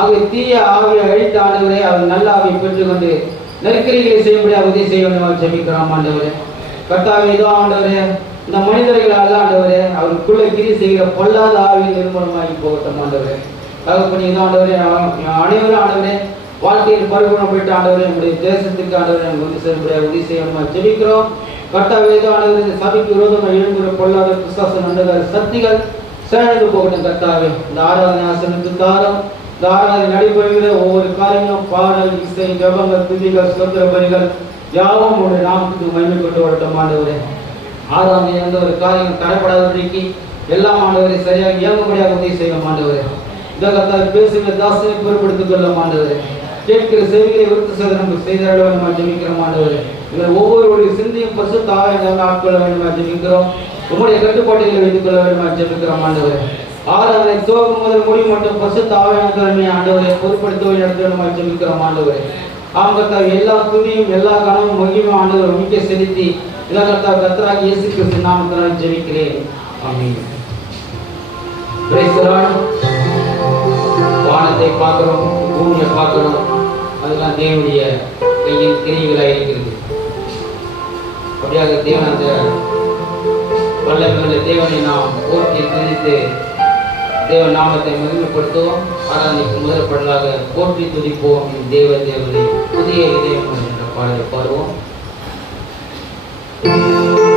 ஆகிய தீய ஆவியை அழித்த ஆண்டவரே அவர் நல்ல ஆவியை பெற்றுக்கொண்டு நெருக்கடிகளை செய்யும்படி உதவி செய்ய வேண்டும் ஜெபிக்கிறோம் ஆண்டவரே. கர்த்தாவே இதோ ஆண்டவரே இந்த மனிதர்களால் ஆண்டவரே அவருக்குள்ள கிரி செய்கிற பொல்லாத ஆவியை நிர்மூலமாகி போகட்டும் ஆண்டவரே. தகப்பனே இதோ ஆண்டவரே அனைவரும் ஆண்டவரே வாழ்க்கையில் பரிபூர்ணம் போயிட்டு ஆண்டவரே நம்முடைய தேசத்துக்கு ஆண்டவரே உதவி செய்யணும் ஜெபிக்கிறோம். கர்த்தாவே இதோ ஆண்டவரே சபைக்கு விரோதமாக எழும்புகிற பொல்லாத பிசாசு நண்டுகிற சக்திகள் சேர்ந்து போகட்டும். கர்த்தாவே இந்த ஆராதனை ஆசனத்து தாரம் இந்த ஆராதனை நடைபெறுகிற ஒவ்வொரு காரியங்களும் பாடல் இசை ஜபங்கள் துதிகள் சுதந்திர பணிகள் யாவும் உடைய நாமத்துக்கு மகிமை கொண்டு வரட்டும் ஆண்டவரே. ஆராதனை எந்த ஒரு காரியம் தடைப்படாதபடிக்கு எல்லாம் ஆண்டவரை சரியாக இயங்கும்படியாக உதவி செய்யும் ஆண்டவரே. இந்த கர்த்தாவே பேசுகிற தாசனை பொறுப்படுத்திக் கொள்ளும் ஆண்டவரே. கேட்கிற செவிகளை விருத்த சேதனம் செய்திட வேண்டுமா ஜெபிக்கிறோம் ஆண்டவரே. இவர் ஒவ்வொருவருடைய சிந்தையும் பரிசுத்த ஆவியானவரால் ஆட்கொள்ள வேண்டுமா ஜெபிக்கிறோம். உங்களுடைய கட்டுப்பாடுகளை வைத்துக் கொள்ள வேண்டுமா ஜெபிக்கிறோம் ஆண்டவரே. ஆராதனை துவக்கம் முதல் முடிவு மட்டும் பரிசுத்த ஆவியானவரை ஆண்டவரை பொறுப்படுத்த நடத்த வேண்டுமா ஜெபிக்கிறோம் ஆண்டவரே. கர்த்தாவே எல்லா துணியும் எல்லா கனவும் மகிமையும் ஆண்டவர் மிக்க செலுத்தி இந்த கர்த்தராகிய இயேசு கிறிஸ்து நாமத்தினால் ஜெபிக்கிறேன். ஆமென். Praise the Lord. வானத்தை பார்க்கிறோம், பூமியை பார்க்கிறோம், அதெல்லாம் தேவனுடைய கையின் கிரியைகளாக இருக்கிறது. அப்படியாக தேவன் அந்த வல்லமையுள்ள தேவனை நாம் போற்றி துதித்து தேவ நாமத்தை மகிமைப்படுத்துவோம். ஆராதனைக்கு முதல் பாடலாக போற்றி துதிப்போம் தேவனை புதிய இதயம் என்ற பாடலை பாடுவோம். Thank you.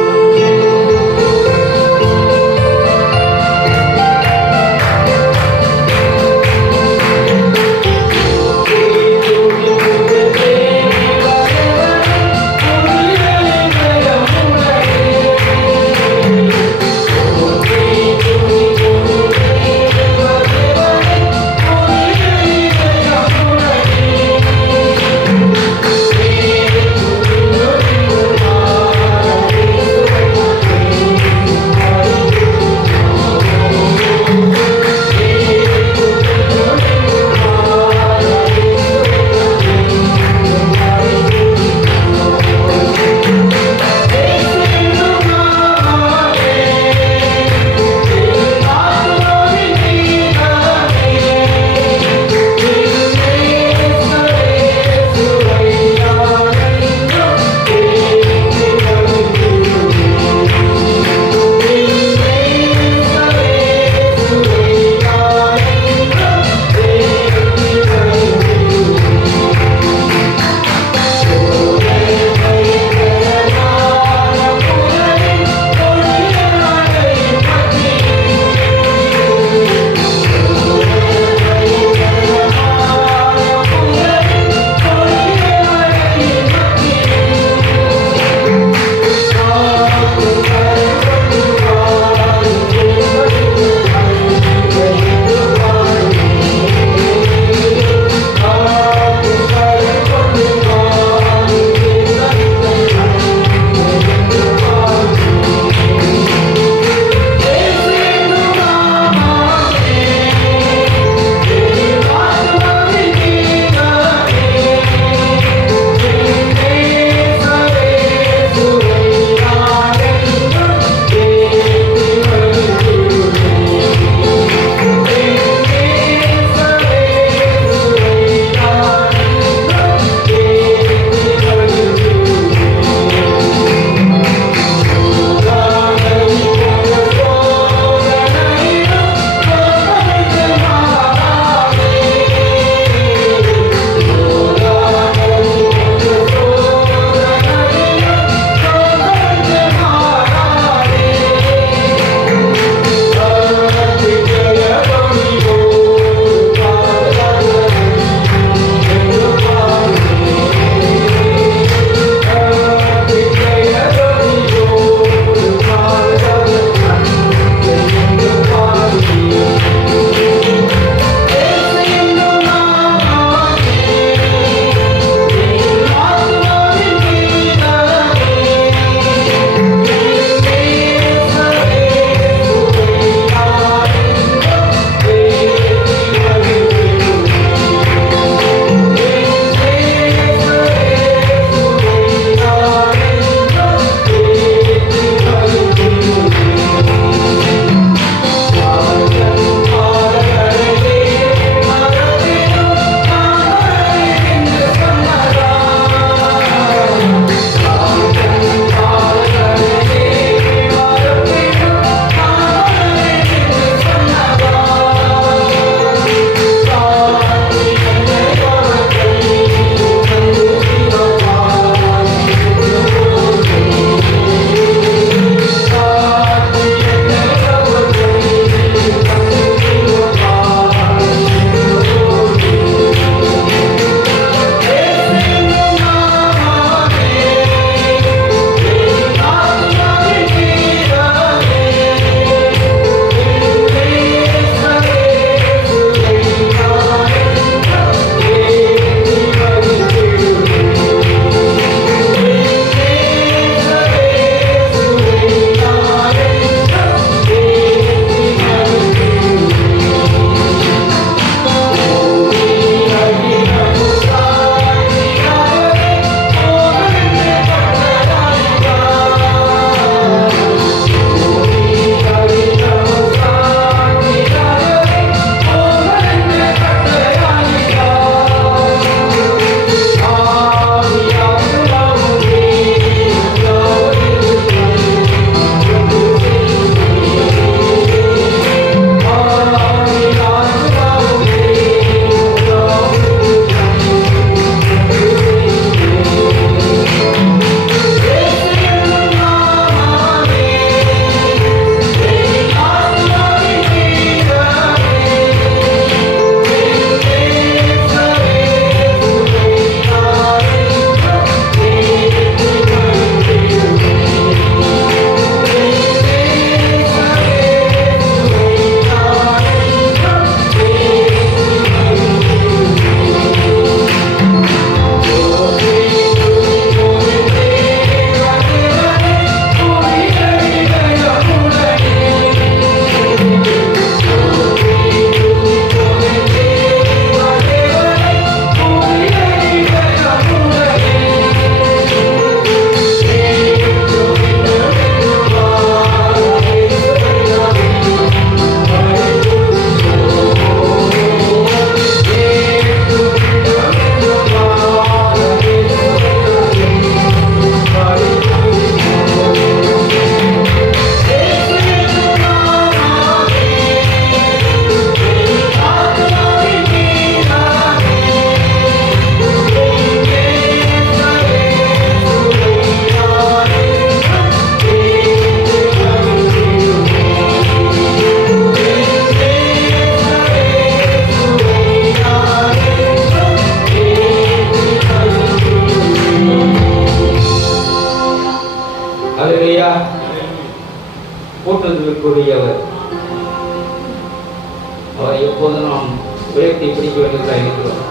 உயர்த்தி பிடிக்க வேண்டியதாக இருக்கிறோம்.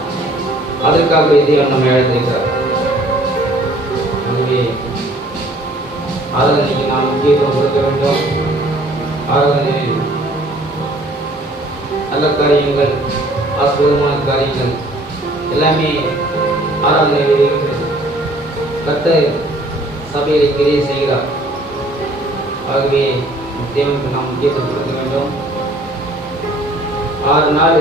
அதற்காக தேவன் நம்மை அழைத்திருக்கிறார். ஆகவே ஆராதனைக்கு நாம் முக்கியத்துவம் கொடுக்க வேண்டும். ஆராதனையில் நல்ல காரியங்கள், ஆசீர்வாதமான காரியங்கள் எல்லாமே ஆராதனையில் இருக்கிறது. கர்த்தர் சபையை கிரியை செய்கிறார். ஆகவே தேவனுக்கு நாம் முக்கியத்துவம் கொடுக்க வேண்டும். 6 நாள்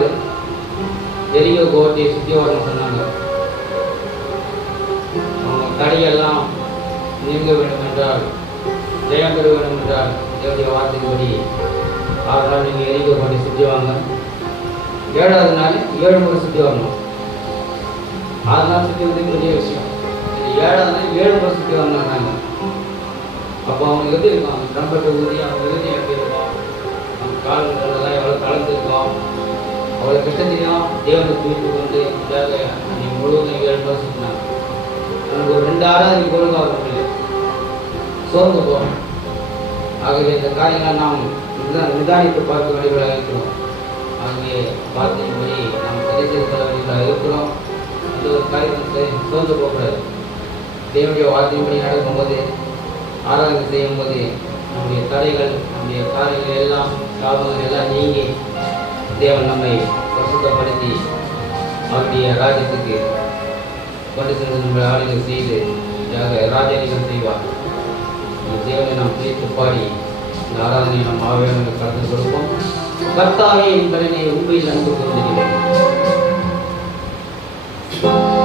எரியோ கோட்டையை சுற்றி வரணும் சொன்னாங்க. தடையெல்லாம் நீங்க வேண்டும் என்றால், ஜெயம் பெற வேண்டும் என்றால் தேவனுடைய வார்த்தைப்படி 6 நாள் நீங்கள் எரியோ கோட்டையை சுற்றி வாங்க. 7வது நாள் 7 முறை சுற்றி வரணும். 6 நாள் சுற்றி வந்து பெரிய விஷயம். 7வது நாள் 7 முறை சுற்றி வந்தாங்க. அப்போ அவங்க எப்படி இருக்கும்? ட்ரம்பெட்டை ஊதி அவங்க எழுதி எப்படி இருக்கும்? அவங்க கால்களெல்லாம் எவ்வளோ கலந்துருக்கோம், அவ்வளோ கஷ்டத்தையும் தேவனை தூக்கி கொண்டு இதாக அன்றைக்கி முழுவதும் 7 முறை சுற்றினாங்க. நமக்கு ஒரு 2 ஆறாவது பொழுது அவர்கள் சோர்ந்து போகிறோம். ஆகவே இந்த காரியங்களை நாம் நிதானித்து பார்க்க வேண்டியவர்களாக இருக்கிறோம். ஆகவே பார்த்தின்படி நாம் சரி செய்து கொள்ள வேண்டியவர்களாக இருக்கிறோம். அந்த ஒரு காரியத்தை சோர்ந்து போகக்கூடாது. தேவனுடைய வார்த்தையின்படி நடக்கும்போது, ஆராதனை செய்யும்போது நம்முடைய தடைகள், நம்முடைய காரியங்கள் எல்லாம், சாபங்கள் எல்லாம் நீங்கி தேவன் நம்மை பரிசுத்தப்படுத்தி அவருடைய ராஜ்யத்துக்கு கொண்டு சென்று நம்முடைய ஆளுகை செய்து ராஜாதிகம் செய்வார். இந்த தேவனை நாம் பிரித்து பாடி இந்த ஆராதனையை நாம் ஆவேன் கலந்து கொடுப்போம். கர்த்தாவே என்பதை உண்மையில் அன்பு கொண்டிருக்கிறேன். Good.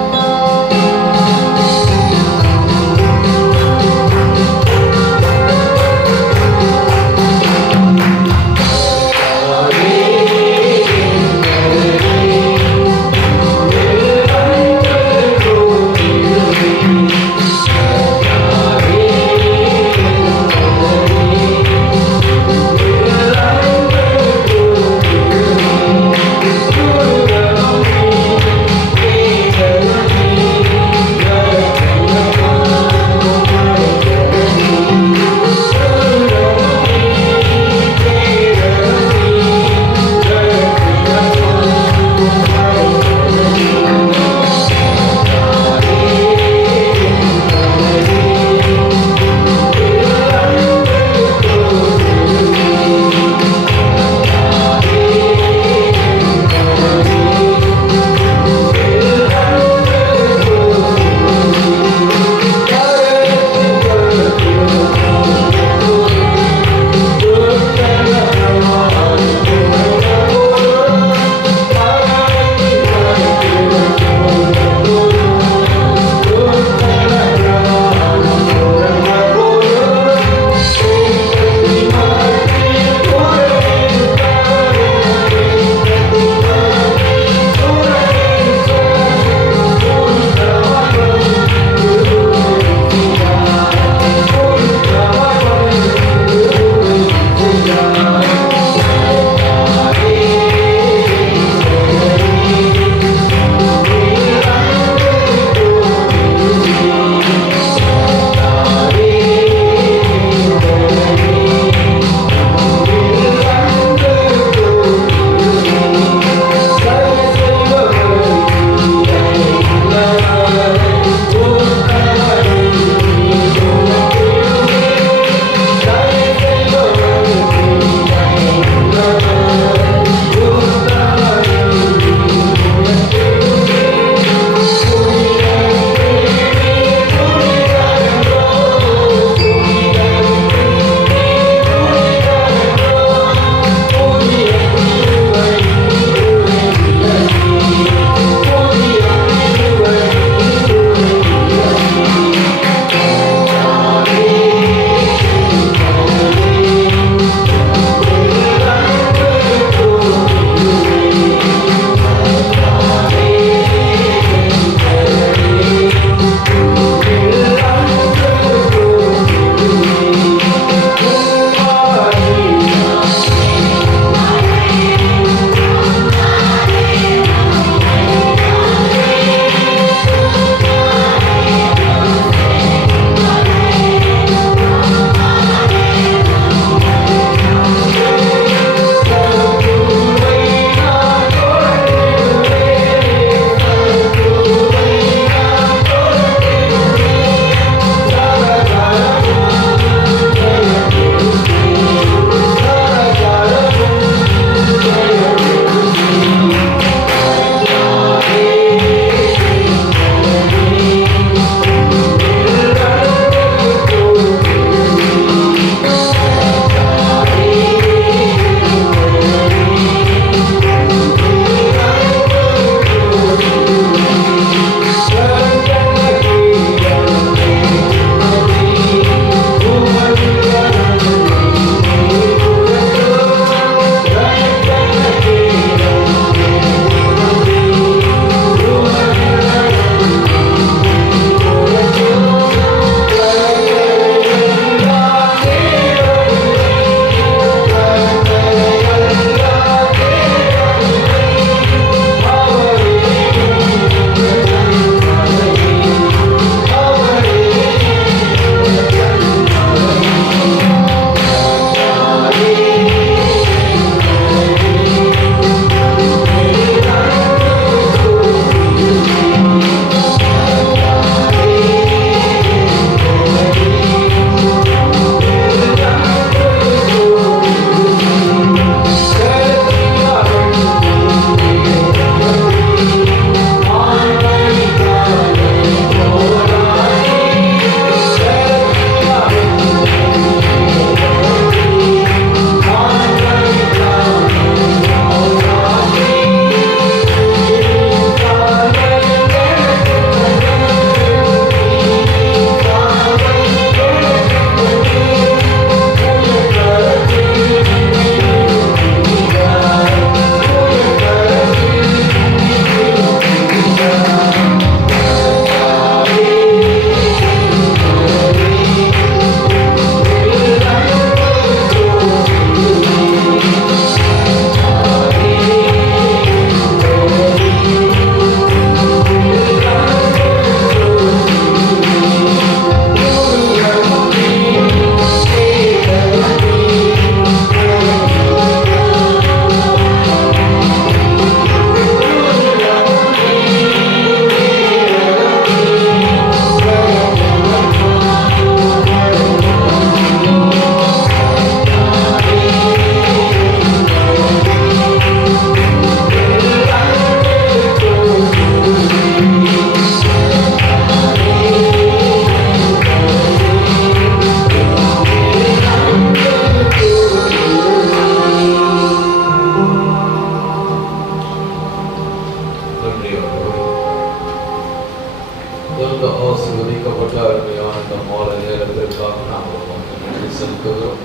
ஆசீர்வதிக்கப்பட்ட அருமையான இந்த மாலை நேரத்திற்காக நாங்கள் நன்றி செலுத்துகிறோம்.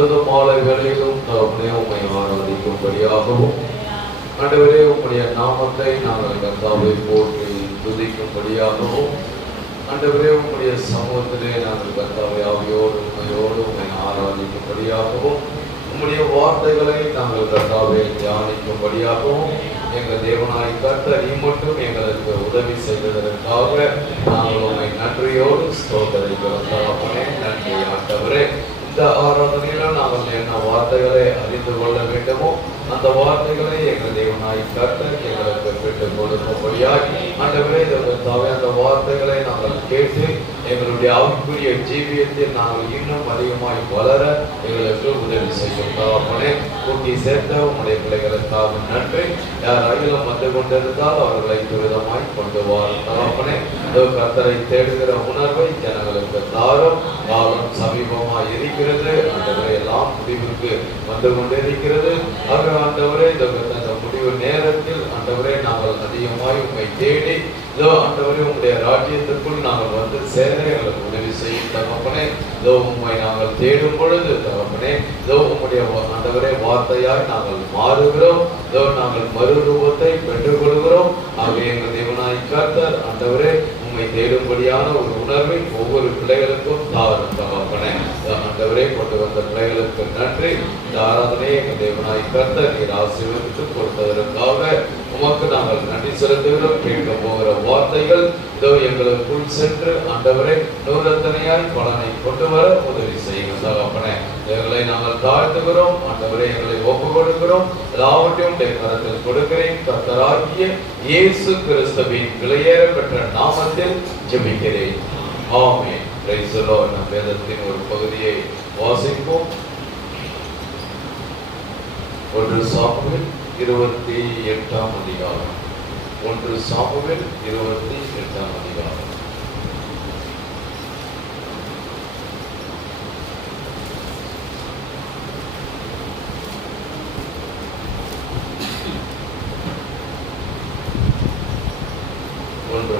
இந்த மாலை வேளையிலும் நம்முடைய உண்மை ஆராதிக்கும்படியாகவும் ஆண்டவரே உம்முடைய நாமத்தை நாங்கள் கர்த்தாவை போற்றி துதிக்கும்படியாகவும் ஆண்டவரே உம்முடைய சமூகத்திலே நாங்கள் கர்த்தாவை ஆவியோடு உண்மையோடு உண்மை ஆராதிக்கும்படியாகவும் உம்முடைய வார்த்தைகளை நாங்கள் கர்த்தாவை தியானிக்கும்படியாகவும் எங்கள் தேவனாய் கர்த்தர் நீ மட்டும் எங்களுக்கு உதவி செய்ததற்காக நாங்கள் உண்மை நன்றியோடு ஸ்தோத்திரிக்கிறோம். தகப்பனே, நன்றி ஆண்டவரே. இந்த ஆராதனையில நாங்கள் என்ன வார்த்தைகளை அறிந்து கொள்ள வேண்டுமோ அந்த வார்த்தைகளை எங்கள் தேவனாய் கர்த்தர் எங்களுக்கு பெற்றுக் கொடுக்கும்படியாய் ஆண்டவரே அந்த வார்த்தைகளை நாங்கள் கேட்டு எங்களுடைய ஆவிக்குரிய ஜீவியத்தில் நாங்கள் இன்னும் அதிகமாய் வளர எங்களுக்கு உதவி செய்யும். தகப்பனே, கூட்டி சேர்த்த உங்களுடைய பிள்ளைகளுக்காக நன்றி. யார் அகிலம் வந்து கொண்டிருந்தால் அவர்களை துரிதமாய் கொண்டு வாரும். தகப்பனே, கர்த்தரை தேடுகிற உணர்வை ஜனங்களுக்கு தாரும். காலம் சமீபமாய் இருக்கிறது. ஆண்டவரே, எல்லாம் முடிவுக்கு வந்து கொண்டிருக்கிறது. ஆண்டவரே, இந்த முடிவு நேரத்தில் ஆண்டவரே நாங்கள் அதிகமாய் உண்மை தேடி ஆண்டவரே உங்களுடைய ராஜ்யத்திற்குள் நாங்கள் வந்து சேர எங்களுக்கு உதவி செய்யும். தகப்பனே, உண்மை நாங்கள் தேடும் பொழுது தகப்பனே உங்களுடைய ஆண்டவரே வார்த்தையாய் நாங்கள் மாறுகிறோம். நாங்கள் மறுரூபத்தை பெற்றுக் கொள்கிறோம். ஆகவே எங்கள் தேவனாய் கர்த்தர் ஆண்டவரே உண்மை தேடும்படியான ஒரு உணர்வை ஒவ்வொரு பிள்ளைகளுக்கும் தாரும். தகப்பனே, ஆண்டவரே கொண்டு வந்த பிள்ளைகளுக்கு நன்றி. இந்த ஆராதனையை எங்கள் தேவனாய் கர்த்தர் நீர் ஆசீர்வதித்து கொடுத்ததற்காக உமக்கு நாங்கள் நன்றி செலுத்துகிறோம். கேட்க போகிற வார்த்தைகள் எங்களுக்குள் சென்று ஆண்டவரே நூறத்தனையாய் பலனை கொண்டு வர உதவி செய்யும். தகப்பனே, எங்களை நாங்கள் தாழ்த்துகிறோம். ஆண்டவரே, எங்களை ஒப்பு கொடுக்கிறோம். எல்லாவற்றையும் கரத்தில் கொடுக்கிறேன். கர்த்தராகிய இயேசு கிறிஸ்துவின் விலையேற பெற்ற நாமத்தில் ஜெபிக்கிறேன். ஆமென். Praise the Lord. நம் வேதத்தின் ஒரு பகுதியை வாசிப்போம். 1 சாமுவேல் 28ஆம் அதிகாரம். 1 சாமுவேல் 28ஆம் அதிகாரம்.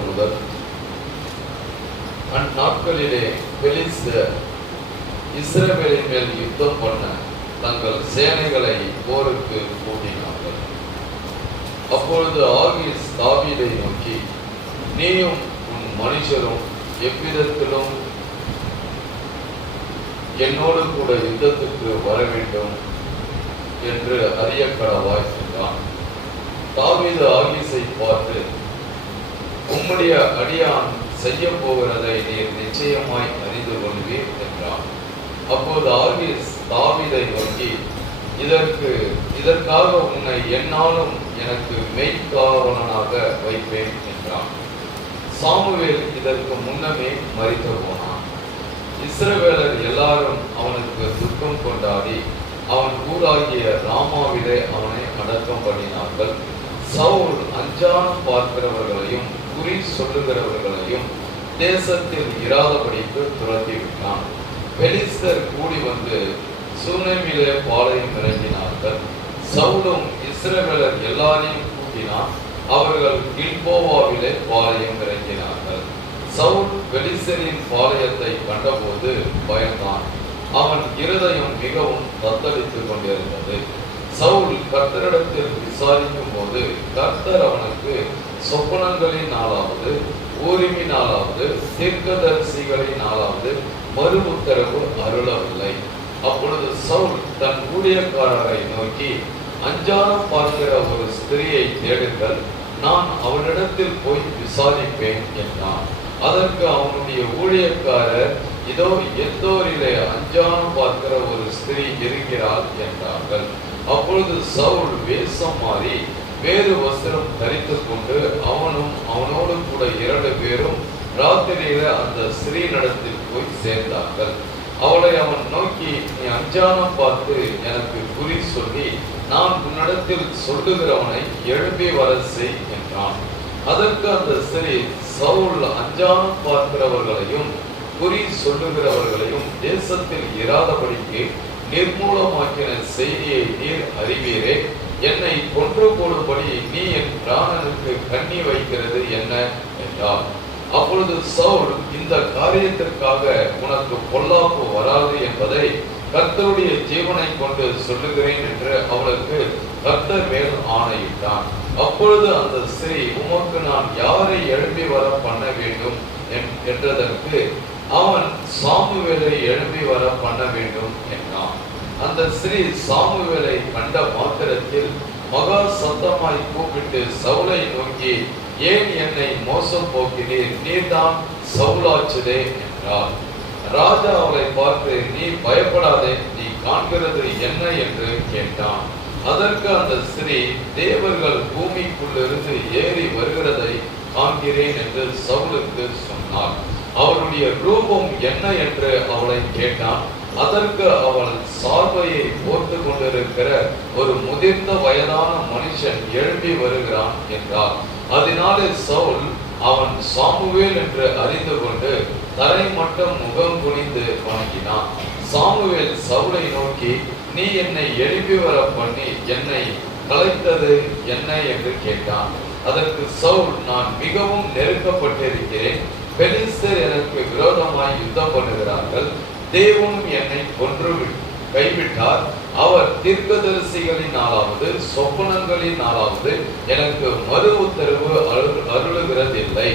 முதல் அந்நாட்களிலே பெலிஸ்தர் இஸ்ரவேலின் மேல் யுத்தம் பண்ண தங்கள் சேனைகளை போருக்கு கூட்டினார்கள். அப்பொழுது ஆகீஸ் தாவீதை நோக்கி, நீயும் உன் மனுஷரும் எவ்விதத்திலும் என்னோடு கூட யுத்தத்துக்கு வர வேண்டும் என்று அறிய கடவாய் என்றான். தாவீது ஆகீஸை பார்த்து, உம்முடைய அடியான் செய்ய போகிறதை நீர் நிச்சயமாய் அறிந்து கொள்வீர் என்றான். அப்போது ஆகீஸ் தாவீதை நோக்கி, இதற்காக உன்னை என்னாலும் எனக்கு மெய்க்காவலனாக வைப்பேன் என்றான். சாமுவேல் இதற்கு முன்னமே மரித்து போனான். இஸ்ரவேலர் எல்லாரும் அவனுக்கு துக்கம் கொண்டாடி அவன் ஊராகிய ராமாவிலே அவனை அடக்கம் பண்ணினார்கள். சவுல் அஞ்சானம் பார்க்கிறவர்களையும் குறி சொல்லுகிறவர்களையும் தேசத்தில் இராதபடிக்கு துரத்தி விட்டான். பெலிஸ்தர் கூடி வந்து சூனேமிலே பாளையம் இறங்கினார்கள். சவுலும் இஸ்ரவேலர் எல்லாரையும் கூட்டினான். அவர்கள் கில்போவாவிலே பாளையம் இறங்கினார்கள். சவுல் பெலிஸ்தரின் பாளையத்தை கண்டபோது பயந்தான். அவன் இருதயம் மிகவும் தத்தளித்துக் கொண்டிருந்தது. சவுல் கர்த்தரிடத்தில் விசாரிக்கும் போது கர்த்தர் அவனுக்கு சொப்பனங்களினாலாவது ஊரிமினாலாவது தீர்க்கதரிசிகளினாலாவது மறு உத்தரவு அருளவில்லை. அப்பொழுது சவுல் தன் ஊழியக்காரரை நோக்கி, அஞ்சானம் பார்க்கிற ஒரு ஸ்திரியை தேடுங்கள், நான் அவனிடத்தில் போய் விசாரிப்பேன் என்றான். அதற்கு அவனுடைய ஊழியக்காரர், இதோ எந்தோரிலே அஞ்சானம் பார்க்கிற ஒரு ஸ்திரீ இருக்கிறாள் என்றார்கள். அப்பொழுது சவுல் வேஷம் மாறி வேறு வஸ்திரம் தரித்துக் கொண்டு அவனும் அவனோடு கூட 2 பேரும் ராத்திரியில அந்த ஸ்திரீ நடத்தில் போய் சேர்ந்தார்கள். அவளை அவன் நோக்கி, நீ அஞ்சானம் பார்த்து எனக்கு குறி சொல்லி நான் உன்னிடத்தில் சொல்லுகிறவனை எழுப்பி வர செய் என்றான். அதற்கு அந்த ஸ்திரீ, சவுல் அஞ்சானம் பார்க்கிறவர்களையும் குறி சொல்லுகிறவர்களையும் தேசத்தில் இராதபடிக்கு நிர்மூலமாக்கின செய்தியை நீர் அறிவீரே. என்னை கொன்று போடும்படி நீ என் பிராணனுக்கு கண்ணி வைக்கிறது என்ன என்றார். அப்பொழுது சவுல், இந்த காரியத்திற்காக உனக்கு பொல்லாப்பு வராது என்பதை கர்த்தருடைய ஜீவனை கொண்டு சொல்லுகிறேன் என்று அவளுக்கு கர்த்தர் மேல் ஆணையிட்டான். அப்பொழுது அந்த ஸ்திரீ, உமக்கு நான் யாரை எழுப்பி வர பண்ண வேண்டும் என்றதற்கு அவன், சாமுவேலை எழுப்பி வர பண்ண வேண்டும் என்றான். அந்த ஸ்திரீ சாமுவேலை கண்ட மாத்திரத்தில் மகா சத்தமாய் கூப்பிட்டு சவுலை நோக்கி, ஏன் என்னை மோசம் போக்கினீர்? நீர்தான் சவுலாச்சுதே என்றார். ராஜா அவளை பார்த்து, நீ பயப்படாதே, நீ காண்கிறது என்ன என்று கேட்டான். அதற்கு அந்த ஸ்திரீ, தேவர்கள் பூமிக்குள்ளிருந்து ஏறி வருகிறதை காண்கிறேன் என்று சவுலுக்கு சொன்னார். அவருடைய ரூபம் என்ன என்று அவளை கேட்டான். அதற்கு அவள், சார்பையை போர்த்து கொண்டிருக்கிற ஒரு முதிர்ந்த வயதான மனுஷன் எழுப்பி வருகிறான் என்றார். அதனாலே சவுல் அவன் சாமுவேல் என்று அறிந்து கொண்டு தரை மட்டும் முகம் குனிந்து வணங்கினான். சாமுவேல் சவுலை நோக்கி, நீ என்னை எழுப்பி வர பண்ணி என்னை கலைத்தது என்ன என்று கேட்டான். அதற்கு சவுல், நான் மிகவும் நெருக்கப்பட்டிருக்கிறேன். பெலிஸ்தர் எனக்கு விரோதமாய் யுத்தம் பண்ணுகிறார்கள். தேவனும் என்னை கொன்று கைவிட்டார். அவர் தீர்க்கதரிசிகளினாலாவது சொப்பனங்களினாலாவது எனக்கு மறு உத்தரவு அருளுகிறதில்லை.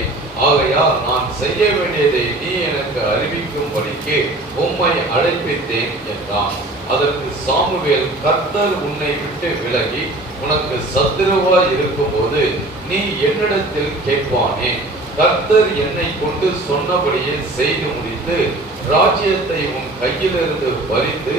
ஆகையால் நான் செய்ய வேண்டியதை நீ எனக்கு அறிவிக்கும்படிக்கு உம்மை அழைப்பித்தேன் என்றான். அதற்கு சாமுவேல், கர்த்தர் உன்னை விட்டு விலகி உனக்கு சத்துருவாய் இருக்கும்போது நீ என்னிடத்தில் கேட்பானே? கர்த்தர் என்னை கொண்டு சொன்னபடியே செய்து முடித்து ராஜ்யத்தை உன் கையிலிருந்து பறித்து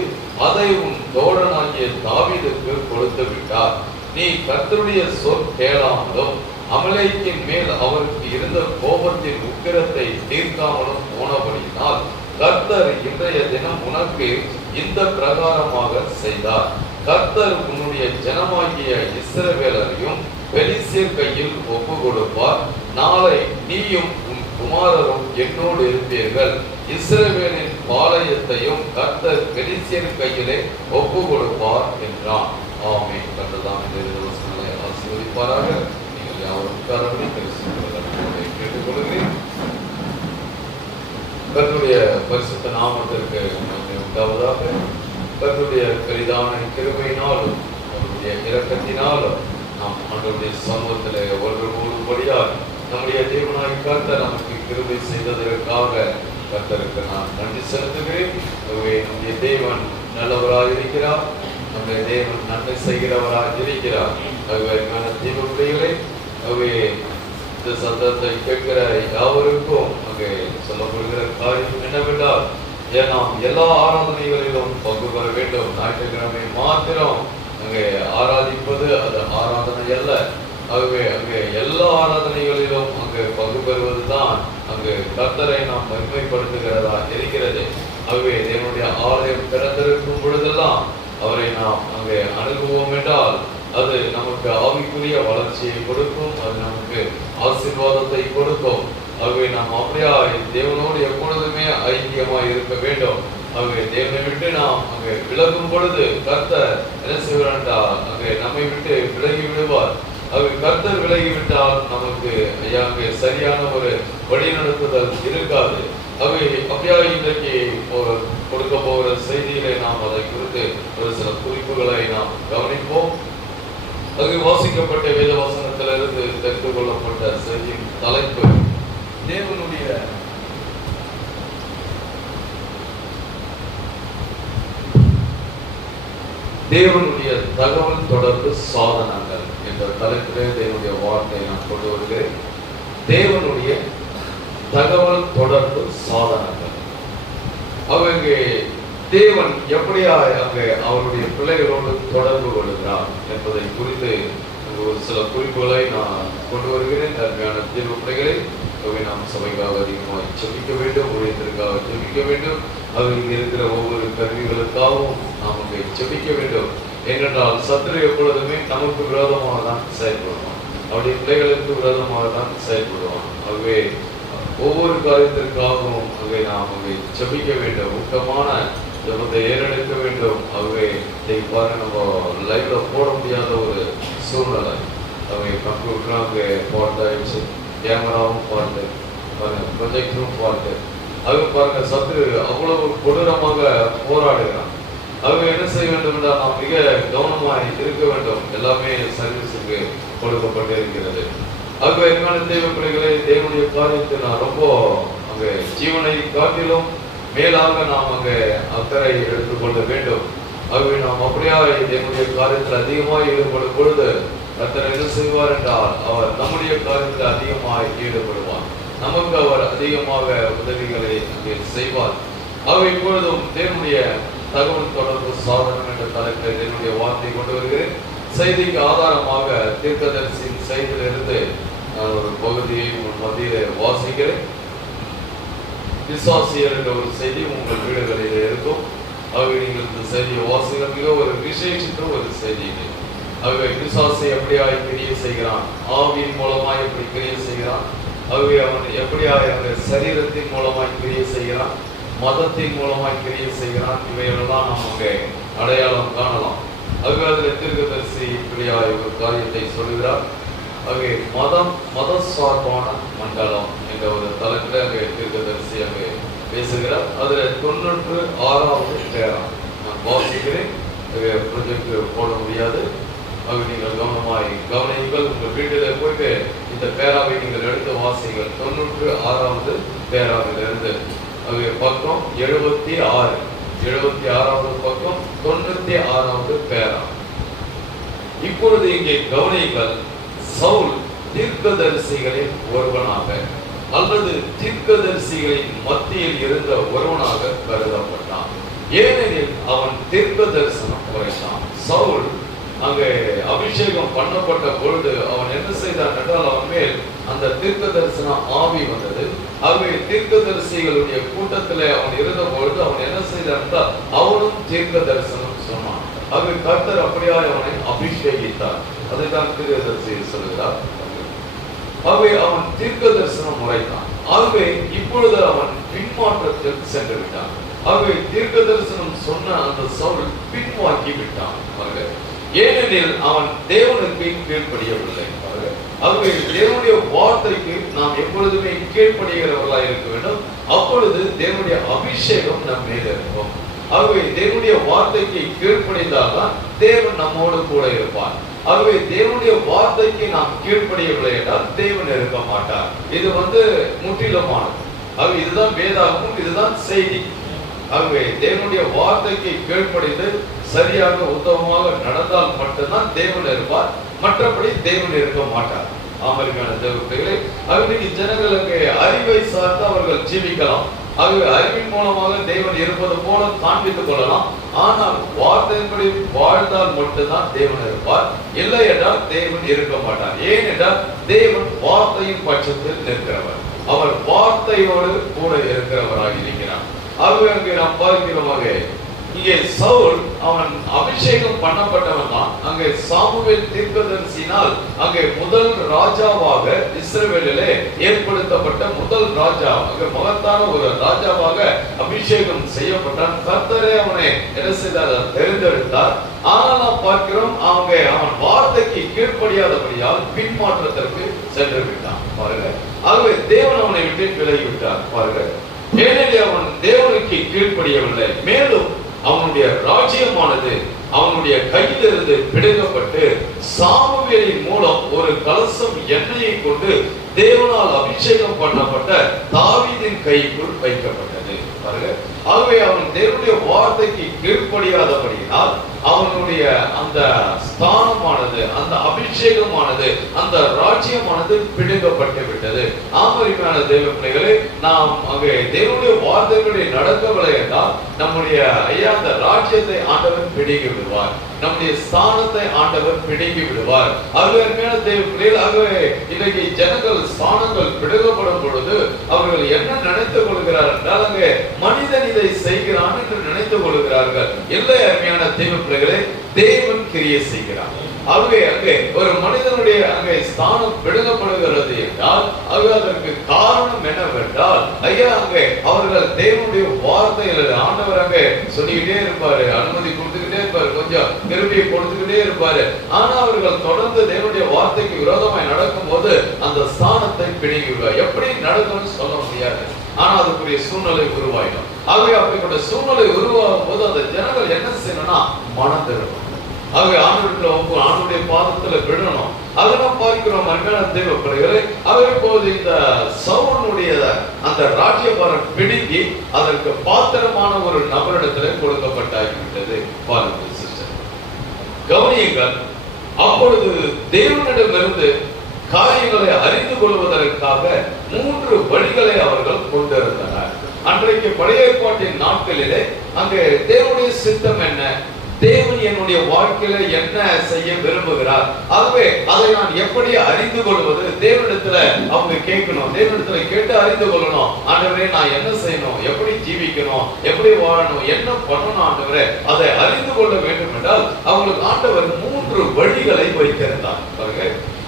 அதை உன் தோழனாகிய தாவீதுக்கு கொடுத்து விட்டார். நீ கர்த்தருடைய சொல் கேளாமலும் அமலேக்கின் மேல் அவருக்கு இருந்த கோபத்தின் உக்கிரத்தை தீர்க்காமலும் போனபடியினால் கர்த்தர் இன்றைய தினம் உனக்கு இந்த பிரகாரமாக செய்தார். கர்த்தர் உன்னுடைய ஜனமாகிய இஸ்ரவேலரையும் பெலிஸ்தர் கையில் ஒப்பு கொடுப்பார். நாளை நீயும் உன் குமாரரும் என்னோடு இருப்பீர்கள். இஸ்ரவேலின் பாளையத்தையும் கர்த்தர் பெலிஸ்தர் கையிலே ஒப்பு கொடுப்பார் என்றான். ஆமென். கர்த்தர் இந்த வசனங்களை ஆசீர்வதிப்பாராக. நீங்கள் யாவரும் உட்காரவே கேட்டுக்கொள்கிறேன். கர்த்தருடைய பரிசுத்த நாமத்திற்கு நன்மை உண்டாவதாக. கர்த்தருடைய பெரிதான கிருபையினாலும் அவருடைய இரக்கத்தினாலும் நாம் ஆண்டவருடைய சமூகத்திலே ஒருவருபடியால் நம்முடைய தேவனாய் கர்த்தர் நமக்கு கிருபை செய்ததற்காக கர்த்தருக்கு நான் நன்றி செலுத்துகிறேன். நம்முடைய தேவன் நல்லவராக இருக்கிறார். நம்முடைய தேவன் நன்மை செய்கிறவராக இருக்கிறார். தீபுடைகளை இந்த சத்தத்தை கேட்கிற யாவருக்கும் அங்கே சொல்லப்படுகிற காரியம் என்னவென்றால், நாம் எல்லா ஆராதனைகளிலும் பங்கு பெற வேண்டும். ஞாயிற்றுக்கிழமை மாத்திரம் அங்கே ஆராதிப்பது அது ஆராதனை அல்ல. ஆகவே அங்கே எல்லா ஆராதனைகளிலும் அங்கே பங்கு பெறுவதுதான் அங்கு கர்த்தரை நாம் மகிமைப்படுத்துகிறதா இருக்கிறது. ஆகவே தேவனுடைய ஆலயம் திறந்திருக்கும் பொழுதெல்லாம் அவரை நாம் அங்கே அணுகுவோம் என்றால் அது நமக்கு ஆவிக்குரிய வளர்ச்சியை கொடுக்கும். அது நமக்கு ஆசீர்வாதத்தை கொடுக்கும். ஆகவே நாம் அப்படியா தேவனோடு எப்பொழுதுமே ஐக்கியமாய் இருக்க வேண்டும். ஆகவே தேவனை விட்டு நாம் அங்கே விலகும் பொழுது கர்த்தர் என்ன செய்வார்டா, அங்கே நம்மை விட்டு விலகி விடுவார். ஆகவே கர்த்தர் விலகிவிட்டால் நமக்கு அங்கே சரியான ஒரு வழிநடத்துதல் இருக்காது. ஆகவே அப்படியா இன்றைக்கு கொடுக்க போகிற செய்தியிலே நாம் அதை குறித்து ஒரு சில குறிப்புகளை நாம் கவனிப்போம். அது வாசிக்கப்பட்ட வேத வசனத்திலிருந்து தெரிந்து கொள்ளப்பட்ட செய்தியின் தலைப்பு தேவனுடைய தகவல் தொடர்பு சாதனங்கள் என்ற தலைப்பிலே தேவனுடைய வார்த்தையை நான் கொண்டு வருகிறேன். தேவனுடைய தகவல் தொடர்பு சாதனங்கள். அவங்க தேவன் எப்படியா அங்கே அவருடைய பிள்ளைகளோடு தொடர்பு கொள்கிறார் என்பதை குறித்து ஒரு சில குறிப்புகளை நான் கொண்டு வருகிறேன். தன்மையான தேவ பிள்ளைகளை நாம் சபைக்காக அதிகமாக ஜெபிக்க வேண்டும், ஊழியத்திற்காக ஜெபிக்க வேண்டும். அது இங்கே இருக்கிற ஒவ்வொரு கருவிகளுக்காகவும் நாம் அங்கே ஜெபிக்க வேண்டும். ஏனென்றால் சத்துரு எப்பொழுதுமே நமக்கு விரோதமாக தான் செயல்படுவான், அவருடைய பிள்ளைகளுக்கு விரோதமாக தான் செயல்படுவான். ஆகவே ஒவ்வொரு காரியத்திற்காகவும் அங்கே நாம் அங்கே ஜெபிக்க வேண்டும், ஊக்கமான ஜெபத்தை ஏறெடுக்க வேண்டும். ஆகவே இதை பாருங்க, நம்ம லைவ்ல போட முடியாத ஒரு சூழ்நிலை. கம்ப்யூட்டரும் அங்கே ஃபால்ட் ஆயிடுச்சு, கேமராவும் ஃபால்ட்டு, ப்ரொஜெக்டரும் ஃபால்ட்டு. அது பாருங்க, சத்து அவ்வளவு கொடூரமாக போராடுகிறான். ஆகவே என்ன செய்ய வேண்டும் என்றால் நாம் மிக கவனமாய் இருக்க வேண்டும். எல்லாமே சர்வீஸுக்கு கொடுக்கப்பட்டிருக்கிறது. ஆகவே என்ன தேவ பிள்ளைகளை, தேவனுடைய காரியத்தில் நான் ரொம்ப அங்கே ஜீவனை காட்டிலும் மேலாக நாம் அங்கே அக்கறை எடுத்துக்கொள்ள வேண்டும். ஆகவே நாம் அப்படியா தேவனுடைய காரியத்தில் அதிகமாக ஈடுபடும் பொழுது கர்த்தர் என்ன செய்வார் என்றால் அவர் நம்முடைய காரியத்தில் அதிகமாக ஈடுபடுவார். நமக்கு அவர் அதிகமாக உதவிகளை அங்கே செய்வார். ஆகவே இப்பொழுதும் தேவனுடைய தகவல் தொடர்பு சாதனம் என்ற தலைப்பில் என்னுடைய வார்த்தை கொண்டு வருகிறேன். செய்திக்கு ஆதாரமாக தீர்க்கதரிசியின் செய்தியிலிருந்து நான் ஒரு பகுதியை உங்கள் மத்தியிலே வாசிக்கிறேன். விசுவாசியர் என்ற ஒரு செய்தி உங்கள் வீடுகளில் இருக்கும். ஆகவே நீங்கள் இந்த செய்தியை வாசிக்க மிக ஒரு விசேஷித்த ஒரு செய்தி. ஆகவே விசுவாசி எப்படியாய் கிரியை செய்கிறான், ஆவியின் மூலமாய் எப்படி கிரியை செய்கிறான், ஆகவே அவன் எப்படியாய் அவன் சரீரத்தின் மூலமாய் கிரியை செய்கிறான், மதத்தின் மூலமாய் கிரியை செய்கிறான், இவையெல்லாம் நாம் அங்கே அடையாளம் காணலாம். ஆகவே அதில் தீர்க்கதரிசி இப்படியாய் ஒரு காரியத்தை சொல்கிறார். ஆகவே மத சார்பான மண்டலம் என்ற ஒரு தலைப்பில் அங்கே தீர்க்கதரிசி அங்கே பேசுகிறார். அதில் 96வது பேரா நான் வாசிக்கிறேன். ப்ரொஜெக்ட் போட முடியாது. ஆக நீங்கள் கவனமாய் கவனியுங்கள். உங்கள் வீட்டில் போயிட்டு இந்த பேராவை நீங்கள் எடுத்து வாசிங்கள். 96வது பேராவிலிருந்து ஆகவே பக்கம் 76, 76வது பக்கம் 96வது பேரா. இப்பொழுது இங்கே கவனியுங்கள். சவுல் தீர்க்கதரிசிகளின் ஒருவனாக அல்லது தீர்க்கதரிசிகளின் மத்தியில் இருந்த ஒருவனாக கருதப்பட்டான். ஏனெனில் அவன் தீர்க்க தரிசனம் உரைத்தான். சவுல் அங்கே அபிஷேகம் பண்ணப்பட்ட பொழுது அவன் என்ன செய்தான் என்றால் அவன் மேல் அந்த தீர்க்க தரிசன ஆவி வந்தது. ஆகவே தீர்க்கதரிசிகளுடைய கூட்டத்திலே அவன் இருந்த பொழுது அவன் என்ன செய்தான் என்றால் அவனும் தீர்க்க தரிசனம் சொன்னான். ஆகவே கர்த்தர் அப்படியாய் அவனை அபிஷேகித்தார். அதைத்தான் தீர்க்கதரிசி சொல்கிறார். ஆகவே அவன் தீர்க்க தரிசனம் உரைத்தான். ஆகவே இப்பொழுது அவன் பின்மாற்றத்தில் சென்று விட்டான். ஆகவே தீர்க்க தரிசனம் சொன்ன அந்த சவுல் பின்வாங்கி விட்டான். ஏனெனில் அவன் தேவனுக்கு கீழ்ப்படியவில்லை. ஆகவே தேவனுடைய வார்த்தைக்கு நாம் எப்பொழுதுமே கீழ்ப்படுகிறவர்களாக இருக்க வேண்டும். அப்பொழுது தேவனுடைய அபிஷேகம் நம் மேல் இருக்கும். ஆகவே தேவனுடைய வார்த்தைக்கு கீழ்ப்படிந்தால்தான் தேவன் நம்மோடு கூட இருப்பார். ஆகவே தேவனுடைய வார்த்தைக்கு நாம் கீழ்ப்படியவில்லை என்றால் தேவன் இருக்க மாட்டார். இது முற்றிலுமானது. ஆகவே இதுதான் வேதாகமும், இதுதான் செய்தி. ஆகவே தேவனுடைய வார்த்தைக்கு கீழ்ப்படிந்து சரியாக உத்தமமாக நடந்தால் மட்டும்தான் தேவன் இருப்பார். மற்றபடி தேவன் இருக்க மாட்டார். ஆமென் தேவர்களே. அவர்களுக்கு ஜனங்களுக்கு அறிவை சார்ந்து அவர்கள் ஜீவிக்கலாம். ஆகவே அறிவின் மூலமாக தேவன் இருப்பது போல காண்பித்துக் கொள்ளலாம். ஆனால் வார்த்தையின்படி வாழ்ந்தால் மட்டும்தான் தேவன் இருப்பார். இல்லை என்றால் தேவன் இருக்க மாட்டார். ஏனென்றால் தேவன் வார்த்தையின் பட்சத்தில் நிற்கிறவர். அவர் வார்த்தையோடு கூட இருக்கிறவராக இருக்கிறார். ஆகவே அங்கே நாம் பார்க்கிறோமாக இங்கே சவுல் அவன் அபிஷேகம் பண்ணப்பட்டவன் தான். அங்கே சாமுவேல் தீர்க்கதரிசினால் அங்கே முதல் ராஜாவாக இஸ்ரவேலிலே ஏற்படுத்தப்பட்ட முதல் ராஜா, அங்கே மகத்தான ஒரு ராஜாவாக அபிஷேகம் செய்யப்பட்டான். கர்த்தரே அவனை என்ன செய்தார்? தெரிந்தெடுத்தார். ஆனால் நாம் பார்க்கிறோம் அவன் வார்த்தைக்கு கீழ்ப்படியாதபடியால் பின்மாற்றத்திற்கு சென்று விட்டான். பாருங்க. ஆகவே தேவன் அவனை விட்டு விலகி விட்டார். பாருங்க. ஏனெனில் அவன் தேவனுக்கு கீழ்ப்படியவில்லை. மேலும் அவனுடைய ராஜ்யமானது அவனுடைய கையிலிருந்து பிடுங்கப்பட்டு சாமுவேலின் மூலம் ஒரு கலசம் எண்ணெயை கொண்டு தேவனால் அபிஷேகம் பண்ணப்பட்ட தாவீதின் கைக்குள் வைக்கப்பட்டது. பாருங்க. ஆகவே அவன் தேவனுடைய வார்த்தைக்கு கீழ்ப்படியாதபடியினால் அவனுடைய அந்த ஸ்தானமானது, அந்த அபிஷேகமானது, அந்த ராஜ்யமானது பிடுங்கப்பட்டு விட்டது. ஆமரிமையான தேவ பிள்ளைகளே, நாம் அங்கே தேவனுடைய வார்த்தைகளை நடக்கவில்லை என்றால் நம்முடைய அந்த ராஜ்யத்தை ஆண்டவர் பிடுங்கி விடுவார். நம்முடைய ஸ்தானத்தை ஆண்டவர் பிடுங்கி விடுவார். ஆகவே தேவ பிள்ளைகள், ஆகவே இன்றைக்கு ஜனங்கள் ஸ்தானங்கள் பிடுங்கப்படும் பொழுது அவர்கள் என்ன நினைத்துக் கொள்கிறார் என்றால் அங்கே மனிதன் இதை செய்கிறான் என்று நினைத்துக் கொள்கிறார்கள். இல்லை அருமையான தேவ பிள்ளைகளே, தேவன் கிரியை செய்கிறார். ஆகவே அங்கே ஒரு மனிதனுடைய அங்கே ஸ்தானம் பிடுங்கப்படுகிறது என்றால் அதற்கு காரணம் என்னவென்றால் அங்கே அவர்கள் தேவனுடைய வார்த்தைகள் ஆண்டவர் அங்கே சொல்லிக்கிட்டே இருப்பாரு, அனுமதி கொடுத்துக்கிட்டே இருப்பாரு. கொஞ்சம் கிருபையை கொடுத்துக்கிட்டே இருப்பாரு. ஆனா அவர்கள் தொடர்ந்து தேவனுடைய வார்த்தைக்கு விரோதமாய் நடக்கும் போது அந்த ஸ்தானத்தை பிடிக்குவார். எப்படி நடக்கும்னு சொல்ல முடியாது. ஆனா அதுக்குரிய சூழ்நிலை உருவாயிடும். ஆகவே அப்படிப்பட்ட சூழ்நிலை உருவாகும் போது அந்த ஜனங்கள் என்ன செய்யணும்னா மனம் திரும்பணும். ஆகவே ஆண்டுடைய பாதத்துல விடணும். அதெல்லாம் பார்க்கிறோம் அருமையான தேவப்பிள்ளைகளே. அவர் இப்போது இந்த சவுலுடைய அந்த ராஜ்யபாரம் பிடுங்கி அதற்கு பாத்திரமான ஒரு நபரிடத்துல கொடுக்கப்பட்டாகிவிட்டது. பாருங்கள் சிஸ்டர், கவனியுங்கள். அப்பொழுது தேவனிடமிருந்து காரியங்களை அறிந்து கொள்வதற்காக 3 வழிகளை அவர்கள் கொண்டிருந்தனர். அன்றைக்கு பழைய ஏற்பாட்டின் நாட்களிலே அங்கே தேவனுடைய சித்தம் என்ன, தேவன் என்னுடைய வாழ்க்கையில என்ன செய்ய விரும்புகிறார், ஆகவே அதை நான் எப்படி அறிந்து கொள்வது, தேவனிடத்துல அவங்க கேட்கணும். தேவனிடத்துல கேட்டு அறிந்து கொள்ளணும். ஆண்டவரே நான் என்ன செய்யணும், எப்படி ஜீவிக்கணும், எப்படி வாழணும், என்ன பண்ணணும் ஆண்டவரே, அதை அறிந்து கொள்ள வேண்டும் என்றால் அவங்களுக்கு ஆண்டவர் 3 வழிகளை வைத்திருந்தார்.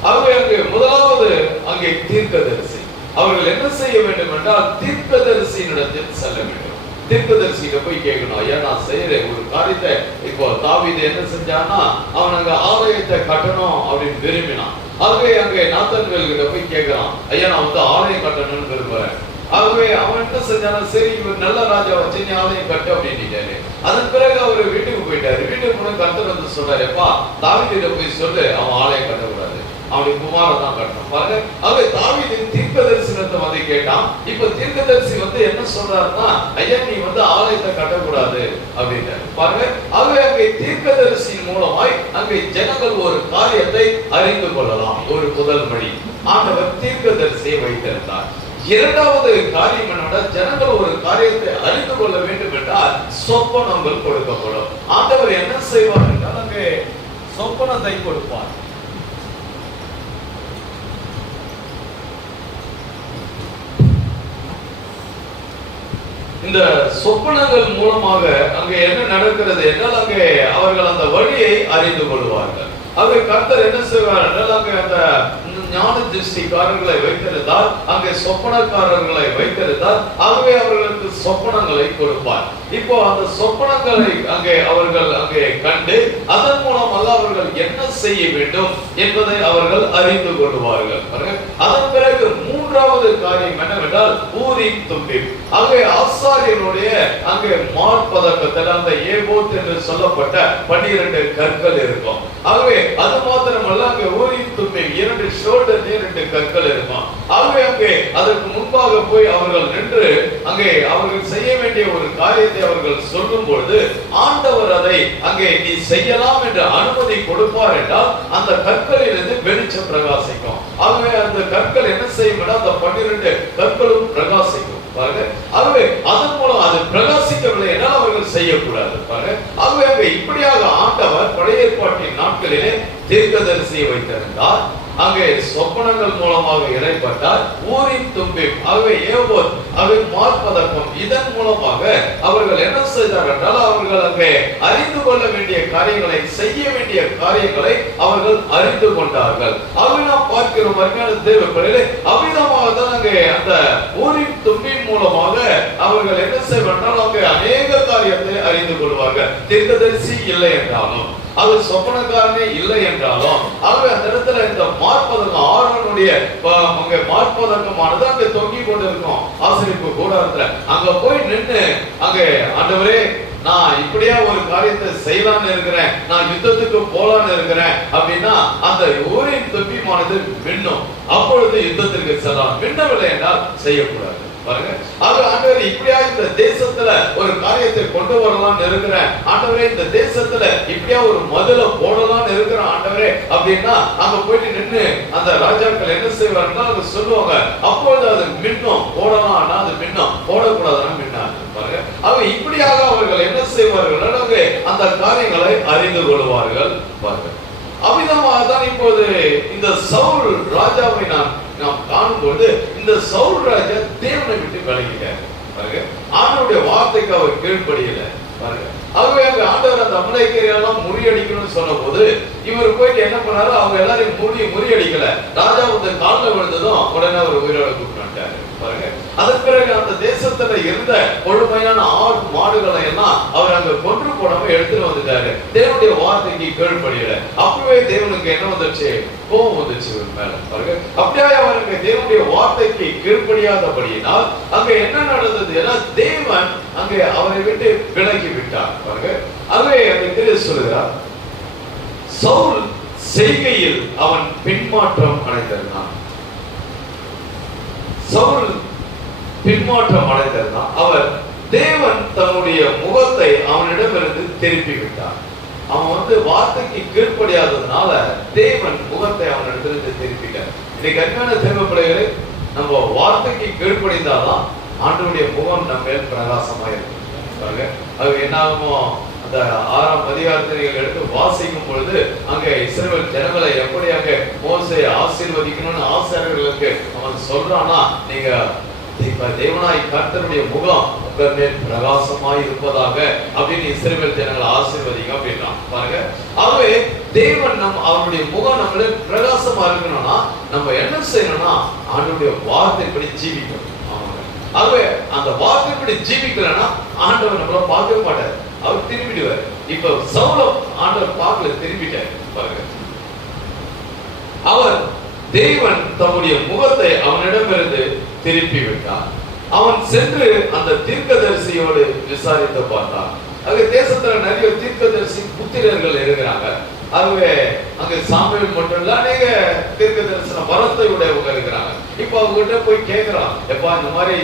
ஆகவே அங்கே முதலாவது அங்கே தீர்க்கதரிசி. அவர்கள் என்ன செய்ய வேண்டும் என்றால் தீர்க்கதரிசியினிடத்தில் செல்ல வேண்டும். தீர்க்கதரிசியிட போய் கேட்கணும், ஐயா நான் செய்யறேன் ஒரு காரியத்தை. இப்போ தாவீது என்ன செஞ்சான்னா அவன் அங்க ஆலயத்தை கட்டணும் அப்படின்னு விரும்பினான். ஆகவே அங்கே நாத்தான்வேல் கிட்ட போய் கேட்கிறான், ஐயா நான் வந்து ஆலயம் கட்டணும்னு விரும்புறேன். ஆகவே அவன் என்ன செஞ்சானா, சரி இவர் நல்ல ராஜா வச்சு நீ ஆலயம் கட்டு அப்படின்ட்டாரு. அதன் பிறகு அவர் வீட்டுக்கு போயிட்டாரு. வீட்டுக்கு போன கர்த்தர் வந்து சொல்றாரு, எப்பா தாவீதிட்ட போய் சொல்லு அவன் ஆலயம் கட்டக்கூடாது, அவனுடைய குமாரன் தான் கட்டணும். பாருங்க, அவை தாவீதின் தீர்க்கதரிசனத்தை வந்து கேட்டான். இப்ப தீர்க்கதரிசி வந்து என்ன சொல்றாருன்னா, ஐயா நீ வந்து ஆலயத்தை கட்டக்கூடாது அப்படின்னு பாருங்க. அவை அங்கே தீர்க்கதரிசியின் மூலமாய் அங்கே ஜனங்கள் ஒரு காரியத்தை அறிந்து கொள்ளலாம். ஒரு முதல் வழி ஆண்டவர் தீர்க்கதரிசியை வைத்திருந்தார். இரண்டாவது காரியம் என்னோட, ஜனங்கள் ஒரு காரியத்தை அறிந்து கொள்ள வேண்டும் என்றால் சொப்பனங்கள் கொடுக்கப்படும். ஆண்டவர் என்ன செய்வார் என்றால் அங்கே சொப்பனத்தை கொடுப்பார். இந்த சொப்பனங்கள் மூலமாக அங்கே என்ன நடக்கிறது என்றால் அங்கே அவர்கள் அந்த வழியை அறிந்து கொள்வார்கள். அவை கர்த்தர் என்ன செய்வார் என்றால் அங்கே அந்த ஞான திருஷ்டிக்காரர்களை வைத்திருந்தால், அங்கே சொப்பனக்காரர்களை வைத்திருந்தால், ஆகவே அவர்களுக்கு சொப்பனங்களை கொடுப்பார். இப்போ அந்த சொப்பனங்களை அங்கே அவர்கள் அங்கே கண்டு அதன் மூலமாக அவர்கள் என்ன செய்ய வேண்டும் என்பதை அவர்கள் அறிந்து கொள்வார்கள். அதன் பிறகு மூன்றாவது காரியம் என்னவென்றால் ஊரீம் தும்மீம். ஆகவே ஆசாரியனுடைய அங்கே மார்பதக்கத்தில் அந்த ஏபோத் என்று சொல்லப்பட்ட 12 கற்கள் இருக்கும். ஆகவே அது மாத்திரமல்ல, அங்கே ஊரீம் தும்மீம் 2 ஷோல்டர் 2 கற்கள் இருக்கும். ஆகவே அங்கே அதற்கு முன்பாக போய் அவர்கள் நின்று அங்கே அவர்கள் செய்ய வேண்டிய ஒரு காரியத்தை அவர்கள் சொல்லும் பொழுது ஆண்டவர் அதை அங்கே நீ செய்யலாம் என்று அனுமதி கொடுப்பார் என்றால் அந்த கற்களிலிருந்து வெளிச்சம் பிரகாசிக்கும். ஆகவே அந்த கற்கள் என்ன செய்யும் என்றால் அந்த 12 கற்களும் பிரகாசிக்கும். ஆகவே அதன் மூலம் அது பிரகாசிக்கவில்லை என்றால் அவர்கள் செய்யக்கூடாது. ஆகவே இப்படியாக ஆண்டவர் பழைய ஏற்பாட்டின் நாட்களிலே தீர்க்கதரிசியை வைத்திருந்தார். அங்கே சொப்பனங்கள் மூலமாக இறைப்பட்டார். ஊரீம் தும்மீம் ஆகவே ஏபோத் ஆகவே மார்பதக்கம், இதன் மூலமாக அவர்கள் என்ன செய்தார் என்றால் அவர்கள் அங்கே அறிந்து கொள்ள வேண்டிய காரியங்களை, செய்ய வேண்டிய காரியங்களை அவர்கள் அறிந்து கொண்டார்கள். ஆகவே நாம் பார்க்கிறோம் அருமையான தேவப்பிள்ளைகளே, அவ்விதமாக தான் அங்கே அந்த ஊரீம் தும்மீம் மூலமாக அவர்கள் என்ன செய்வார்கள், அங்கே அநேக காரியத்தை அறிந்து கொள்வார்கள். தீர்க்கதரிசி இல்லை என்றாலும், அது சொப்பனக்காரனே இல்லை என்றாலும், ஆகவே அந்த இடத்துல இந்த மார்பதக்கம் ஆரோனுடைய அங்கே மார்பதக்கமானது அங்கே தொங்கிக் கொண்டிருக்கும் ஆசரிப்பு கூடாரத்துல. அங்க போய் நின்று அங்கே ஆண்டவரே நான் இப்படியா ஒரு காரியத்தை செய்யலான்னு இருக்கிறேன், நான் யுத்தத்துக்கு போலான்னு இருக்கிறேன் அப்படின்னா அந்த ஊரின் தும்மீமானது மின்னும். அப்பொழுது யுத்தத்திற்கு செல்லலாம். மின்னவில்லை என்றால் செய்யக்கூடாது. பாருங்க, ஆண்டவர் இப்படியா இந்த தேசத்துல ஒரு காரியத்தை கொண்டு வரலாம்னு இருக்கிறேன் ஆண்டவரே, இந்த தேசத்துல இப்படியா ஒரு மதுல போடலாம்னு இருக்கிற ஆண்டவரே அப்படின்னா அங்க போயிட்டு நின்று அந்த ராஜாக்கள் என்ன செய்வாங்கன்னா அது சொல்லுவாங்க. அப்பொழுது அது மின்னும். போடலாம்னா அது மின்னும், போடக்கூடாதுன்னா மின்னாது. பாருங்க, அவ இப்படியாக அவர்கள் என்ன செய்வார்கள், அந்த காரியங்களை அறிந்து கொள்வார்கள். பாருங்க, அவ்விதமாக தான் இப்போது இந்த சவுல் ராஜாவை நாம் காணும்போது இந்த சவுல் ராஜா தேவனை விட்டு விலகிட்டார். பாருங்க, ஆண்டவருடைய வார்த்தைக்கு அவர் கீழ்ப்படியல. பாருங்க, ஆகவே ஆண்டவர் அந்த அமலேக்கியரெல்லாம் முறியடிக்கணும்னு சொன்ன போது இவர் போயிட்டு என்ன பண்ணாரு, அவங்க எல்லாரையும் முறியடிக்கல. ராஜா வந்து காலில் விழுந்ததும் உடனே அவர் உயிரோட கூப்பிட்டாரு. பாருங்க, அதன் பிறகு அந்த தேசத்துல இருந்த கொழுமையான ஆடு மாடுகளை எல்லாம் அவர் அங்க கொன்று போடாம எடுத்துட்டு வந்துட்டாரு. தேவனுடைய வார்த்தைக்கு கீழ்ப்படியல. அப்பவே தேவனுக்கு என்ன வந்துச்சு? கோபம் வந்துச்சு மேல. பாருங்க, அப்படியே அவருக்கு தேவனுடைய வார்த்தைக்கு கீழ்ப்படியாதபடியினால் அங்க என்ன நடந்தது? ஏன்னா தேவன் அங்கே அவரை விட்டு விலகி விட்டார். பாருங்க, அங்கே அந்த சொல்லுகிறார், சவுல் செய்கையில் அவன் பின்மாற்றம் அடைந்திருந்தான். சவுல் பின்மாற்றம் அடைந்திருந்தான். அவர் தேவன் தன்னுடைய முகத்தை அவனிடமிருந்து திருப்பி விட்டார். அவன் வார்த்தைக்கு கீழ்ப்படியாததுனால தேவன் முகத்தை அவனிடத்திலிருந்து திருப்பிட்டார். இன்னைக்கு அன்பான தேவ பிள்ளைகளே, நம்ம வார்த்தைக்கு கீழ்ப்படிந்தாதான் ஆண்டவருடைய முகம் நம்ம மேல் பிரகாசமா இருக்கும். அது என்ன ஆகுமோ? அந்த 6ஆம் அதிகாரத்தை நீங்கள் எடுத்து வாசிக்கும் பொழுது அங்கே இஸ்ரவேல் ஜனங்களை எப்படி அங்கே மோசேயை ஆசீர்வதிக்கணும்னு ஆசாரியர்களுக்கு அவன் சொல்றானா, நீங்க தேவனாய் கர்த்தருடைய முகம் உங்கள் மேல் பிரகாசமாய் இருப்பதாக அப்படின்னு இஸ்ரவேல் ஜனங்களை ஆசீர்வதிங்க அப்படின்றான். பாருங்க, ஆகவே தேவன் அவருடைய முகம் நம்மள பிரகாசமா இருக்கணும்னா நம்ம என்ன செய்யணும்னா ஆண்டவருடைய வார்த்தைப்படி ஜீவிக்கணும். ஆகவே அந்த வார்த்தைப்படி ஜீவிக்கலன்னா ஆண்டவர் நம்மள பார்க்க மாட்டார், அவர் திரும்பிடுவார். இப்ப சவுலம் ஆண்டவர் பார்க்கல, திரும்பிட்டார். பாருங்க, அவர் தேவன் தம்முடைய முகத்தை அவனிடமிருந்து திருப்பி விட்டார். அவன் சென்று அந்த தீர்க்கதரிசியோடு விசாரித்து பார்த்தான். அங்க தேசத்துல நிறைய தீர்க்கதரிசி புத்திரர்கள் இருக்கிறாங்க. ஆகவே அங்க சாமுவேல் மட்டும் இல்ல, அநேக தீர்க்க தரிசன வரத்தை உடையவங்க இருக்கிறாங்க. இப்ப அவங்க கிட்ட போய் கேட்கிறான், எப்பா இந்த மாதிரி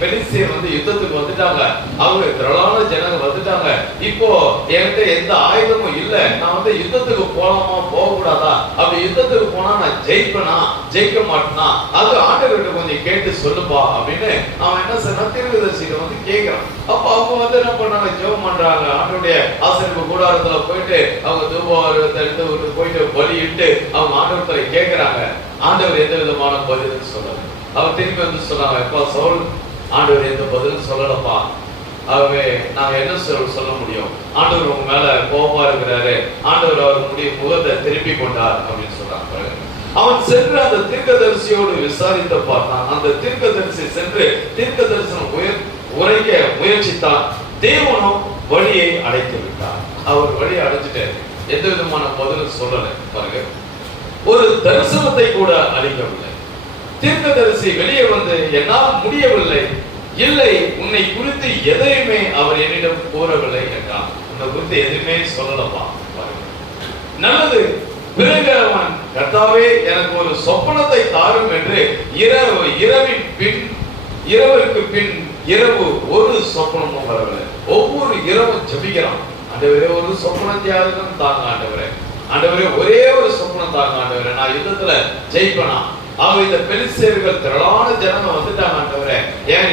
பெலிஸ்தியர் யுத்தத்துக்கு வந்துட்டாங்க, அவங்க திரளான ஜனங்க வந்துட்டாங்க, இப்போ என்கிட்ட எந்த ஆயுதமும் இல்ல, நான் யுத்தத்துக்கு போலாமா போக கூடாதா? அப்படி யுத்தத்துக்கு போனா நான் ஜெயிப்பனா ஜெயிக்க மாட்டேனா? அது ஆண்டவர்கிட்ட கொஞ்சம் கேட்டு சொல்லுப்பா அப்படின்னு அவன் என்ன சொன்னா தீர்க்கதரிசியில கேட்கிறான். அப்ப அவங்க என்ன பண்ணாங்க? ஜெபம் பண்றாங்க. ஆண்டவருடைய ஆசரிப்பு கூடாரத்துல போயிட்டு அவங்க தூபம் எடுத்து போயிட்டு பலியிட்டு அவங்க ஆண்டவர்களை கேட்கிறாங்க. ஆண்டவர் எந்த விதமான பதிலும் சொல்லல. அவர் திரும்பி சொன்னாங்க, எப்பா சவுல், ஆண்டவர் எந்த பதிலும் சொல்லலப்பா, ஆகவே நாங்க என்ன சொல்ல முடியும்? ஆண்டவர் உங்க மேல கோபமா இருக்கிறாரு, ஆண்டவர் அவர் முகத்தை திருப்பி கொண்டார் அப்படின்னு சொல்றாங்க. அவன் சென்று அந்த தீர்க்கதரிசியோடு விசாரித்து பார்த்தான். அந்த தீர்க்கதரிசி சென்று தீர்க்க தரிசனம் உரைக்க முயற்சித்தான். தேவனும் வழியை அடைத்து விட்டார். அவர் வழியை அடைச்சிட்டாரு, எந்த விதமான பதிலும் சொல்லல. பாருங்க, ஒரு தரிசனத்தை கூட அளிக்கவில்லை. தீர்க்கதரிசி வெளியே என்னால் முடியவில்லை, இல்லை உன்னை குறித்து எதையுமே அவர் என்னிடம் கூறவில்லை என்றான். உன்னை குறித்து எதுவுமே சொல்லலப்பா. நல்லது. பிறகு அவன், கர்த்தாவே எனக்கு ஒரு சொப்பனத்தை தாரும் என்று இரவுக்கு பின் இரவு ஒரு சொப்பனமும் வரவில்லை. ஒவ்வொரு இரவும் ஜெபிக்கிறான், ஆண்டவரே ஒரு சொப்பனத்தையாவது தாங்க ஆண்டவரே, ஆண்டவரே ஒரே ஒரு சொப்பனம் தாங்க ஆண்டவரே, நான் யுத்தத்துல ஜெயிப்பனா? அவங்க இந்த பெலிஸ்தியர்கள் திரளான ஜனங்க வந்துட்டாங்க ஆண்டவரே,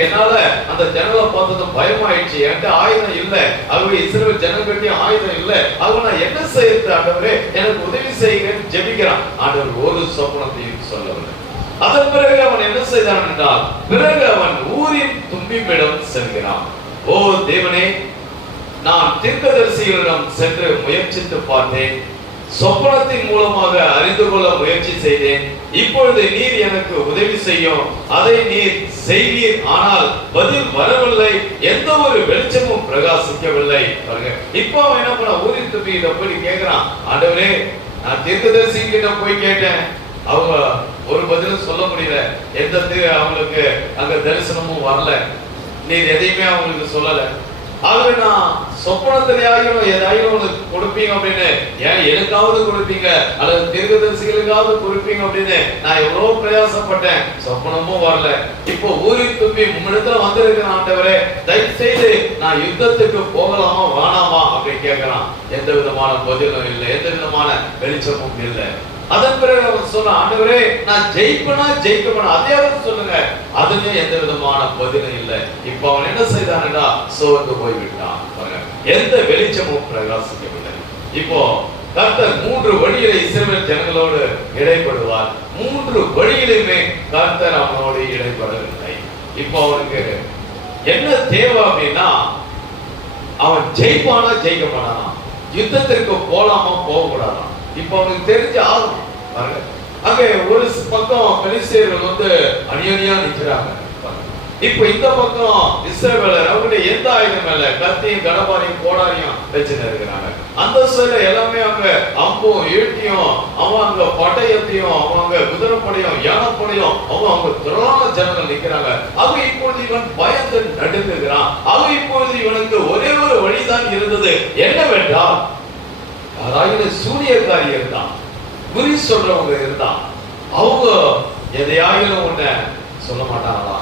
என்னால அந்த ஜனங்களை பார்த்ததும் பயமாயிடுச்சு, என்கிட்ட ஆயுதம் இல்லை, அவங்க இஸ்ரவேல் ஜனங்கள்கிட்டயும் ஆயுதம் இல்லை, அவங்க நான் என்ன செய்யறது ஆண்டவரே, எனக்கு உதவி செய்கிறேன்னு ஜெபிக்கிறான். ஆண்டவர் ஒரு சொப்பனத்தையும் சொல்லவில்லை. அதன் பிறகு அவன் என்ன செய்தான் என்றால், பிறகு அவன் ஊரின் தும்பிமிடம் செல்கிறான். ஓ தேவனே, நான் தீர்க்கதரிசிகளிடம் சென்று முயற்சித்து பார்த்தேன், சொப்பனத்தின் மூலமாக அறிந்து கொள்ள முயற்சி செய்தேன். இப்பொழுது நீர் எனக்கு உதவி செய்யும், அதை நீர் செய்வீர். ஆனால் பதில் வரவில்லை, எந்த ஒரு வெளிச்சமும் பிரகாசிக்கவில்லை. இப்போ அவன் என்ன பண்ண, ஊரின் தும்பிகிட்ட போய் கேட்கிறான், ஆண்டவரே நான் தீர்க்கதரிசி கிட்ட போய் கேட்டேன், அவங்க ஒரு பதிலும் சொல்ல முடியல, எந்த அவங்களுக்கு அங்க தரிசனமும் வரல, நீர் எதையுமே அவங்களுக்கு சொல்லல. ஆகவே நான் சொப்பனத்திலேயும் ஏதாயும் கொடுப்பீங்க அப்படின்னு, ஏன் எனக்காவது கொடுப்பீங்க அல்லது தீர்க்கதரிசிகளுக்காவது கொடுப்பீங்க அப்படின்னு நான் எவ்வளவு பிரயாசப்பட்டேன், சொப்பனமும் வரல. இப்போ ஊரின் தும்பி உம்மிடத்துல வந்திருக்கிற ஆண்டவரே, தயவு செய்து நான் யுத்தத்துக்கு போகலாமா வேணாமா அப்படின்னு கேட்கிறான். எந்த விதமான பதிலும் இல்லை, எந்த விதமான வெளிச்சமும் இல்லை. அதன் பிறகு அவன் சொன்ன, ஆண்டவரே நான் ஜெயிப்பனா ஜெயிக்கப்பனா அதையாவது சொல்லுங்க. அதுலயும் எந்த விதமான பதிலும் இல்லை. இப்ப அவன் என்ன செய்தான்டா, சோர்ந்து போய்விட்டான். எந்த வெளிச்சமும் பிரகாசிக்கவில்லை. இப்போ கர்த்தர் 3 வழியிலே இஸ்ரவேல் ஜனங்களோடு இடைப்படுவார். 3 வழியிலுமே கர்த்தர் அவனோடு இடைப்படவில்லை. இப்போ அவனுக்கு என்ன தேவை அப்படின்னா, அவன் ஜெயிப்பானா ஜெயிக்கப்படானா, யுத்தத்திற்கு போலாமா போக கூடாதான். இப்ப அவனுக்கு தெரிஞ்ச ஆகும். அங்கே ஒரு பக்கம் பெலிஸ்தியர்கள் அணியணியா நிற்கிறாங்க. இப்போ இந்த பக்கம் இஸ்ரவேலர் அவங்களுடைய எந்த ஆயுதம் இல்ல, கத்தியும் கடப்பாரையும் கோடாரியும் வச்சுன்னு இருக்கிறாங்க. அந்த சைடுல எல்லாமே அவங்க அம்பும் ஈட்டியும் அவங்க பட்டயத்தையும் அவங்க குதிரைப்படையும் யானைப்படையும் அவங்க திரளான ஜனங்கள் நிற்கிறாங்க. அவ இப்பொழுது இவன் பயந்து நடுங்குகிறான். அவ இப்பொழுது இவனுக்கு ஒரே ஒரு வழிதான் இருந்தது, என்னவென்றால் அதாவது சூனியக்காரி இருந்தான், குறி சொல்றவங்க இருந்தான். அவங்க எதையாயிலும் ஒண்ணு சொல்ல மாட்டாங்களா?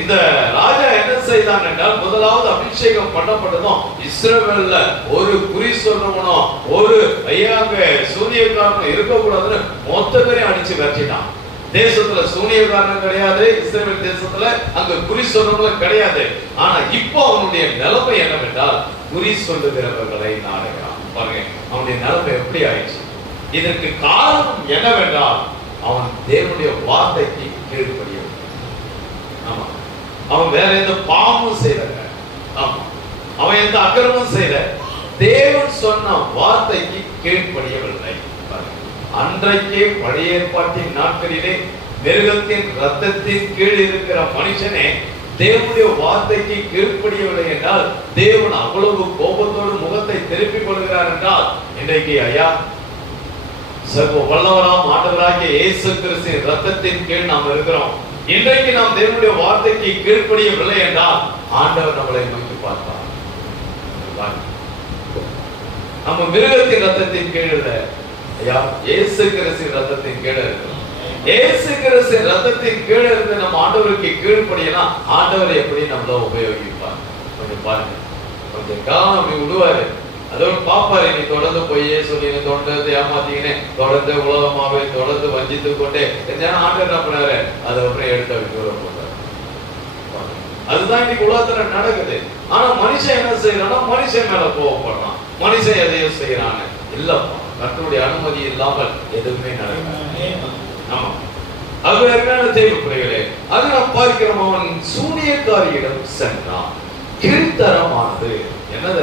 இந்த ராஜா என்ன செய்தான் என்றால், முதலாவது அபிஷேகம் பண்ணப்பட்டதும் இஸ்ரவேல்ல ஒரு குறி சொல்றவனோ ஒரு சூனியக்காரனும் இருக்கக்கூடாதுன்னு மொத்த பேரையும் அடிச்சு விரட்டிட்டான். தேசத்துல சூனியக்காரனும் கிடையாது, இஸ்ரவேல் தேசத்துல அங்க குறி சொல்றவங்களும் கிடையாது. ஆனா இப்போ அவனுடைய நிலைமை என்னவென்றால், குறி சொல்லுகிறவர்களை நாடுகிறான். பாருங்க அவனுடைய நிலைமை எப்படி ஆயிடுச்சு. இதற்கு காரணம் என்னவென்றால், அவன் தேவனுடைய வார்த்தைக்கு கீழ்ப்படியவில்லை. ஆமா, அவன் வேற எந்த பாவமும் செய்யல. ஆமா, அவன் எந்த அக்கிரமும் செய்யல. தேவன் சொன்ன வார்த்தைக்கு கீழ்ப்படியவில்லை. அன்றைக்கே பழைய ஏற்பாட்டின் நாட்களிலே மிருகத்தின் ரத்தத்தின் கீழ் இருக்கிற மனுஷனே தேவனுடைய வார்த்தைக்கு கீழ்ப்படியவில்லை என்றால், தேவன் அவ்வளவு கோபத்தோடு முகத்தை திருப்பிக் கொள்கிறார் என்றால், இன்றைக்கு ஐயா சர்வ வல்லவராம் ஆண்டவராகிய இயேசு கிறிஸ்துவின் ரத்தத்தின் கீழ் நாம் இருக்கிறோம். இன்றைக்கு நாம் தேவனுடைய வார்த்தைக்கு கீழ்ப்படியவில்லை என்றால், ஆண்டவர் நம்மளை நோக்கி பார்ப்பார். நம்ம மிருகத்தின் ரத்தத்தின் கீழ் இல்ல ஐயா, இயேசு கிறிஸ்துவின் ரத்தத்தின் கீழ் இருக்கிறோம். இயேசு கிறிஸ்துவின் ரத்தத்தின் கீழ் இருந்து நம்ம ஆண்டவருக்கு கீழ்ப்படியலாம். ஆண்டவர் எப்படி நம்மள உபயோகிப்பார் கொஞ்சம் பாருங்க. கொஞ்சம் காலம் அப்படி விடுவாரு, அதோடு பாப்பாரு. நீ தொடர்ந்து பொய்யே சொல்லி தொடர்ந்து ஏமாத்தீங்கன்னு தொடர்ந்து உலகமாவே தொடர்ந்து வஞ்சித்து கொண்டே ஆண்டவர் என்ன பண்ணாரு, அதுக்கப்புறம் எடுத்து விட்டு போறாரு. அதுதான் இன்னைக்கு உலகத்துல நடக்குது. ஆனா மனுஷன் என்ன செய்யறான்னா, மனுஷன் மேல கோவப்படுறான், மனுஷன் எதையும் செய்யறான்னு. இல்லப்பா, கர்த்தருடைய அனுமதி இல்லாமல் எதுவுமே நடக்காது. ஆமா, அது என்ன தேவைப்படுகிறே. அது நாம் பார்க்கிறோம். அவன் சூனியக்காரியிடம் சென்றான். கீழ்த்தரமானது என்னது?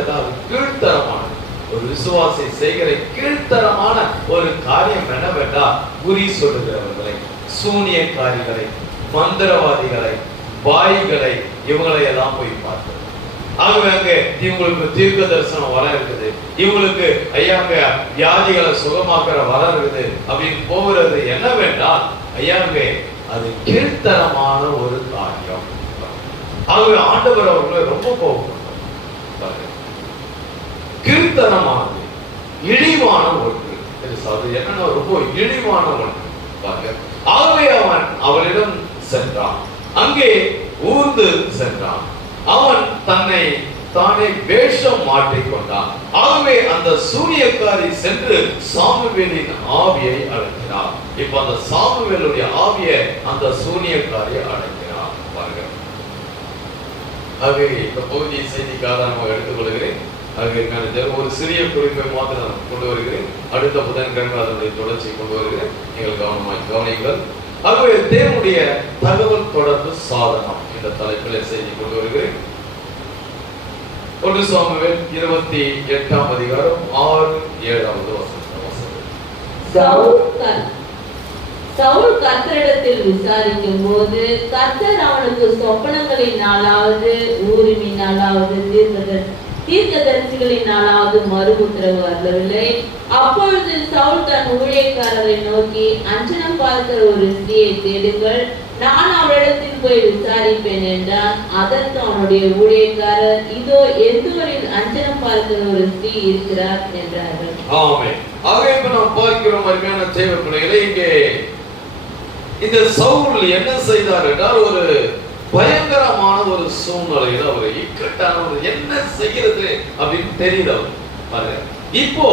கீழ்த்தரமானது. ஒரு விசுவாசி செய்கிற கீழ்த்தரமான ஒரு காரியம் என்னவென்றால், குறி சொல்லுகிறவர்களை, சூனியக்காரிகளை, மந்திரவாதிகளை, பாய்களை, இவங்களை எல்லாம் போய் பார்த்தது. ஆகவே அங்க இவங்களுக்கு தீர்க்க தரிசனம் வர இருக்குது, இவங்களுக்கு ஐயாங்க வியாதிகளை சுகமாக்குற வர இருக்குது அப்படின்னு போகிறது என்னவென்றால், ஐயாங்க அது கீழ்த்தரமான ஒரு காரியம். ஆகவே ஆண்டவர் அவர்களை ரொம்ப கோபப்படுறார். கீழ்த்தனமானது, இழிவான ஒன்று. அது என்னன்னா ரொம்ப இழிவான ஒன்று. ஆகவே அவன் அவளிடம் சென்றான், அங்கே ஊர்ந்து சென்றான். அவன் தன்னை தானே வேஷம் மாற்றிக்கொண்டான். ஆகவே அந்த சூனியக்காரி சென்று சாமுவேலின் ஆவியை அழைக்கிறார். இப்ப அந்த சாமுவேலுடைய ஆவியை அந்த சூனியக்காரியை அழைக்கிறார். பாருங்க, ஆகவே இந்த பகுதியை செய்திக்காக நம்ம எடுத்துக்கொள்கிறேன். ஒரு சிறிய குறிப்பை மாத்திரம் கொண்டு வருகிறேன். அடுத்த புதன்கிழமை அதனுடைய தொடர்ச்சியை கொண்டு வருகிறேன். நீங்கள் கவனமாய் கவனிங்கள். ஆகவே தேவனுடைய தகவல் தொடர்பு சாதனம் என்ற தலைப்பில் செய்தி கொண்டு வருகிறேன். 1 சாமுவேல் 28ஆம் அதிகாரம் 6-7வது வசனம். சவுல் கர்த்தரிடத்தில் விசாரிக்கும் போது, கர்த்தர் அவனுக்கு சொப்பனங்களினாலாவது ஊரிமினாலாவது தீர்க்கதரிசிகளினாலாவது மறு உத்தரவு அருளவில்லை. அப்பொழுது சவுல் தன் ஊழியக்காரரை நோக்கி, அஞ்சனம் பார்க்கிற ஒரு ஸ்திரியை தேடுங்கள், நான் அவரிடத்தில் போய் விசாரிப்பேன் என்றான். அதற்கு அவனுடைய ஊழியக்காரர், இதோ எந்தூரில் அஞ்சனம் பார்க்கிற ஒரு ஸ்திரீ இருக்கிறார் என்றார்கள். ஆமென். ஆகவே இப்ப நாம் பார்க்கிறோம் அருமையான தேவ பிள்ளைகளே, இங்கே இந்த சவுல் என்ன செய்தார் என்றால், ஒரு பயங்கரமான ஒரு சூழ்நிலையில் அவர் இக்கட்டான ஒரு என்ன செய்கிறது அப்படின்னு தெரியல. பாருங்க, இப்போ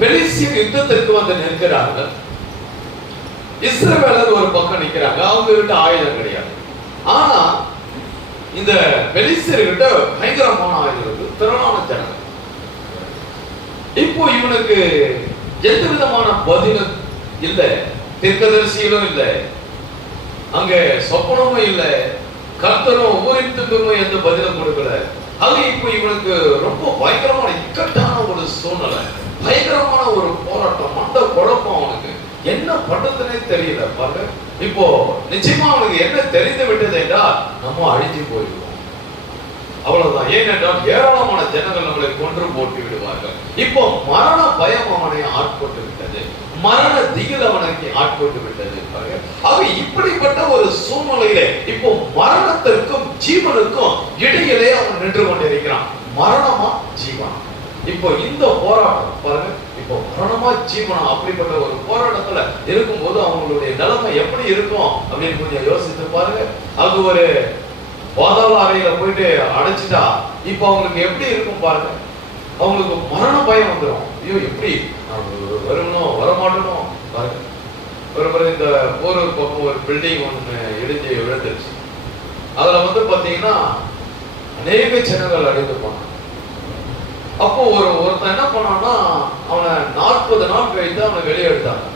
பெலிஸ்தியர் யுத்தத்திற்கு வந்து நிற்கிறார்கள். இஸ்ரவேலர் ஒரு பக்கம் நிற்கிறாங்க. அவங்க கிட்ட ஆயுதம் கிடையாது. ஆனா இந்த பெலிஸ்தியர் கிட்ட பயங்கரமான ஆயுதம் இருக்கு, திரளான ஜனங்கள். இப்போ இவனுக்கு எந்த விதமான பதிலும் இல்லை, தீர்க்கதரிசிகளும் இல்லை, அங்க சொப்பனமும் இல்லை, கர்த்தரும் ஊரித்துக்கும் எந்த பதிலும் கொடுக்கல. அது இப்போ இவனுக்கு ரொம்ப பயங்கரமான இக்கட்டான ஒரு சூழ்நிலை, பயங்கரமான ஒரு போராட்டம், மண்ட குழப்பம் அவனுக்கு. என்ன பண்றதுன்னே தெரியல பாருங்க. இப்போ நிச்சயமா அவனுக்கு என்ன தெரிந்து விட்டது என்றால் நம்ம அழிஞ்சு போயிடுவோம், அவ்வளவுதான். ஏனென்றால் ஏராளமான ஜனங்கள் நம்மளை கொன்று போட்டு விடுவார்கள். இப்போ மரண பயம் அவனை ஆட்பட்டு விட்டது, மரண திகில் அவனுக்கு ஆட்பட்டு விட்டது. ஆக இப்படிப்பட்ட ஒரு சூழ்நிலையிலே இப்போ மரணத்திற்கும் ஜீவனுக்கும் இடையிலே அவன் நின்று கொண்டிருக்கிறான். மரணமா ஜீவனா? இப்போ இந்த போராட்டம் பாருங்க, இப்போ மரணமா ஜீவனா அப்படிப்பட்ட ஒரு போராட்டத்துல இருக்கும்போது அவங்களுடைய நிலைமை எப்படி இருக்கும் அப்படின்னு கொஞ்சம் யோசித்து பாருங்க. அது ஒரு பாதாள அறையில போயிட்டு அடைச்சிட்டா இப்போ அவங்களுக்கு எப்படி இருக்கும் பாருங்க. அவங்களுக்கு மரண பயம் வந்துடும். ஐயோ எப்படி வரணும் வரமாட்டணும் பாருங்க. ஒரு இந்த போரூர் பக்கம் ஒரு பில்டிங் ஒன்று இடிஞ்சு விழுந்துருச்சு. அதுல வந்து பாத்தீங்கன்னா அநேக ஜனங்கள் அடைந்து போனாங்க. அப்போ ஒருத்தன் என்ன பண்ணான்னா அவனை 40 நாள் கழித்து அவனை வெளியே எடுத்தாங்க.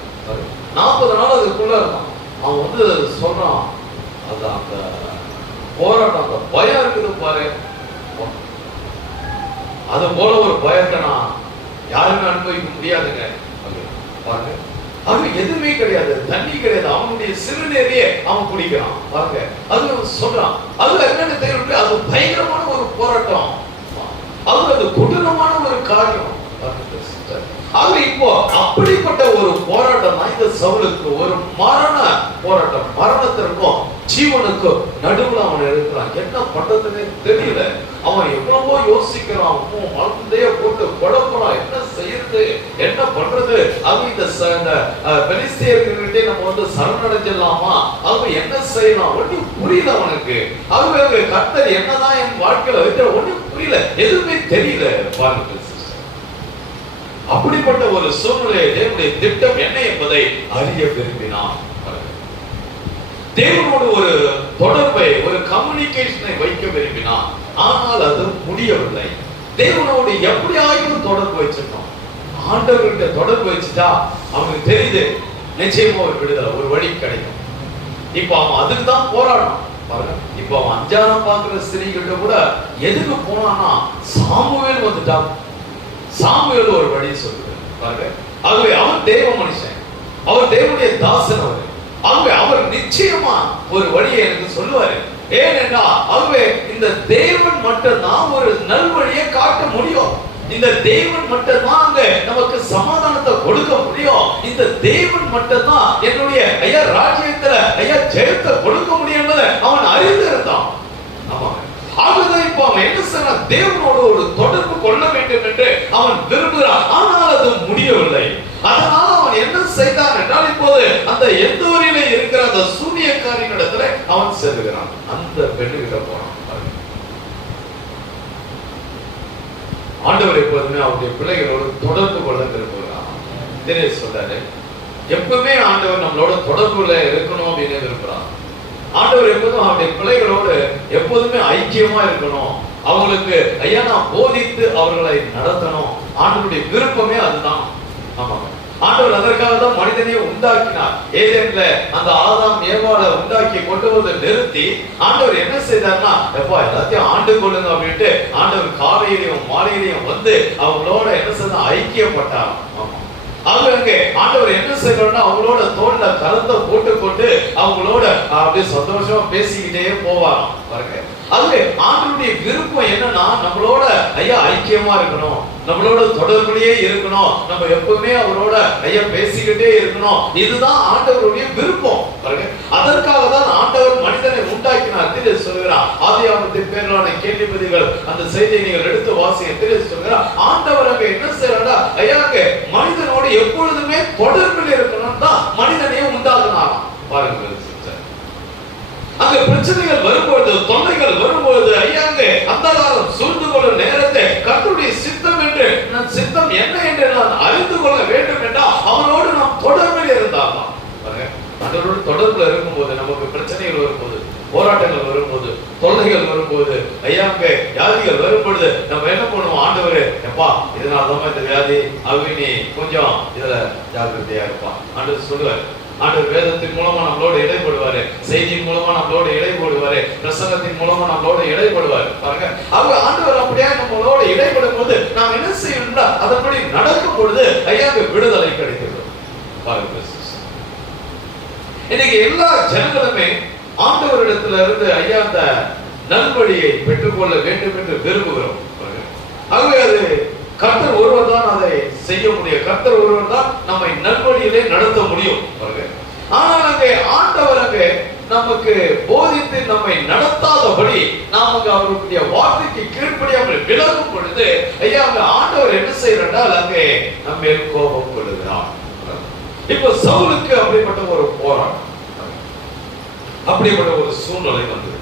40 நாள் அதுக்குள்ள இருந்தான். அவன் வந்து சொல்றான், அது அந்த போராட்டம், அந்த பயம் இருக்குது பாரு, அது போல ஒரு பயத்தை நான் யாருமே அனுபவிக்க முடியாதுங்க பாருங்க. அது எதுவுமே கிடையாது, தண்ணி கிடையாது, அவனுடைய சிறுநீரையே அவன் குடிக்கிறான் பாருங்க. அது சொல்றான், அது என்னன்னு தெரியும், அது பயங்கரமான ஒரு போராட்டம், அது கொடூரமான ஒரு காரியம். ஆக இப்போ அப்படிப்பட்ட ஒரு போராட்டம் தான் இந்த சவுலுக்கு, ஒரு மரண போராட்டம். மரணத்திற்கும் ஜீவனுக்கும் நடுவுல அவன் இருக்கிறான். என்ன பண்றதுன்னு தெரியல. அவன் எவ்வளவோ யோசிக்கிறான், மனதைய போட்டு குழப்பறான், என்ன செய்யறது என்ன பண்றது. அவன் இந்த பெலிஸ்தியர்கிட்ட நம்ம வந்து சரணடைஞ்சிடலாமா, அவன் என்ன செய்யலாம் ஒன்னும் புரியல அவனுக்கு. அவங்க கர்த்தர் என்னதான் என் வாழ்க்கையில வைக்கிற ஒன்னும் புரியல, எதுவுமே தெரியல பாருங்க. அப்படிப்பட்ட ஒரு சூழ்நிலையை தேவனுடைய திட்டம் என்ன என்பதை அறிய விரும்பினான். தேவனோடு ஒரு தொடர்பை, ஒரு கம்யூனிகேஷனை வைக்க விரும்பினான். ஆனால் அது முடியவில்லை. தேவனோடு எப்படியாயும் தொடர்பு வச்சிருந்தோம். ஆண்டவர்கிட்ட தொடர்பு வச்சுட்டா அவனுக்கு தெரியுது நிச்சயமா ஒரு விடுதலை, ஒரு வழி கிடைக்கும். இப்ப அவன் அதுக்கு தான் போராடணும் பாருங்க. இப்ப அவன் அஞ்சானம் பார்க்கிற ஸ்திரீகிட்ட கூட எதுக்கு போனான்னா சாமுவேல் வந்துட்டான். சாமுவேல் ஒரு வழி சொல்லுவார் பாருங்க. ஆகவே அவன் தேவ மனுஷன், அவர் தேவனுடைய தாசன். அவர் நிச்சயமா ஒரு வழியை எனக்கு சொல்லுவாரு. ஏனென்றால் ஆகவே இந்த தேவன் மட்டும்தான் ஒரு நல்வழியை காட்ட முடியும். இந்த தேவன் மட்டும்தான் அங்க நமக்கு சமாதானத்தை கொடுக்க முடியும். இந்த தேவன் மட்டும்தான் என்னுடைய ஐயா ராஜ்யத்துல ஐயா ஜெயத்தை கொடுக்க முடியும் என்பதை அவன் அறிந்திருந்தான். ஆமா, ஆகவே இப்போ அவன் என்ன செய்யறான், தேவனோடு ஒரு தொடர்பு கொள்ள வேண்டும் என்று அவன் விரும்புகிறான். ஆனால் அது முடியவில்லை. அதனால அவன் என்ன செய்தான் என்றால் இப்போது அந்த எந்தூரிலே இருக்கிற அந்த சூனியக்காரின் இடத்துல அவன் செல்கிறான். அந்த பெண்ணுகிட்ட போனான். ஆண்டவர் எப்போதுமே அவருடைய பிள்ளைகளோடு தொடர்பு கொள்ள விரும்புகிறான். தெரிய சொல்றாரு, எப்பவுமே ஆண்டவர் நம்மளோட தொடர்புல இருக்கணும் அப்படின்னு விரும்புறான். ஆண்டவர் எப்போதும் அவருடைய பிள்ளைகளோடு எப்போதுமே ஐக்கியமா இருக்கணும். அவங்களுக்கு ஐயா நான் போதித்து அவர்களை நடத்தணும். ஆண்டவருடைய விருப்பமே அதுதான். ஆமாங்க, ஆண்டவர் அதற்காக தான் மனிதனையே உண்டாக்கினார். ஏதேன்ல அந்த ஆதாம் ஏவாளை உண்டாக்கி கொண்டு வந்து நிறுத்தி ஆண்டவர் என்ன செய்தார்னா, எப்பா எல்லாத்தையும் ஆண்டு கொள்ளுங்க அப்படின்ட்டு ஆண்டவர் காலையிலையும் மாலையிலையும் வந்து அவங்களோட என்ன செய்ய ஐக்கியப்பட்டார். ஆமா, அவங்க ஆண்டவர் என்ன செய்யணும்னா அவங்களோட தோல்ல கலந்த போட்டுக்கொண்டு அவங்களோட அப்படியே சந்தோஷமா பேசிக்கிட்டே போவாராம் பாருங்க. அது ஆண்டவருடைய விருப்பம் என்னன்னா நம்மளோட ஐயா ஐக்கியமா இருக்கணும், நம்மளோட தொடர்புலயே இருக்கணும், நம்ம எப்பவுமே அவரோட ஐயா பேசிக்கிட்டே இருக்கணும். இதுதான் ஆண்டவருடைய விருப்பம் பாருங்க. அதற்காக தான் ஆண்டவர் மனிதனை உண்டாக்கினார். திரு சொல்கிறார் ஆதியாகமத்தின் பேரான கேள்விப்பதிகள் அந்த செய்தியை நீங்கள் எடுத்து வாசிங்க. திரு சொல்கிறார் ஆண்டவர் அங்க என்ன செய்யறாங்க, ஐயாங்க மனிதனோடு எப்பொழுதுமே தொடர்பில் இருக்கணும் தான் மனிதனையே உண்டாக்குனாராம் பாருங்க. அங்க பிரச்சனைகள் வரும்போது, தொல்லைகள் வரும்போது ஐயாங்க அந்தகாரம் சூழ்ந்து கொள்ளும் நேரத்தை கர்த்தருடைய சித்தம் என்று நான் சித்தம் என்ன என்று நான் அறிந்து கொள்ள வேண்டும் என்றால் அவனோடு நாம் தொடர்பில் இருந்தாலும் அதனோடு தொடர்புல இருக்கும்போது, நமக்கு பிரச்சனைகள் வரும்போது, போராட்டங்கள் வரும்போது, தொல்லைகள் வரும்போது, ஐயாங்க வியாதிகள் வரும்பொழுது நம்ம என்ன பண்ணுவோம், ஆண்டவரே எப்பா இதனாலதான் இந்த வியாதி, ஆகவே நீ கொஞ்சம் இதுல ஜாக்கிரதையா இருப்பான் ஆண்டவர் சொல்லுவார். ஆண்டவர் வேதத்தின் மூலமா நம்மளோட இடைப்படுவாரு, செய்தியின் மூலமா நம்மளோட இடைப்படுவாரு, பிரசங்கத்தின் மூலமா நம்மளோட இடைப்படுவாரு பாருங்க. அவங்க ஆண்டவர் அப்படியே நம்மளோட இடைப்படும் போது நாம் என்ன செய்யணும்னா அதன்படி நடக்கும் பொழுது ஐயாவுக்கு விடுதலை கிடைக்கிறது பாருங்க. இன்னைக்கு எல்லா ஜனங்களுமே ஆண்டவரிடத்துல இருந்து ஐயா அந்த நல்வழியை பெற்றுக்கொள்ள வேண்டும் என்று விரும்புகிறோம். ஆகவே அது கர்த்தர் ஒருவர் தான் அதை செய்ய முடியும். கர்த்தர் ஒருவர் தான் நம்மை நல்வழியிலே நடத்த முடியும். ஆனால் அங்கே ஆண்டவர் அங்கே நமக்கு போதித்து நம்மை நடத்தாதபடி நமக்கு அவருடைய வார்த்தைக்கு கீழ்ப்படியாமல் விலகும் பொழுது ஐயா அங்க ஆண்டவர் என்ன செய்யறால் அங்கே நம்ம மேல் கோபம் கொள்ளுகிறார். இப்ப சவுலுக்கு அப்படிப்பட்ட ஒரு போராட்டம், அப்படிப்பட்ட ஒரு சூழ்நிலை வந்து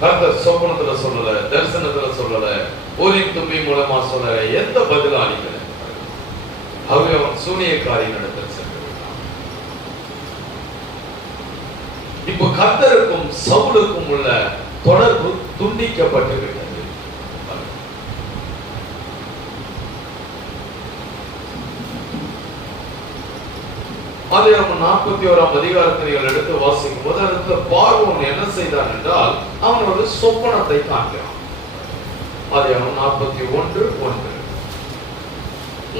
கர்த்தர் சொப்பனத்துல சொல்லல, தரிசனத்துல சொல்லல, ஊரின் தும்பி மூலமா சொல்லல, எந்த பதிலும் அளிக்கல. ஆகவே அவன் சூனியக்காரி நடத்த சென்றான். இப்போ கர்த்தருக்கும் சவுலுக்கும் உள்ள தொடர்பு துண்டிக்கப்பட்டு விட்டது. அதை நம்ம 41ஆம் அதிகாரத்தை நீங்கள் எடுத்து வாசிக்கும் போது அடுத்த பார்வோன் என்ன செய்தான் என்றால் அவன் ஒரு சொப்பனத்தை காண்கிறான். அதை அவன் 41:1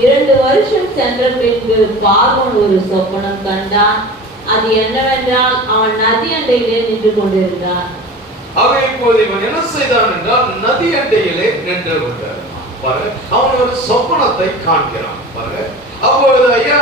2 வருஷம் சென்ற பின்பு பார்வோன் ஒரு சொப்பனம் கண்டான். அது என்னவென்றால் அவன் நதி அண்டையிலே நின்று கொண்டிருந்தான். அவன் இப்போது இவன் என்ன செய்தான் என்றால் நதி அண்டையிலே நின்று கொண்டான். பாருங்க, அவன் ஒரு சொப்பனத்தை காண்கிறான். பாருங்க, அப்பொழுது ஐயா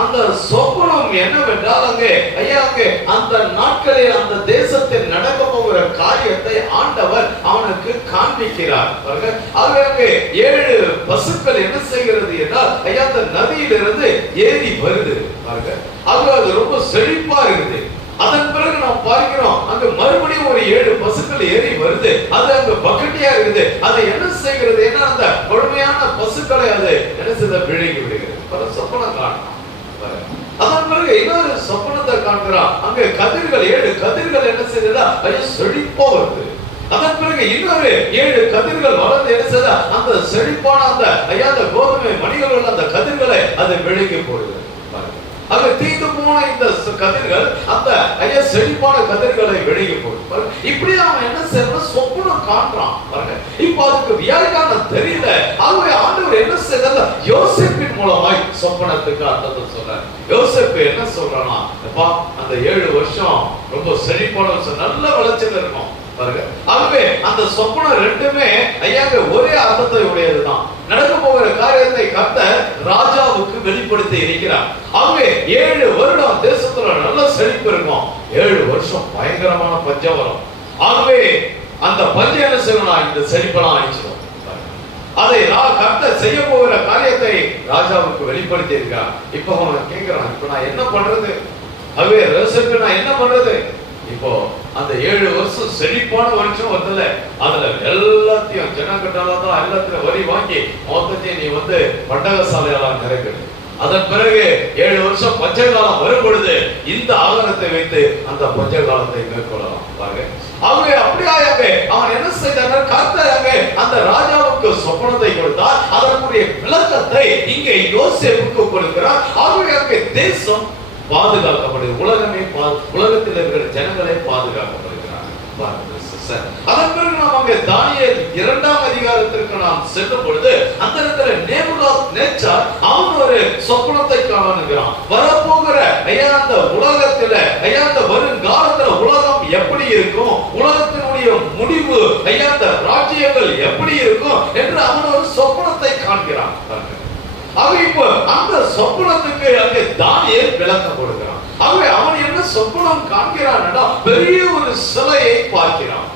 அந்த சொப்பனம் என்னவென்றால் அங்கே ஐயா அங்கே அந்த நாட்களில் அந்த தேசத்தில் நடக்க போகிற காரியத்தை ஆண்டவர் அவனுக்கு காண்பிக்கிறார். பாருங்க, அங்கே 7 பசுக்கள் என்ன செய்கிறது என்றால் ஐயா அந்த நதியிலிருந்து ஏறி வருது. பாருங்க, அது ரொம்ப செழிப்பா இருக்குது. அதன் பிறகு நாம் பார்க்கிறோம் அங்க மறுபடியும் ஒரு 7 பசுக்கள் ஏறி வருது. அது அங்க பக்கெட்டியா இருக்குது. அது என்ன செய்கிறது? ஏன்னா அந்த முழுமையான பசுக்களை அது என்ன செய்த விழுங்கி விடுகிறது. சொப்பனம் காணலாம். அதன் பிறகு இன்னொரு சொப்பனத்தை காண்கிறான். அங்க கதிர்கள் 7 கதிர்கள் என்ன செய்தா அது செழிப்பா வருது. அதன் பிறகு இன்னொரு 7 கதிர்கள் வளர்ந்து என்ன செய்தா அந்த செழிப்பான அந்த ஐயா அந்த கோதுமை மணிகள் அந்த கதிர்களை அது விழுங்கி போடுகிறது. அங்க தீந்து போன இந்த கதிர்கள் அந்த ஐயா செழிப்பான கதிர்களை வெளியே போடு. இப்படி அவன் என்ன செய்யறான்? சொப்பனம் காண்றான். பாருங்க, இப்ப அதுக்கு வியாக்கியானம் தெரியல. ஆகவே ஆண்டவர் என்ன செய்யறாரு? யோசேப்பின் மூலமாய் சொப்பனத்துக்கு அர்த்தத்தை சொல்றார். யோசேப்பு என்ன சொல்றானா, அப்பா அந்த 7 வருஷம் ரொம்ப செழிப்பான வருஷம், நல்ல விளைச்சல் இருக்கும். பாருங்க, ஆகவே அந்த சொப்பனம் ரெண்டுமே ஐயாங்க ஒரே அர்த்தத்தை உடையதுதான். நடக்க போகிற காரியத்தை கர்த்தர் ராஜாவுக்கு வெளிப்படுத்தி இருக்கிறார். ஆகவே 7 வருடம் தேசத்துல நல்ல செழிப்பு இருக்கும். 7 வருஷம் பயங்கரமான பஞ்சம் வரும். ஆகவே அந்த பஞ்சம் என்ன செய்யணும்? இந்த செழிப்பெல்லாம் அழிச்சிடும். அதை கர்த்தர் செய்ய போகிற காரியத்தை ராஜாவுக்கு வெளிப்படுத்தி இருக்கிறார். இப்ப அவன் கேட்கிறான், இப்ப நான் என்ன பண்றது? ஆகவே யோசேப்பு நான் என்ன பண்றது? இப்போ அந்த 7 வருஷம் செழிப்பான வருஷம் வந்தல, அதுல எல்லாத்தையும் ஜனங்கட்டாலதான் எல்லாத்தையும் வரி வாங்கி மொத்தத்தையும் நீ வந்து பண்டகசாலையெல்லாம் நிறைக்கிறது. அதன் பிறகு 7 வருஷம் பஞ்ச காலம் வரும் பொழுது இந்த ஆதாரத்தை வைத்து அந்த பஞ்ச காலத்தை மேற்கொள்ளலாம். பாருங்க, ஆகவே அப்படியாக அவன் என்ன செய்தார்? கர்த்தர் அந்த ராஜாவுக்கு சொப்பனத்தை கொடுத்தார். அதற்குரிய விளக்கத்தை இங்கே யோசேப்புக்கு கொடுக்கிறார். ஆகவே அங்கே தேசம் பாதுகாக்கப்படுது. உலகமே உலகத்தில் இருக்கிற ஜனங்களே பாதுகாக்கப்படுகிறார். அதன் பிறகு நாம் அங்கே தானியேல் 2ஆம் அதிகாரத்திற்கு நாம் செல்லும் பொழுது அந்த இடத்துல நேபுகாத்நேச்சார் அவன் ஒரு சொப்பனத்தை காணுகிறான். வரப்போகிற ஐயா அந்த உலகத்துல ஐயா அந்த வருங்காலத்துல உலகம் எப்படி இருக்கும், உலகத்தினுடைய முடிவு ஐயா அந்த ராஜ்யங்கள் எப்படி இருக்கும் என்று அவன் ஒரு சொப்பனத்தை காண்கிறான். அவன் இப்ப அந்த சொப்பனத்துக்கு அங்கே தானியேல் விளக்கம் கொடுக்கிறான். ஆகவே அவன் என்ன சொப்பனம் காண்கிறான்? பெரிய ஒரு சிலையை பார்க்கிறான்.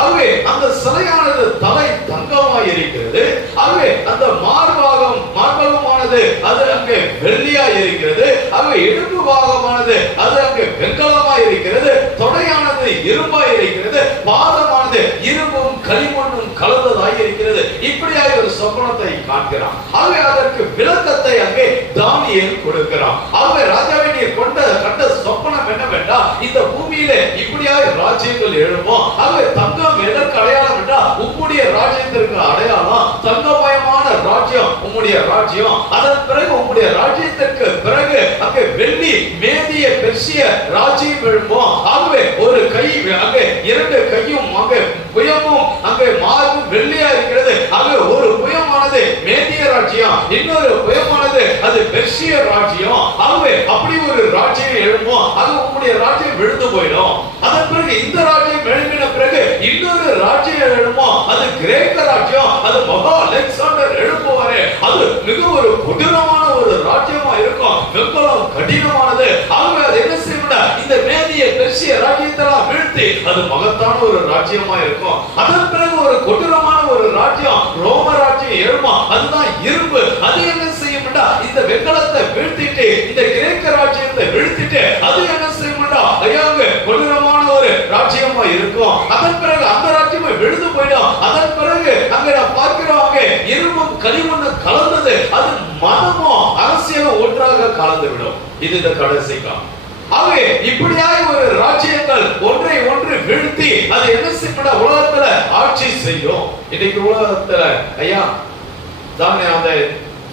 ஆகவே அந்த சிலையானது தலை தங்கமாய் இருக்கிறது. ஆகவே அந்த மார்பகமானது அது அங்கே வெள்ளியாய் இருக்கிறது. ஆகவே இடுப்பு பாகமானது அது அங்கே வெண்கலமாய் இருக்கிறது. தொடையானது இரும்பாய் இருக்கிறது. பாதமானது இரும்பும் களிமண்ணும் கலந்ததாய் இருக்கிறது. இப்படியாக ஒரு சொப்பனத்தை காண்கிறான். ஆகவே அதற்கு விளக்கத்தை அங்கே தானியேல் கொடுக்கிறான். ஆகவே ராஜாவை நீர் கண்ட சொப்பனம் என்னவென்றால் இந்த பூமியிலே இப்படியாக ராஜ்யங்கள் எழும்போம். ஆகவே தங்கம் எதற்கு அடையாளம் என்றால் உம்முடைய ராஜ்யத்திற்கு அடையாளம். தங்கமயமான ராஜ்யம் உம்முடைய ராஜ்யம். அதன் பிறகு உம்முடைய ராஜ்யத்திற்கு பிறகு அங்கே வெள்ளி மேதிய பெர்சிய ராஜ்யம் எழும்போம். ஆகவே ஒரு கை அங்கே 2 கையும் அங்கே புயமும் அங்கே மார்பும் வெள்ளியா இருக்கிறது. ஆகவே ஒரு புயமானது மேதிய ராஜ்யம், இன்னொரு புயமானது அது அது பெர்ஷிய ராஜ்யம். ஆகவே அப்படி ஒரு ராஜ்யம் எழும்பும், அது உங்களுடைய ராஜ்யம் விழுந்து போயிடும். அதன் பிறகு இந்த ராஜ்யம் எழும்பின பிறகு இன்னொரு ராஜ்யம் எழும்பும், அது கிரேக்க ராஜ்யம். அது மகா அலெக்சாண்டர் எழுப்புவாரு. அது மிக ஒரு கொடூரமான ஒரு ராஜ்யமா இருக்கும், வெப்பம் கடினமானது. ஆகவே அது என்ன செய்யும், இந்த மேதிய பெர்ஷிய ராஜ்யத்தெல்லாம் வீழ்த்தி அது மகத்தான ஒரு ராஜ்யமா இருக்கும். அதன் பிறகு ஒரு கொடூரமான ஒரு ராஜ்யம் ரோம ராஜ்யம் எழுமா, அதுதான் இரும்பு. அது என்ன செய்யும், இந்த வெண்கலத்தை வீழ்த்திட்டு இந்த கிரேக்க ராஜ்யத்தை வீழ்த்திட்டு அது என்ன செய்யும், ஐயாங்க கொடூரமான ஒரு ராஜ்யமா இருக்கும். அதன் பிறகு அந்த ராஜ்யமே விழுந்து போயிடும். அதன் பிறகு அங்க நான் பார்க்கிறோம், அங்க இரும்பும் களிமண்ணும் கலந்தது, அது மதமும் அரசியலும் ஒன்றாக கலந்து விடும். இது இந்த கடைசி காலம். ஆகவே இப்படியாய் ஒரு ராஜ்யங்கள் ஒன்றை ஒன்று வீழ்த்தி அது என்ன செய்ய உலகத்துல ஆட்சி செய்யும். இன்னைக்கு உலகத்துல ஐயா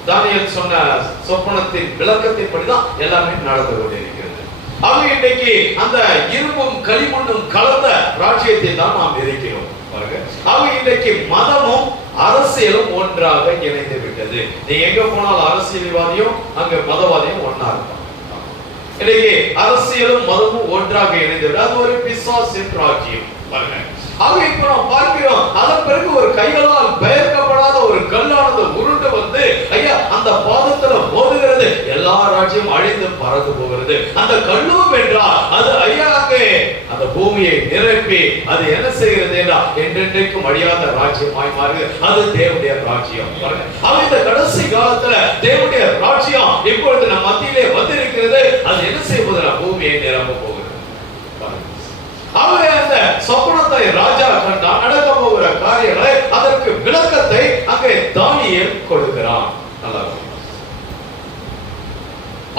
தானியேல் சொன்ன சொப்பனத்தின் விளக்கத்தின்படிதான் எல்லாமே நடந்து கொண்டிருக்கிறது. ஆகவே இன்னைக்கு அந்த இரும்பும் களிமண்ணும் கலந்த ராஜ்யத்தை தான் நாம் இருக்கிறோம். ஆகவே இன்னைக்கு மதமும் அரசியலும் ஒன்றாக இணைந்து விட்டது. நீங்க எங்க போனாலும் அரசியல்வாதியும் அங்க மதவாதியும் ஒன்னா இருப்பாங்க. இன்னைக்கு அரசியலும் மதமும் ஒன்றாக இணைந்து, அது ஒரு பிசாசின் ராஜ்யம் பாருங்க. ஆக இப்ப நாம் பார்க்கிறோம், அதன் பிறகு ஒரு கைகளால் பெயர்க்கப்படாத ஒரு கல்லானது உருண்டு வந்து ஐயா அந்த பாதத்துல மோதுகிறது. எல்லா ராஜ்யம் அழிந்து பறந்து போகிறது. அந்த கல்லும் என்றால் அது ஐயா அந்த பூமியை நிரப்பி அது என்ன செய்கிறது என்றால் என்றென்றைக்கும் அழியாத ராஜ்யமாய் மாறுகிறது. அது தேவனுடைய ராஜ்யம். இந்த கடைசி காலத்துல தேவனுடைய ராஜ்யம் இப்பொழுது நம் மத்தியிலே வந்திருக்கிறது. அது என்ன செய்வது, பூமியை நிரப்ப போகிறது. அவரே அந்த சொப்பனத்தை ராஜா கண்டான், நடக்க போகிற காரியங்களை அதற்கு விளக்கத்தை அங்கே தானியேல் கொடுக்கிறான்.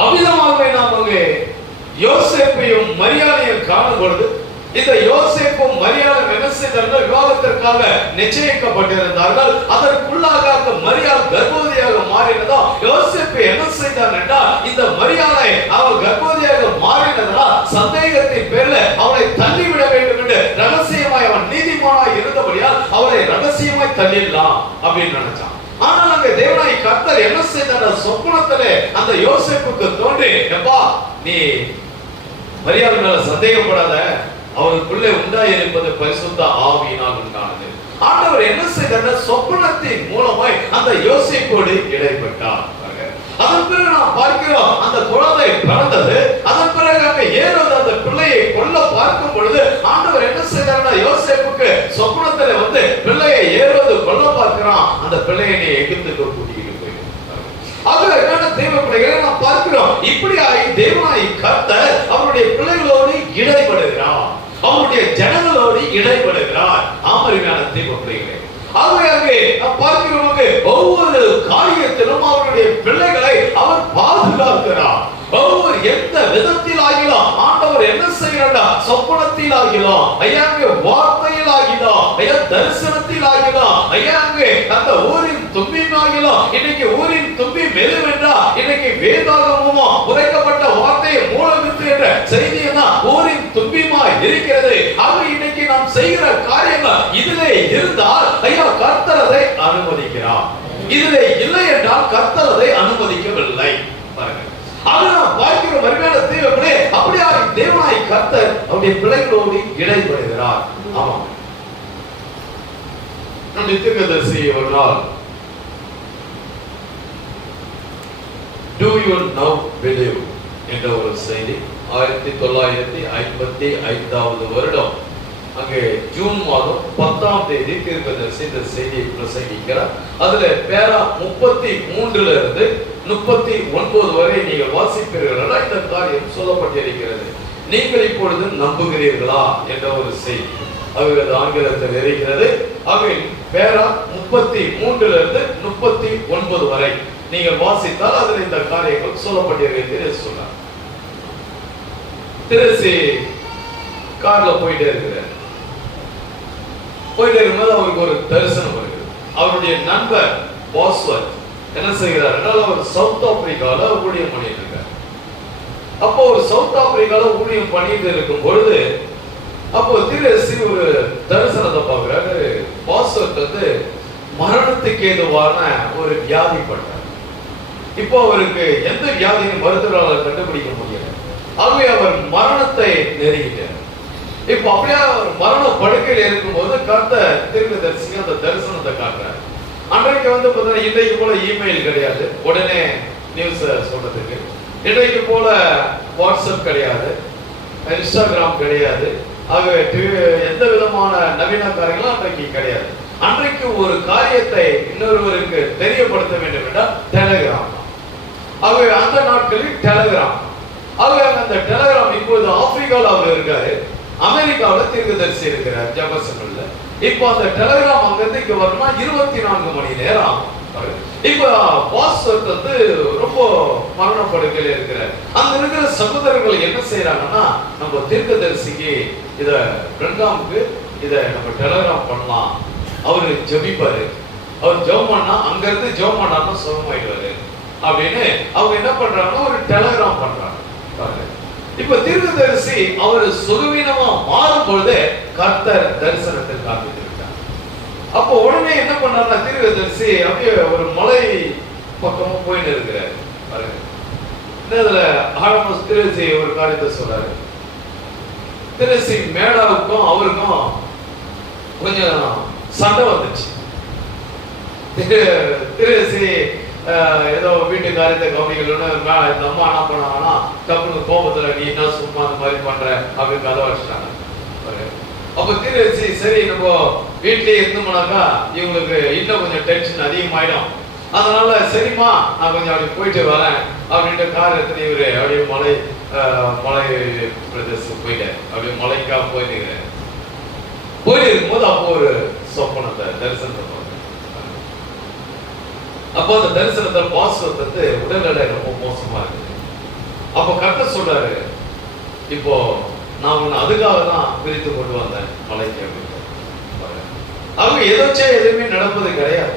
அவ்விதமாகவே நாம் அங்கே யோசேப்பையும் மரியாதையும் காணும் பொழுது இந்த யோசேப்பும் மரியாளும் என்ன செய்தார்கள், விவாகத்திற்காக நிச்சயிக்கப்பட்டிருந்தார்கள். அதற்குள்ளாக மரியாள் கர்ப்பவதியாக மாறினதா யோசேப்பு என்ன செய்தார் என்றால், இந்த மரியாளை அவள் கர்ப்பவதியாக மாறினதால் சந்தேகத்தின் பேர்ல அவளை தள்ளிவிட வேண்டும் என்று ரகசியமாய் அவன் நீதிமானாய் இருந்தபடியால் அவளை ரகசியமாய் தள்ளிடலாம் அப்படின்னு நினைச்சான். ஆனால் அங்க தேவனாய் கர்த்தர் என்ன செய்தார், சொப்பனத்திலே அந்த யோசேப்புக்கு தோன்றி, எப்பா நீ மரியாள் மேல சந்தேகப்படாத, அவருக்குள்ளே உண்டாயிருப்பது பரிசுத்த ஆவியினால் உண்டானது. ஆண்டவர் என்ன செய்தார், சொப்பனத்தின் மூலமாய் அந்த யோசேப்போடு இடைப்பட்டார். அதன் பிறகு நாம் பார்க்கிறோம், அந்த குழந்தை பிறந்தது. அதன் பிறகு அங்க ஏரோது அந்த பிள்ளையை கொல்ல பார்க்கும் பொழுது ஆண்டவர் என்ன செய்தார், யோசேப்புக்கு சொப்பனத்திலே வந்து பிள்ளையை ஏரோது கொல்ல பார்க்கிறான். அந்த பிள்ளையை நீ எகிப்துக்கு கூட்டிட்டு போயிடும். ஆக என்ன தேவ பிள்ளைகளை நாம் பார்க்கிறோம். இப்படியாய் தேவனாய் கர்த்தர் அவருடைய பிள்ளைகளோடு இடைப்படுகிறார், அவருடைய ஜனங்களோடு இடைப்படுகிறார். ஆமரியான தேவ பிள்ளைகளே, ஆகவே பார்க்கிறோம், ஒவ்வொரு காரியத்திலும் அவருடைய பிள்ளைகளை அவர் பாதுகாக்கிறார். ஒவ்வொரு எந்த விதத்தில் ஆகிலும் ஆண்டவர் என்ன செய்யறார், சொப்பனத்தில் ஆகிலும் ஐயாங்க வார்த்தையில் ஆகிலும் ஐயா தரிசனத்தில் ஆகிலும் ஐயாங்க அந்த ஊரின் தும்பியும் ஆகிலும் இன்னைக்கு ஊரின் தும்பி மெதுவென்றா இன்னைக்கு வேதாகமும் உரைக்கப்பட்ட வார்த்தையை மூலமித்து என்ற செய்தியை தான் ஊரின் தும்பியுமா இருக்கிறது. ஆக இன்னைக்கு நாம் செய்கிற காரியங்கள் இதிலே இருந்தால் ஐயா கர்த்தர் அதை அனுமதிக்கிறார், இதிலே இல்லை என்றால் கர்த்தர் அதை அனுமதிக்கவில்லை. பாருங்க, அதனால் பார்க்கிற மரியாதை தேவனே அப்படியே தேவனாய் கர்த்தர் அவருடைய பிள்ளைகளோடு இடைப்படுகிறார். ஆமா, நம் தீர்க்கதரிசி ஒரு நாள் Do you now believe என்ற ஒரு செய்தி 1955 வருடம் அங்கே ஜூன் மாதம் 10ஆம் தேதி தீர்க்கதரிசி இந்த செய்தியை பிரசங்கிக்கிறார். அதுல பேரா 33 இருந்து 39 வரை நீங்கள் வாசிப்பீர்கள். இந்த காரியம் சொல்லப்பட்டிருக்கிறது. நீங்கள் இப்பொழுது நம்புகிறீர்களா என்ற ஒரு செய்தி அவர்கள் ஆங்கிலத்தில் இருக்கிறது. அவையில் பேரா 33 இருந்து 39 வரை நீங்கள் வாசித்தால் அதில் இந்த காரியங்கள் சொல்லப்பட்டிருக்கிறது சொன்னார். திருச்சி கார்ல போயிட்டே இருக்கிறார். போயிட்டே இருக்கும்போது அவருக்கு ஒரு தரிசனம் வருகிறது. அவருடைய நண்பர் பாஸ்வர்ட் என்ன செய்கிறார் என்றால், அவர் சவுத் ஆப்பிரிக்கால ஊழியம் பண்ணிட்டு இருக்கார். அப்போ ஒரு சவுத் ஆப்பிரிக்கால ஊழியம் பண்ணிட்டு இருக்கும் பொழுது அப்போ திருச்சி ஒரு தரிசனத்தை பார்க்கிறாரு. பாஸ்வர்ட் வந்து மரணத்துக்கு ஏதுவான ஒரு வியாதிப்பட்டார். இப்போ அவருக்கு எந்த வியாதியும் மருத்துவரால் கண்டுபிடிக்க முடியல. ஆகவே அவர் மரணத்தை நெருங்கிட்டார். இப்போ அப்படியே அவர் மரண படுக்கையில் இருக்கும்போது கர்த்தர் தீர்க்கதரிசி அந்த தரிசனத்தை காட்டுறாரு. அன்றைக்கு பார்த்தீங்கன்னா இன்றைக்கு போல இமெயில் கிடையாது, உடனே நியூஸ் சொல்றதுக்கு. இன்றைக்கு போல வாட்ஸ்அப் கிடையாது, இன்ஸ்டாகிராம் கிடையாது. ஆகவே எந்த விதமான நவீன காரியங்களும் அன்றைக்கு கிடையாது. அன்றைக்கு ஒரு காரியத்தை இன்னொருவருக்கு தெரியப்படுத்த வேண்டும் என்றால் டெலிகிராம். ஆகவே அந்த நாட்களில் டெலிகிராம். ஆகவே அந்த டெலிகிராம் இப்போது ஆப்பிரிக்காவில் அவர் இருக்காரு, அமெரிக்காவில் தீர்க்கதரிசி இருக்கிறார் ஜெபர்சன்ல. இப்போ அந்த டெலிகிராம் அங்கிருந்து இங்க வரணும்னா 24 மணி நேரம் ஆகும். இப்ப பாஸ் ரொம்ப மரணப்படுக்கையில் இருக்கிறார். அங்க இருக்கிற சகோதரர்கள் என்ன செய்யறாங்கன்னா, நம்ம தீர்க்கதரிசிக்கு இத பிரங்காமுக்கு இத நம்ம டெலிகிராம் பண்ணலாம், அவரு ஜெபிப்பாரு, அவர் ஜெபம் பண்ணா அங்க இருந்து ஜெபம் பண்ணாம சுகமாயிடுவாரு அப்படின்னு அவங்க என்ன பண்றாங்கன்னா ஒரு டெலிகிராம் பண்றாங்க. இப்ப தீர்க்கதரிசி அவர் சுகவீனமா மாறும் பொழுது கர்த்தர் தரிசனத்தில் காண்பித்திருக்கார். அப்போ உடனே என்ன பண்ணாருன்னா தீர்க்கதரிசி அப்படியே ஒரு மலை பக்கமா போயிட்டு இருக்கிறாரு. இதுல ஆரம்ப திருச்சி ஒரு காரியத்தை சொல்றாரு. திருச்சி மேடாவுக்கும் அவருக்கும் கொஞ்சம் சண்டை வந்துச்சு. திருச்சி ஏதோ வீட்டு காரியத்தை கவனிக்கணும்னு இந்த அம்மா என்ன பண்ணாங்கன்னா தப்புன்னு கோபத்துல நீ என்ன சும்மா அந்த மாதிரி பண்ற அப்படின்னு கதை வச்சுட்டாங்க. அப்ப திருச்சி சரி நம்ம வீட்லயே இருந்தோம்னாக்கா இவங்களுக்கு இன்னும் கொஞ்சம் டென்ஷன் அதிகமாயிடும், அதனால சரிம்மா நான் கொஞ்சம் அப்படி போயிட்டு வரேன் அப்படின்ட்டு கார் எடுத்து இவரு அப்படியே மலை பிரதேசம் போயிட்டேன். அப்படியே மலைக்கா போயிட்டு இருக்கும்போது அப்போ ஒரு சொப்பனத்தை தரிசனத்தை பார்த்தேன். அப்போ அந்த தரிசனத்தை பாசுவத்தை உடல் எடை ரொம்ப மோசமா இருக்கு. அப்போ கர்த்தர் சொல்றாரு, இப்போ நான் உன்னை அதுக்காக தான் பிரித்து கொண்டு வந்தேன் மலைக்கு அப்படின்னு. அவங்க எதோச்சே எதுவுமே நடப்பது கிடையாது.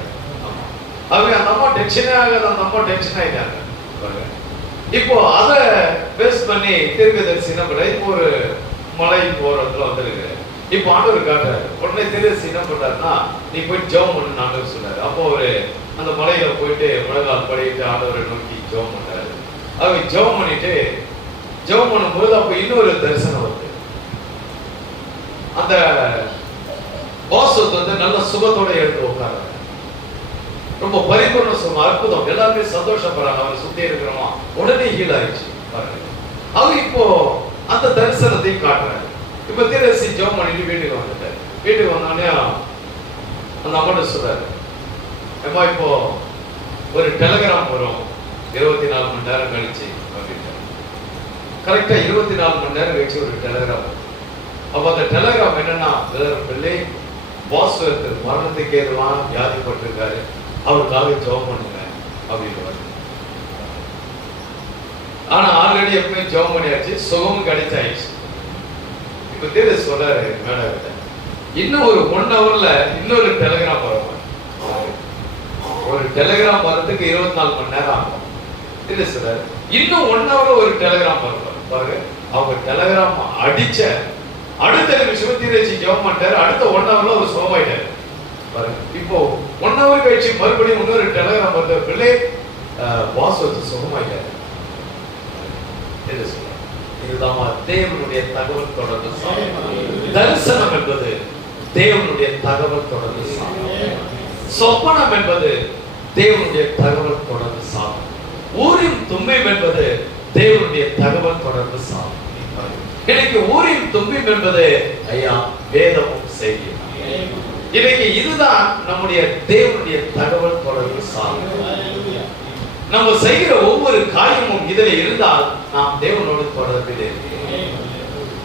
அவங்க அந்த அம்மா டென்ஷனே ஆகாது, அந்த அம்மா டென்ஷன் ஆயிட்டாங்க. இப்போ அதை பேஸ் பண்ணி தீர்க்கதரிசி என்ன பண்ண, இப்போ ஒரு மலை போறதுல வந்துருக்கு. இப்போ ஆண்டவர் காட்டுறாரு. உடனே தீர்க்கதரிசி என்ன பண்றாருன்னா, நீ போய் ஜெபம் பண்ணு ஆண்டவர் சொன்னாரு. அப்போ ஒரு அந்த மலையில போயிட்டு முழங்கால் படிட்டு ஆண்டவரை நோக்கி ஜெபம் பண்றாரு. அவங்க ஜெபம் பண்ணிட்டு ஜெபம் பண்ணும்போது அப்ப இன்னொரு தரிசனம் வருது. அந்த பாஸ் நல்ல சுகத்தோட எடுத்து உட்கார்றாரு. ரொம்ப பரிபூர்ண சுகம், அற்புதம், எல்லாருமே சந்தோஷப்படுறாங்க. அவரை சுத்தி இருக்கிறவங்க உடனே ஹீல் ஆயிடுச்சு பாருங்க. அவங்க இப்போ அந்த தரிசனத்தை காட்டுறாரு. இப்ப தீர்க்கதரிசி ஜெபம் பண்ணிட்டு வீட்டுக்கு வந்துட்டாரு. வீட்டுக்கு வந்தோடனே அந்த அம்மாட்ட சொல்றாரு, அம்மா இப்போ ஒரு டெலிகிராம் வரும் 24 மணி நேரம் கழிச்சு அப்படின்னு. கரெக்டா 24 மணி நேரம் கழிச்சு ஒரு டெலிகிராம். அப்ப அந்த டெலிகிராம் என்னன்னா, பிள்ளை பாஸ் மரணத்துக்கு எதுவான வியாதிப்பட்டிருக்காரு, அவருக்காக ஜெபம் பண்ணுங்க அப்படின்னு. ஆனா ஆல்ரெடி எப்பவுமே ஜெபம் பண்ணியாச்சு, சுகமும் கிடைச்சாயிடுச்சு. இப்ப தேர்வு சொல்றாரு மேடம், இன்னும் ஒரு 1 ஹவர்ல இன்னொரு டெலிகிராம் வரும். ஒரு டெலிகிராம் வரதுக்கு 24 மணி நேரம் ஆகும். இல்ல சார், இன்னும் 1 ஹவர்ல ஒரு டெலிகிராம் வரும் பாருங்க. அவங்க டெலிகிராம் அடிச்ச அடுத்த நிமிஷம் தீர்க்கதரிசி ஜெபம் பண்ணிட்டாரு. அடுத்த 1 ஹவர்ல ஒரு சுகமாயிட்டாரு பாருங்க. இப்போ 1 ஹவர் கழிச்சு மறுபடியும் இன்னொரு டெலிகிராம் வந்த பிள்ளை பாஸ் சுகமாயிட்டாரு. இதுதான் தேவனுடைய தகவல் தொடர்பு சாதனம். தரிசனம் என்பது தேவனுடைய தகவல் தொடர்பு சாதனம். சொப்பனம் என்பது தேவனுடைய தகவல் தொடர்பு சாதனம். ஊரின் தும்பீம் என்பது தேவனுடைய தகவல் தொடர்பு சாதனம். இன்னைக்கு ஊரின் தும்பீம் என்பது ஐயா வேதமும் செய்தியும். இன்னைக்கு இதுதான் நம்முடைய தேவனுடைய தகவல் தொடர்பு சாதனம். நம்ம செய்கிற ஒவ்வொரு காரியமும் இதில் இருந்தால் நாம் தேவனோடு தொடர்பில் இருக்கிறோம்.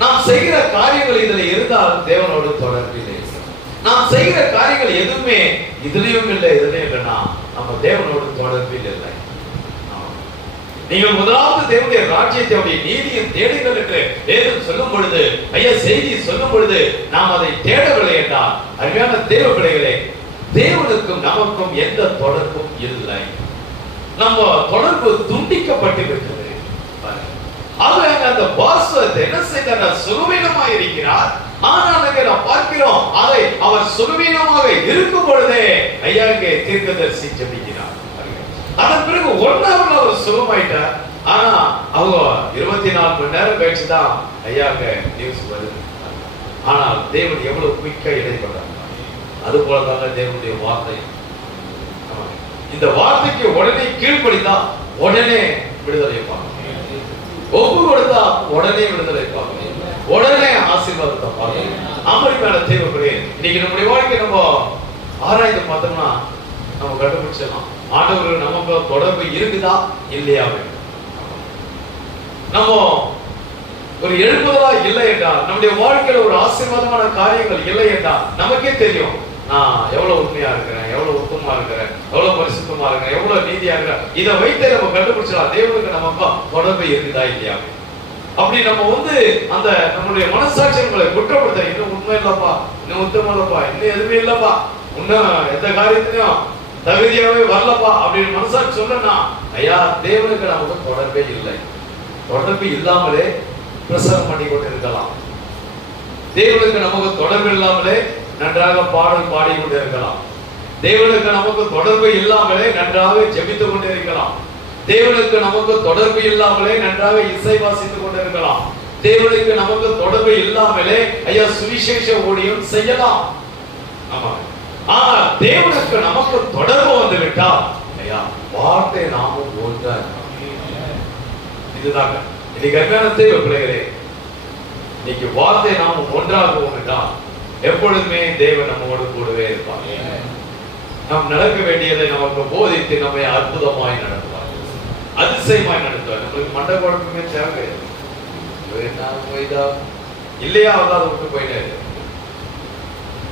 நாம் செய்கிற காரியங்கள் இதில் இருந்தால் தேவனோடு தொடர்பில் இருக்கிறோம். நாம் செய்கிற காரியங்கள் எதுவுமே இதுலயும் இல்லை இதுலயும் இல்லைன்னா நம்ம தேவனோடு தொடர்பில் இல்லை. நீங்கள் முதலாவது தேவனுடைய ராஜ்யத்தை நீதியும் தேடுங்கள் என்று வேதம் சொல்லும் பொழுது, ஐயா செய்தி சொல்லும் பொழுது நாம் அதை தேடவில்லை என்றால் அருமையான தேவ பிள்ளைகளே, தேவனுக்கும் நமக்கும் எந்த தொடர்பும் இல்லை. நம்ம தொடர்பு துண்டிக்கப்பட்டு விட்டது. அந்த பாஸ் என்ன செய்தார்? சுகவீனமாக இருக்கிறார். ஆனால் நாம் பார்க்கிறோம், அதை அவர் சுகவீனமாக இருக்கும் பொழுதே ஐயா இங்கே தீர்க்கதரிசி ஜெபிக்கிறார். அதன் பிறகு 1 hour அவர் சுகமாயிட்டார். ஆனா அவங்க 24 மணி நேரம் கழிச்சுதான் ஐயாங்க நியூஸ் வருது. ஆனால் தேவன் எவ்வளவு குயிக்கா இடைப்பட்டார். அது போலதான் தேவனுடைய வார்த்தை. இந்த வார்த்தைக்கு உடனே கீழ்ப்படித்தா உடனே விடுதலை பார்க்கணும். ஒப்பு கொடுத்தா உடனே விடுதலை பார்க்கணும். உடனே ஆசீர்வாதத்தை பார்க்கணும். அப்படிப்பட்ட தேவைப்படி இன்னைக்கு நம்முடைய வாழ்க்கை நம்ம ஆராய்ந்து பார்த்தோம்னா நம்ம கண்டுபிடிச்சிடலாம். ஆண்டவர் நமக்கு தொடர்பு இருக்குதா இல்லையா? நம்ம ஒரு எழுப்புதலா இல்லை என்றால், நம்முடைய வாழ்க்கையில ஒரு ஆசீர்வாதமான காரியங்கள் இல்லை என்றால் நமக்கே தெரியும் நான் எவ்வளவு உண்மையா இருக்கிறேன், எவ்வளவு உத்தமமா இருக்கிறேன், எவ்வளவு பரிசுத்தமா இருக்கிறேன், எவ்வளவு நீதியா இருக்கிறேன். இதை வைத்தே நம்ம கண்டுபிடிச்சலாம் தேவனுக்கு நமக்கு தொடர்பு இருக்குதா இல்லையா. அப்படி நம்ம அந்த நம்மளுடைய மனசாட்சியங்களை குற்றப்படுத்த, இன்னும் உண்மை இல்லப்பா, இன்னும் உத்தமம் இல்லப்பா, இன்னும் எதுவுமே இல்லப்பா, இன்னும் எந்த காரியத்திலையும் தகுதியாவே வரலப்பா அப்படின்னு மனசாட்சி சொன்னா, ஐயா தேவனுக்கு நமக்கு தொடர்பே இல்லை. தொடர்பு இல்லாமலே பிரசங்கம் பண்ணி கொண்டு இருக்கலாம். தேவனுக்கு நமக்கு தொடர்பு இல்லாமலே நன்றாக பாடல் பாடிக்கொண்டு இருக்கலாம். தேவனுக்கு நமக்கு தொடர்பு இல்லாமலே நன்றாக ஜெபித்துக் கொண்டு இருக்கலாம். தேவனுக்கு நமக்கு தொடர்பு இல்லாமலே நன்றாக இசை வாசித்துக் கொண்டு இருக்கலாம். தேவனுக்கு நமக்கு தொடர்பு இல்லாமலே ஐயா சுவிசேஷ ஊழியம் செய்யலாம். ஆமா. ஆனா தேவனுக்கு நமக்கு தொடர்பு வந்து விட்டால் ஐயா வார்த்தை நாமும் ஒன்றா. இதுதாங்க இன்னைக்கு அருமையான தேவ பிள்ளைகளே, இன்னைக்கு வார்த்தை நாமும் ஒன்றாக ஒன்றுதான் எப்பொழுதுமே தேவன் நம்மோடு கூடவே இருப்பார். நாம் நடக்க வேண்டியதை நமக்கு போதித்து நம்மை அற்புதமாய் நடத்துவார், அதிசயமாய் நடத்துவார். நம்மளுக்கு மண்ட குழப்பமே தேவை இல்லையா? அதை விட்டு போயினே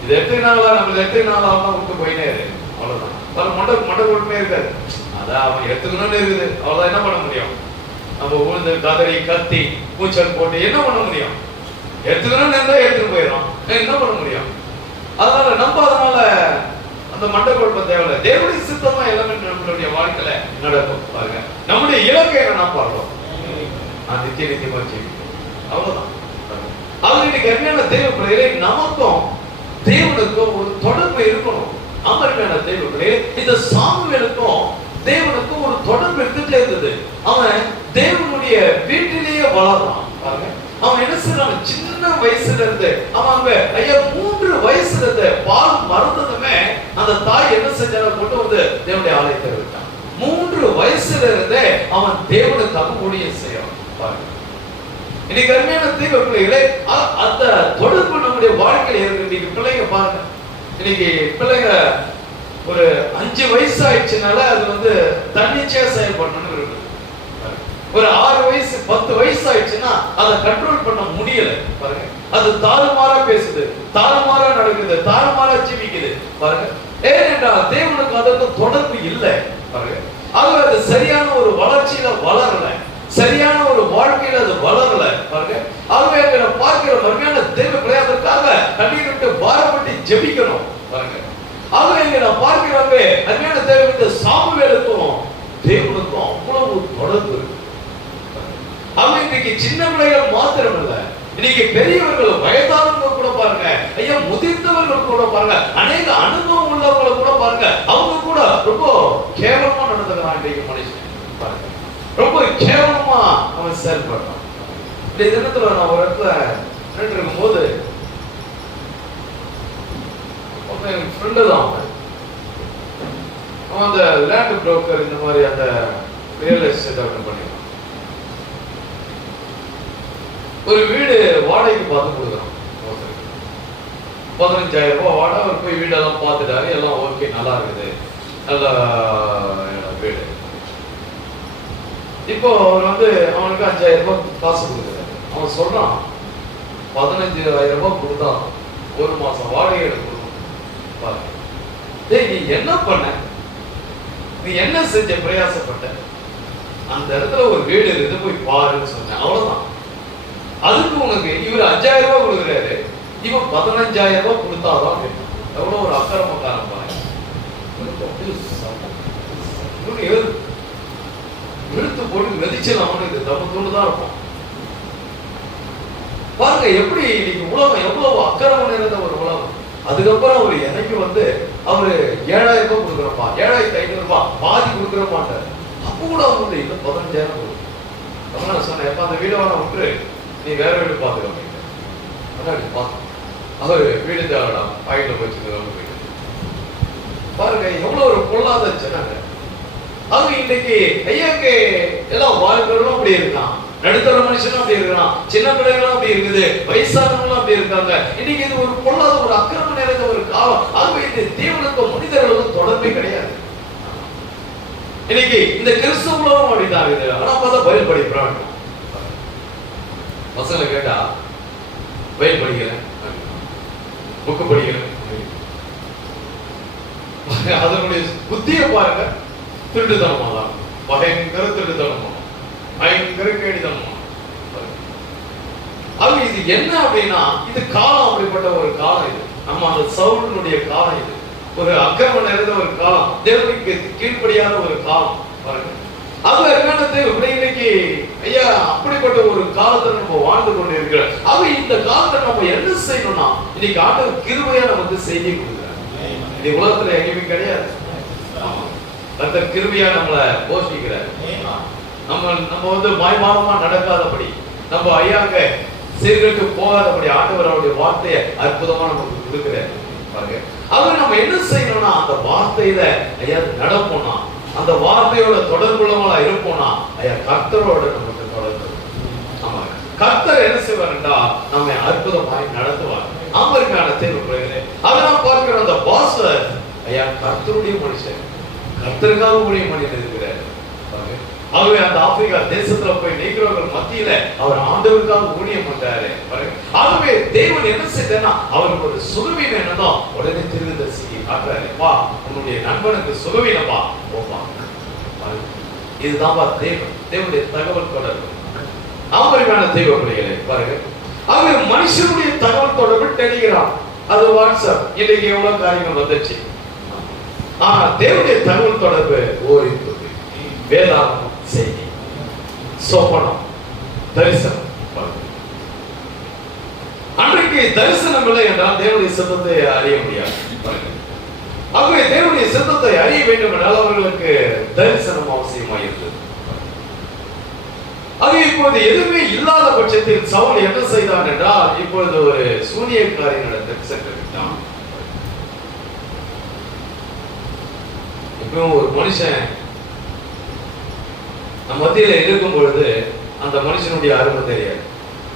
இது எத்தனை நாளா நம்ம எத்தனை நாளாக விட்டு போயினே அவ்வளவுதான். மண்ட குழப்பமே இருக்காது. அதான் அவன் எடுத்துக்கணும்னு இருக்குது, அவ்வளவுதான். என்ன பண்ண முடியும்? நம்ம உழுந்து கதறி கத்தி கூச்சல் போட்டு என்ன பண்ண முடியும்? எடுத்துக்கணும்னு இருந்தா எடுத்துட்டு போயிடும், என்ன பண்ண முடியும்? அதனால அதனால அந்த மண்ட குழப்பம் தேவையில்லை. தேவனுடைய சித்தமா எல்லாமே நம்மளுடைய வாழ்க்கையில நடக்கும். பாருங்க, நம்முடைய இலக்கை என்ன பார்க்கிறோம், நித்திய நித்தியமா ஜீவிக்கும், அவ்வளவுதான். அது இன்னைக்கு அருமையான தேவ பிள்ளைகளே, நமக்கும் தேவனுக்கும் ஒரு தொடர்பு இருக்கணும். அமர்மையான தேவ பிள்ளைகளே, இந்த சாமுவேலுக்கும் தேவனுக்கும் ஒரு தொடர்பு இருந்துட்டே இருந்தது. அவன் தேவனுடைய வீட்டிலேயே வளர்றான். பாருங்க, அவன் என்ன செய்யறான், சின்ன வயசுல இருந்து அவன் ஐயா 3 வயசுல இருந்து பால் மறந்ததுமே அந்த தாய் என்ன செஞ்சாலும் கொண்டு வந்து தேவனுடைய ஆலயத்தை விட்டான். 3 வயசுல இருந்தே அவன் தேவனுக்காக ஊழியம் செய்யறான். பாருங்க, இன்னைக்கு அருமையான தேவ பிள்ளைகளே, அந்த தொடர்பு நம்முடைய வாழ்க்கையில இருக்கு. இன்னைக்கு பிள்ளைங்க பாருங்க, இன்னைக்கு பிள்ளைங்க ஒரு 5 வயசு ஆயிடுச்சுனால அது தன்னிச்சையா செயல்படணும்னு இருக்கு. ஒரு 6 வயசு 10 வயசு ஆயிடுச்சுன்னா அதை கண்ட்ரோல் பண்ண முடியல. பாருங்க, அது தாறுமாறா பேசுது, தாறுமாறா நடக்குது, தாறுமாறா ஜீவிக்குது. பாருங்க, ஏனென்றால் தேவனுக்கு அதற்கு தொடர்பு இல்லை. பாருங்க, அது சரியான ஒரு வளர்ச்சியில வளரல, சரியான ஒரு வாழ்க்கையில அது வளரல. பாருங்க, ஆகவே பார்க்கிற மறுமையான தேவ அதற்காக கண்ணீர் விட்டு பாரப்பட்டு ஜெபிக்கணும். பாருங்க, ஆகவே நான் பார்க்கிறப்ப அருமையான தேவ இந்த சாமுவேலுக்கும் தேவனுக்கும் அவ்வளவு தொடர்பு இருக்கு. அவங்க இன்னைக்கு சின்ன பிள்ளைகள் மாத்திரம் இல்ல, இன்னைக்கு பெரியவர்கள் வயதானவங்க கூட பாருங்க, ஐயா முதிர்ந்தவர்கள் கூட பாருங்க, அநேக அனுபவம் உள்ளவங்களை கூட பாருங்க, அவங்க கூட ரொம்ப கேவலமா நடந்துக்கிறான். இன்னைக்கு மனுஷன் பாருங்க, ரொம்ப கேவலமா அவன் செயல்படுறான். இந்த தினத்துல நான் ஒரு இடத்துல நின்று இருக்கும் போது என் ஃப்ரெண்டு தான் அவன் அந்த லேண்ட் புரோக்கர், இந்த மாதிரி அந்த ரியல் எஸ்டேட் ஓபன் பண்ணிருக்கான். ஒரு வீடு வாடகைக்கு பார்த்து கொடுக்குறான். 15,000 ரூபாய் வாடகை. அவர் போய் வீடெல்லாம் பார்த்துட்டாரு, எல்லாம் ஓகே, நல்லா இருக்குது, நல்ல வீடு. இப்போ அவர் அவனுக்கு 5,000 ரூபாய் காசு கொடுக்குறாரு. அவன் சொல்றான், 15,000 ரூபாய் கொடுத்தா 1 மாசம் வாடகை எடுக்கணும். நீ என்ன பண்ண, நீ என்ன செஞ்ச, பிரயாசப்பட்ட, அந்த இடத்துல ஒரு வீடு இருந்து போய் பாருன்னு சொன்னேன், அவ்வளவுதான். அதுக்கு உனக்கு இவர் 5,000 ரூபாய் கொடுக்குறாரு, இவன் 15,000 ரூபாய் கொடுத்தாதான். எவ்வளவு ஒரு அக்கிரமக்காரன் பாருங்க. இழுத்து போட்டு மெதிச்சலாமனு இது தப்பு தூண்டுதான் இருக்கும். பாருங்க எப்படி இன்னைக்கு உலகம் எவ்வளவு அக்கிரமம் நிறைந்த ஒரு உலகம். அதுக்கப்புறம் அவர் எனக்கு அவரு 7,000 ரூபாய் கொடுக்குறப்பா, 7,500 ரூபாய் பாதி கொடுக்குற மாட்டார். அப்போ கூட அவங்களுக்கு இன்னும் 15,000 கொடுக்கும். அப்ப நான் சொன்னேன், எப்ப அந்த வீடை வேணா விட்டுரு, நீ வேற வீடு பாத்துக்க அப்படின்னு. அவர் வீடு தேவைடா பாயிண்ட்ல வச்சுக்கிறோம் போயிட்டு பாருங்க எவ்வளவு ஒரு பொல்லாத ஜனங்க. அவங்க இன்னைக்கு ஐயாக்கு எல்லாம் வாழ்க்கைகளும் அப்படி இருக்கான், நடுத்தர மனுஷனும் அப்படி இருக்கான், சின்ன பிள்ளைகளும் அப்படி இருக்குது, வயசானவங்களும் அப்படி இருக்காங்க. இன்னைக்கு இது ஒரு பொல்லாத ஒரு அக்கிரம நிறைந்த ஒரு காலம். ஆகவே இந்த தேவனுக்கும் மனிதர்களுக்கும் தொடர்பே கிடையாது. இன்னைக்கு இந்த கிறிஸ்தவங்களும் அப்படிதான் இருக்குது. ஆனா பார்த்தா பைபிள் படிக்கிறாங்க. பசங்களை கேட்டா பைபிள் படிக்கிறேன், புக்கு படிக்கிறேன், அதனுடைய புத்திய பாருங்க, திருட்டுத்தனமா தான், பயங்கர திருட்டுத்தனமா, பயங்கர கேடித்தனமா. அது இது என்ன அப்படின்னா, இது காலம், அப்படிப்பட்ட ஒரு காலம் இது. நம்ம அந்த சவுலுடைய காலம் இது, ஒரு அக்கிரம நிறைந்த ஒரு காலம், தேவனுக்கு கீழ்ப்படியாத ஒரு காலம் பாருங்க. அது என்னத்தை இன்னைக்கு ஐயா அப்படிப்பட்ட ஒரு காலத்துல நம்ம வாழ்ந்து கொண்டு இருக்கிறோம். அது இந்த காலத்துல நம்ம என்ன செய்யணும்னா, இன்னைக்கு ஆண்டவர் கிருபையா நமக்கு செய்தி கொடுக்குறாரு. இந்த உலகத்துல எங்கேயுமே கிடையாது. கர்த்தர் கிருபையா நம்மளை போஷிக்கிறார். நம்ம வந்து மாய்மாலமா நடக்காதபடி, நம்ம ஐயாங்க சீர்கட்டு போகாதபடி ஆண்டவர் அவருடைய வார்த்தையை அற்புதமா நமக்கு கொடுக்கிறார் பாருங்க. அவர் நம்ம என்ன செய்யணும்னா, அந்த வார்த்தையில ஐயா நடப்போம்னா, அந்த வார்த்தையோட தொடர்புள்ளவங்களா இருப்போம்னா ஐயா கர்த்தரோட நமக்கு தொடர்பு. ஆமா, கர்த்தர் என்ன செய்வார்டா, நம்ம அற்புதமாய் நடத்துவார். ஆமருக்கான தேர்வு பிள்ளைகளே, அதெல்லாம் பார்க்கிற அந்த பாஸ்வர் ஐயா கர்த்தருடைய மனுஷன், கர்த்தருக்காக உடைய மனிதன் இருக்கிறார். ஆகவே அந்த ஆப்பிரிக்கா தேசத்துல போய் நீக்கிறவர்கள் மத்தியில அவர் ஆண்டவருக்காக ஊழியம் பண்றாரு. ஆகவே தேவன் என்ன செய்தார்னா, அவருக்கு ஒரு சுகவீனம் என்னதோ உடனே தீர்க்கதரிசிக்கு காட்டுறாரு, வா உன்னுடைய நண்பனுக்கு சுகவீனமா போப்பா. இதுதான் தேவனுடைய தகவல் தொடர்பு. ஆமருக்கான தெய்வ பிள்ளைகளே பாருங்க. ஆகவே மனுஷனுடைய தகவல் தொடர்பு டெலிகிராம், அது வாட்ஸ்அப், இன்னைக்கு எவ்வளவு காரியங்கள் வந்துச்சு. ஆனா தேவனுடைய தகவல் தொடர்பு ஓரித்து வேதாகம், செய்தி, சொப்பனம், தரிசனம். அன்றைக்கு தரிசனம் இல்லை என்றால் தேவனுடைய சித்தத்தை அறிய முடியாது. ஆகவே தேவனுடைய சித்தத்தை அறிய வேண்டும் என்றால் அவர்களுக்கு தரிசனம் அவசியமாக இருந்தது. அது இப்பொழுது எதுவுமே இல்லாத பட்சத்தில் சவுல் என்ன செய்தான் என்றால், இப்பொழுது ஒரு சூனியக்காரி நடத்த சென்றிருந்தான். இப்போ ஒரு மனுஷன் நம்ம மத்தியில இருக்கும் பொழுது அந்த மனுஷனுடைய அருமை தெரியாது.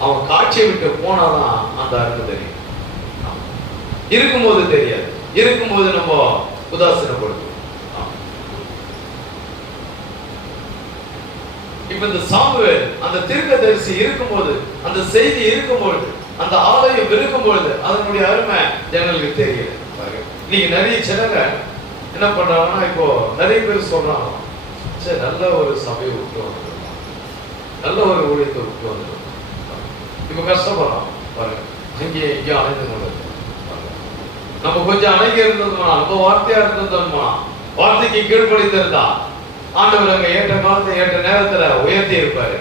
அவன் காட்சியை விட்டு போனாதான் அந்த அருமை தெரியும். இருக்கும்போது தெரியாது. இருக்கும்போது நம்ம உதாசீனப்படுத்தும். இப்ப இந்த சாமுவேல் அந்த தீர்க்கதரிசி இருக்கும்போது, அந்த செய்தி இருக்கும்போது, அந்த ஆலயம் இருக்கும்பொழுது அதனுடைய அருமை ஜனங்களுக்கு தெரியல. நீங்க நிறைய ஜனங்க என்ன பண்றாங்கன்னா, இப்போ நிறைய பேர் சொல்றாங்க, சரி நல்ல ஒரு சபையை விட்டு வந்துடும், நல்ல ஒரு ஊழியத்தை விட்டு வந்துடும். இப்ப கஷ்டப்படுறோம் பாருங்க, அங்கே இங்கே அணைந்து கொண்டது. நம்ம கொஞ்சம் அணைக்க இருந்ததுமா, நம்ம வார்த்தையா இருந்ததுமா, வார்த்தைக்கு கீழ்ப்படித்திருந்தா ஆண்டவர் அங்க ஏற்ற காலத்தை ஏற்ற நேரத்துல உயர்த்தி இருப்பாரு.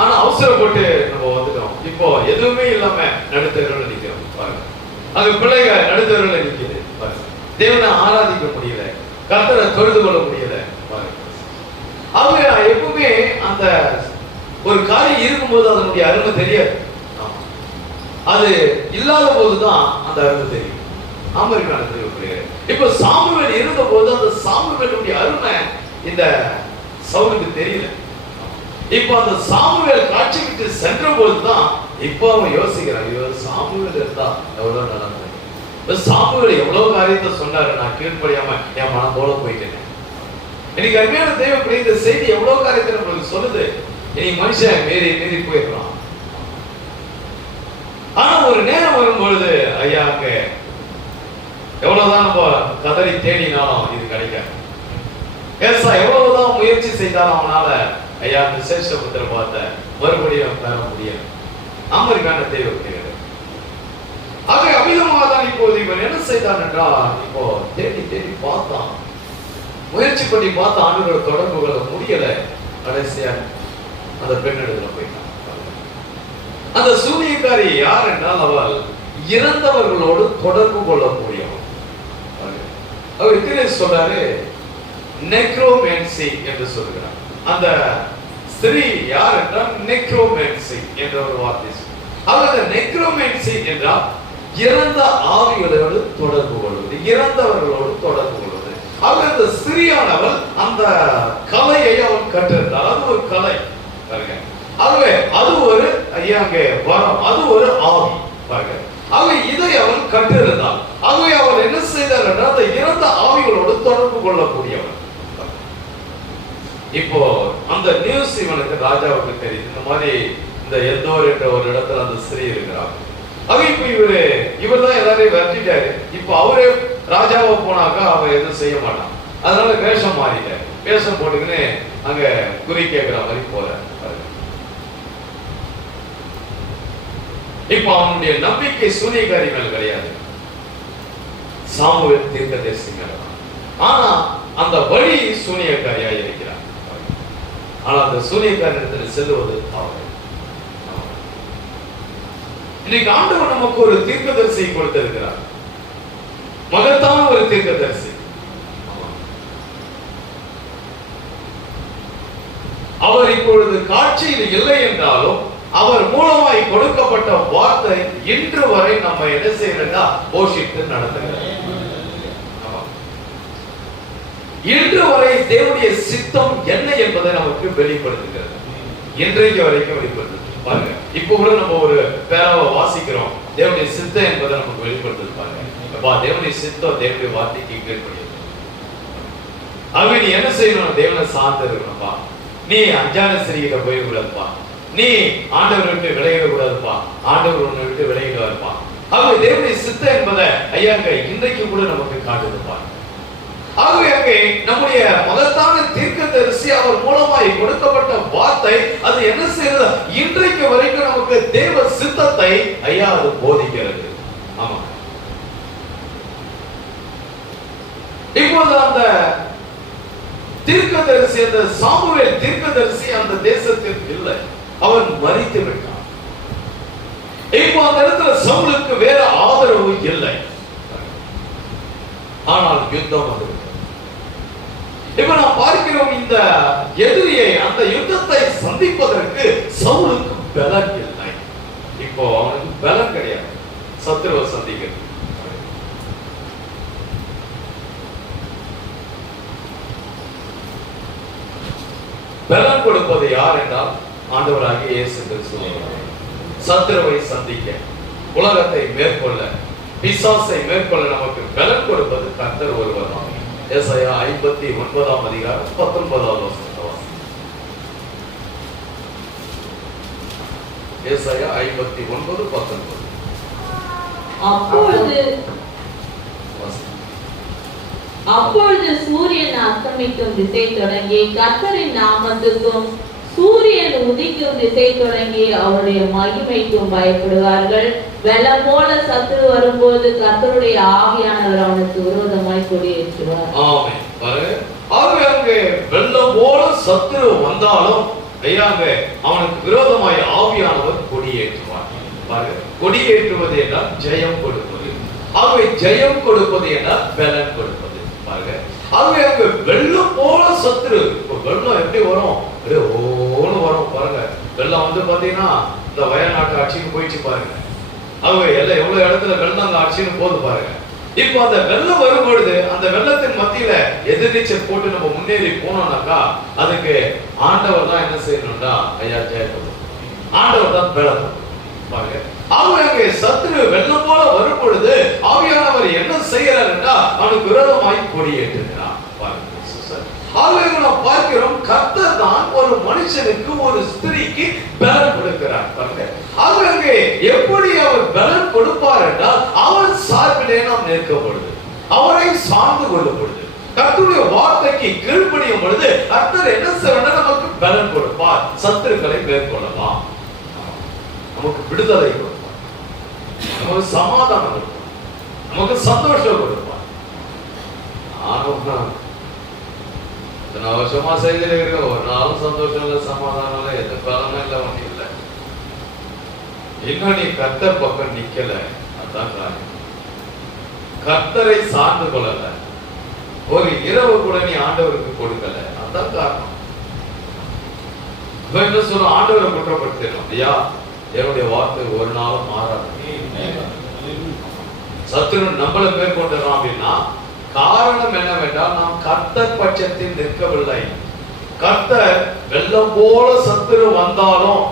ஆனா அவசரப்பட்டு நம்ம வந்துட்டோம். இப்போ எதுவுமே இல்லாம நடுத்தருல நிக்கிறோம் பாருங்க. அங்க பிள்ளைகள் நடுத்தருல நிக்குது பாருங்க. தேவனை ஆராதிக்க முடியல, கர்த்தரை தொழுது கொள்ள முடியல பாருங்க. அவங்க எப்பவுமே அந்த ஒரு காரியம் இருக்கும்போது அதனுடைய அருமை தெரியாது. அது இல்லாத போதுதான் அந்த அருமை தெரியும். ஆமருக்கான தெரியப்படுகிறது. இப்ப சாமுவேல் இருந்த போது அந்த சாமுவேலுடைய அருமை இந்த சவுலுக்கு தெரியல. இப்ப அந்த சாமுவேல் காட்சி விட்டு சென்ற போதுதான் இப்ப அவன் யோசிக்கிறான், ஐயோ சாமுவேல் இருந்தா எவ்வளவு நடந்தது, சாமுவேல் எவ்வளவு காரியத்தை சொன்னாரு, நான் கீழ்ப்படியாம என் மனம் போல போயிட்டேன். இன்னைக்கு அருமையான தேவப்படி இந்த செய்தி எவ்வளவு காரியத்தை நம்மளுக்கு சொல்லுது. இன்னைக்கு மனுஷன் மீறி போயிடலாம். ஆனா ஒரு நேரம் வரும்பொழுது ஐயா அங்க எவ்வளவுதான் நம்ம கதறி தேடினாலும் இது கிடைக்காது. ஏசா எவ்வளவுதான் முயற்சி செய்தாலும் அவனால ஐயா அந்த சிரேஷ்ட புத்திர பார்த்த மறுபடியும் பெற முடியாது. ஆமருக்கான தேவைப்படுகிறது. ஆக அமிதமாக தான் இப்போது இவன் என்ன செய்தான் என்றால், இப்போ தேடி பார்த்தான், முயற்சி பண்ணி பார்த்த ஆண்டுகளோட தொடர்பு கொள்ள முடியல. கடைசியா அந்த பெண்ணிடத்துல போயிட்டான். அந்த சூனியக்காரி யார் என்றால், அவள் இறந்தவர்களோடு தொடர்பு கொள்ளக்கூடியவள். அவர் இதிலே சொல்றாரு நெக்ரோமேன்சி என்று சொல்கிறார். அந்த ஸ்திரீ யார் என்றால் நெக்ரோமேன்சி என்ற ஒரு வார்த்தை. அவர் நெக்ரோமேன்சி என்றால் இறந்த ஆவிகளோடு தொடர்பு கொள்வது, இறந்தவர்களோடு தொடர்பு கொள்வது. அவர் அந்த ஸ்திரீயானவள் அந்த கலையை அவள் கற்றிருந்தார். அது ஒரு கலை பாருங்க. ஆகவே அது ஒரு வரம், அது ஒரு ஆவி பாருங்க. ஆகவே இதை அவள் கற்றிருந்தாள். ஆகவே அவள் என்ன செய்தார் என்றால் அந்த இறந்த ஆவிகளோடு தொடர்பு கொள்ளக்கூடியவள். இப்போ அந்த நியூஸ் இவனுக்கு ராஜாவுக்கு தெரியுது, இந்த மாதிரி இந்த எந்தோர் என்ற ஒரு இடத்துல அந்த ஸ்திரீ இருக்கிறார். அவ இப்ப இவர் தான் எல்லாரையும் வெட்டிட்டாரு. இப்ப அவரே ராஜாவை போனாக்கா அவர் எதுவும் செய்ய மாட்டான். அதனால வேஷம் மாறிட்டாரு. வேஷம் போட்டுக்கின்னு அங்க குறி கேட்கிற மாதிரி போறாரு. இப்ப அவனுடைய நம்பிக்கை சூனியக்காரி மேல் கிடையாது, சாமுவேல் தீர்க்கதரிசி மேல. ஆனா அந்த வழி சூனியக்காரியா இருக்கிறார். ஆனா அந்த சூனியக்காரத்தில் செல்லுவது அவர்கள். இன்னைக்கு ஆண்டவர் நமக்கு ஒரு தீர்க்கதரிசி கொடுத்திருக்கிறார், மகத்தான ஒரு தீர்க்கதரிசி. அவர் இப்பொழுது காட்சியில் இல்லை என்றாலும் அவர் மூலமாய் கொடுக்கப்பட்ட வார்த்தை இன்று வரை நம்ம என்ன செய்யறதா போஷித்து நடத்துகிறார். இன்று வரை தேவனுடைய சித்தம் என்ன என்பதை நமக்கு வெளிப்படுத்துகிறது. இன்றைக்கு வரைக்கும் வெளிப்படுத்து பாருங்க. இப்போ கூட நம்ம ஒரு பேராவை வாசிக்கிறோம், தேவனுடைய சித்தம் என்பதை நமக்கு வெளிப்படுத்துது பாருங்க. தேவனுடைய சித்தம் தேவனுடைய வார்த்தைக்கு கீழ்ப்படியது. ஆகவே நீ என்ன செய்யணும்? தேவனை சார்ந்து இருக்கணும்பா. நீ அஞ்சான சிறிகிட்ட போயிடக்கூடாதுப்பா. நீ ஆண்டவர் விட்டு விலகிட கூடாதுப்பா. ஆண்டவர் உன்னை விட்டு விலகிடுவாருப்பா. ஆகவே தேவனுடைய சித்தம் என்பதை ஐயாங்க இன்றைக்கு கூட நமக்கு காட்டுதுப்பா. ஆகவே அங்கே நம்முடைய மகத்தான தீர்க்கதரிசி அவர் மூலமாய் கொடுக்கப்பட்ட வார்த்தை அது என்ன செய்யறது? இன்றைக்கு வரைக்கும் நமக்கு தேவ சித்தத்தை ஐயா அது போதிக்கிறது. ஆமா, இப்போது அந்த தீர்க்கதரிசி, அந்த சாமுவேல் தீர்க்கதரிசி அந்த தேசத்தில் இல்லை, அவன் மரித்து விட்டான். இப்போ அந்த இடத்துல சவுலுக்கு வேற ஆதரவு இல்லை. ஆனால் யுத்தம் வந்து இப்ப நான் பார்க்கிறோம், இந்த எதிரியை அந்த யுத்தத்தை சந்திப்பதற்கு சவுலுக்கு பலம் இல்லை. இப்போ அவனுக்கு பலம் கிடையாது சத்துருவை சந்திக்கிறது. பலம் கொடுப்பது யார் என்றால் ஆண்டவராகிய இயேசு கிறிஸ்து. சத்துருவை சந்திக்க, உலகத்தை மேற்கொள்ள, பிசாசை மேற்கொள்ள நமக்கு பலம் கொடுப்பது கர்த்தர் ஒருவர் தான். ஏசாயா 59ஆம் அதிகாரம் 19வது வசனம். ஏசாயா 59:19. அப்பொழுது சூரியன் அஸ்தமிக்கும் திசை தொடங்கி கர்த்தரின் நாமத்துக்கும் சூரியன் உதிக்கும் திசை தொடங்கி அவருடைய மகிமைக்கும் பயப்படுவார்கள். வெள்ளம் போல சத்துரு வரும்போது கர்த்தருடைய ஆவியானவர் அவனுக்கு விரோதமாய் கொடியேற்றுவார். ஆமென். பாருங்க, அங்கே வெள்ளம் போல சத்துரு வந்தாலும் ஐயாங்க அவனுக்கு விரோதமாய் ஆவியானவர் கொடியேற்றுவார். பாருங்க, கொடியேற்றுவது என்றால் ஜெயம் கொடுப்பது. ஆகவே ஜெயம் கொடுப்பது என்றால் பலன் கொடுப்பது. பாருங்க, ஆகவே அங்க வெள்ளம் போல சத்துரு. இப்போ வெள்ளம் எப்படி வரும்? ஓன்னு வரும். பாருங்க, வெள்ளம் வந்து பாத்தீங்கன்னா இந்த வயநாட்டு ஆட்சிக்கு போயிடுச்சு பாருங்க. ஆகவே எல்லாம் எவ்வளவு இடத்துல வெள்ளம் அந்த ஆட்சின்னு போது பாருங்க. இப்போ அந்த வெள்ளம் வரும் பொழுது அந்த வெள்ளத்தின் மத்தியில எதிர்நீச்சல் போட்டு நம்ம முன்னேறி போனோம்னாக்கா அதுக்கு ஆண்டவர் தான் என்ன செய்யணும்னா ஐயா ஜெயப்படும். ஆண்டவர் தான் பலம் பாருங்க. ஆகவே சத்துரு வெள்ளம் போல வரும் பொழுது ஆவியானவர் என்ன செய்யறாருன்னா அவனுக்கு விரோதமாய் கொடியேற்றுகிறார். பாருங்க, ஆகவே நாம் பார்க்கிறோம் கர்த்தர் தான் ஒரு மனுஷனுக்கு ஒரு ஸ்திரீக்கு பலன் கொடுக்கிறார். பாருங்க, ஆகவே எப்படி அவர் பலன் கொடுப்பார் என்றால் அவர் சார்பிலே நாம் நிற்கப்படுது, அவரை சார்ந்து கொள்ளப்படுது, கர்த்தருடைய வார்த்தைக்கு கீழ்ப்படியும் பொழுது கர்த்தர் என்ன செய்யணும்? நமக்கு பலன் கொடுப்பார். சத்துருக்களை மேற்கொள்ளலாம், நமக்கு விடுதலை கொடுப்பார், நமக்கு சமாதானம் கொடுப்பார், நமக்கு சந்தோஷம் கொடுப்பார். இத்தனை வருஷமா செய்தில இருக்க ஒரு நாளும் சந்தோஷம் இல்லை, சமாதானம் இல்லை, எந்த பலனும் இல்லை, ஒன்றும் இல்லை. இன்னும் நீ கர்த்தர் பக்கம் நிக்கல. அதான் காரணம். கர்த்தரை சார்ந்து கொள்ளல, ஒரு இரவு கூட நீ ஆண்டவருக்கு கொடுக்கல. அதான் காரணம். என்ன சொல்ல, ஆண்டவரை குற்றப்படுத்தணும். ஐயா, என்னுடைய வார்த்தை ஒரு நாளும் மாறாது. சத்துரு நம்மள மேற்கொண்டுறோம் அப்படின்னா காரணம் என்னவென்றால் நாம் கர்த்தர் பட்சத்தில் நிற்கவில்லை. கர்த்தர் வெள்ளம் போல சத்துரு வந்தாலும்,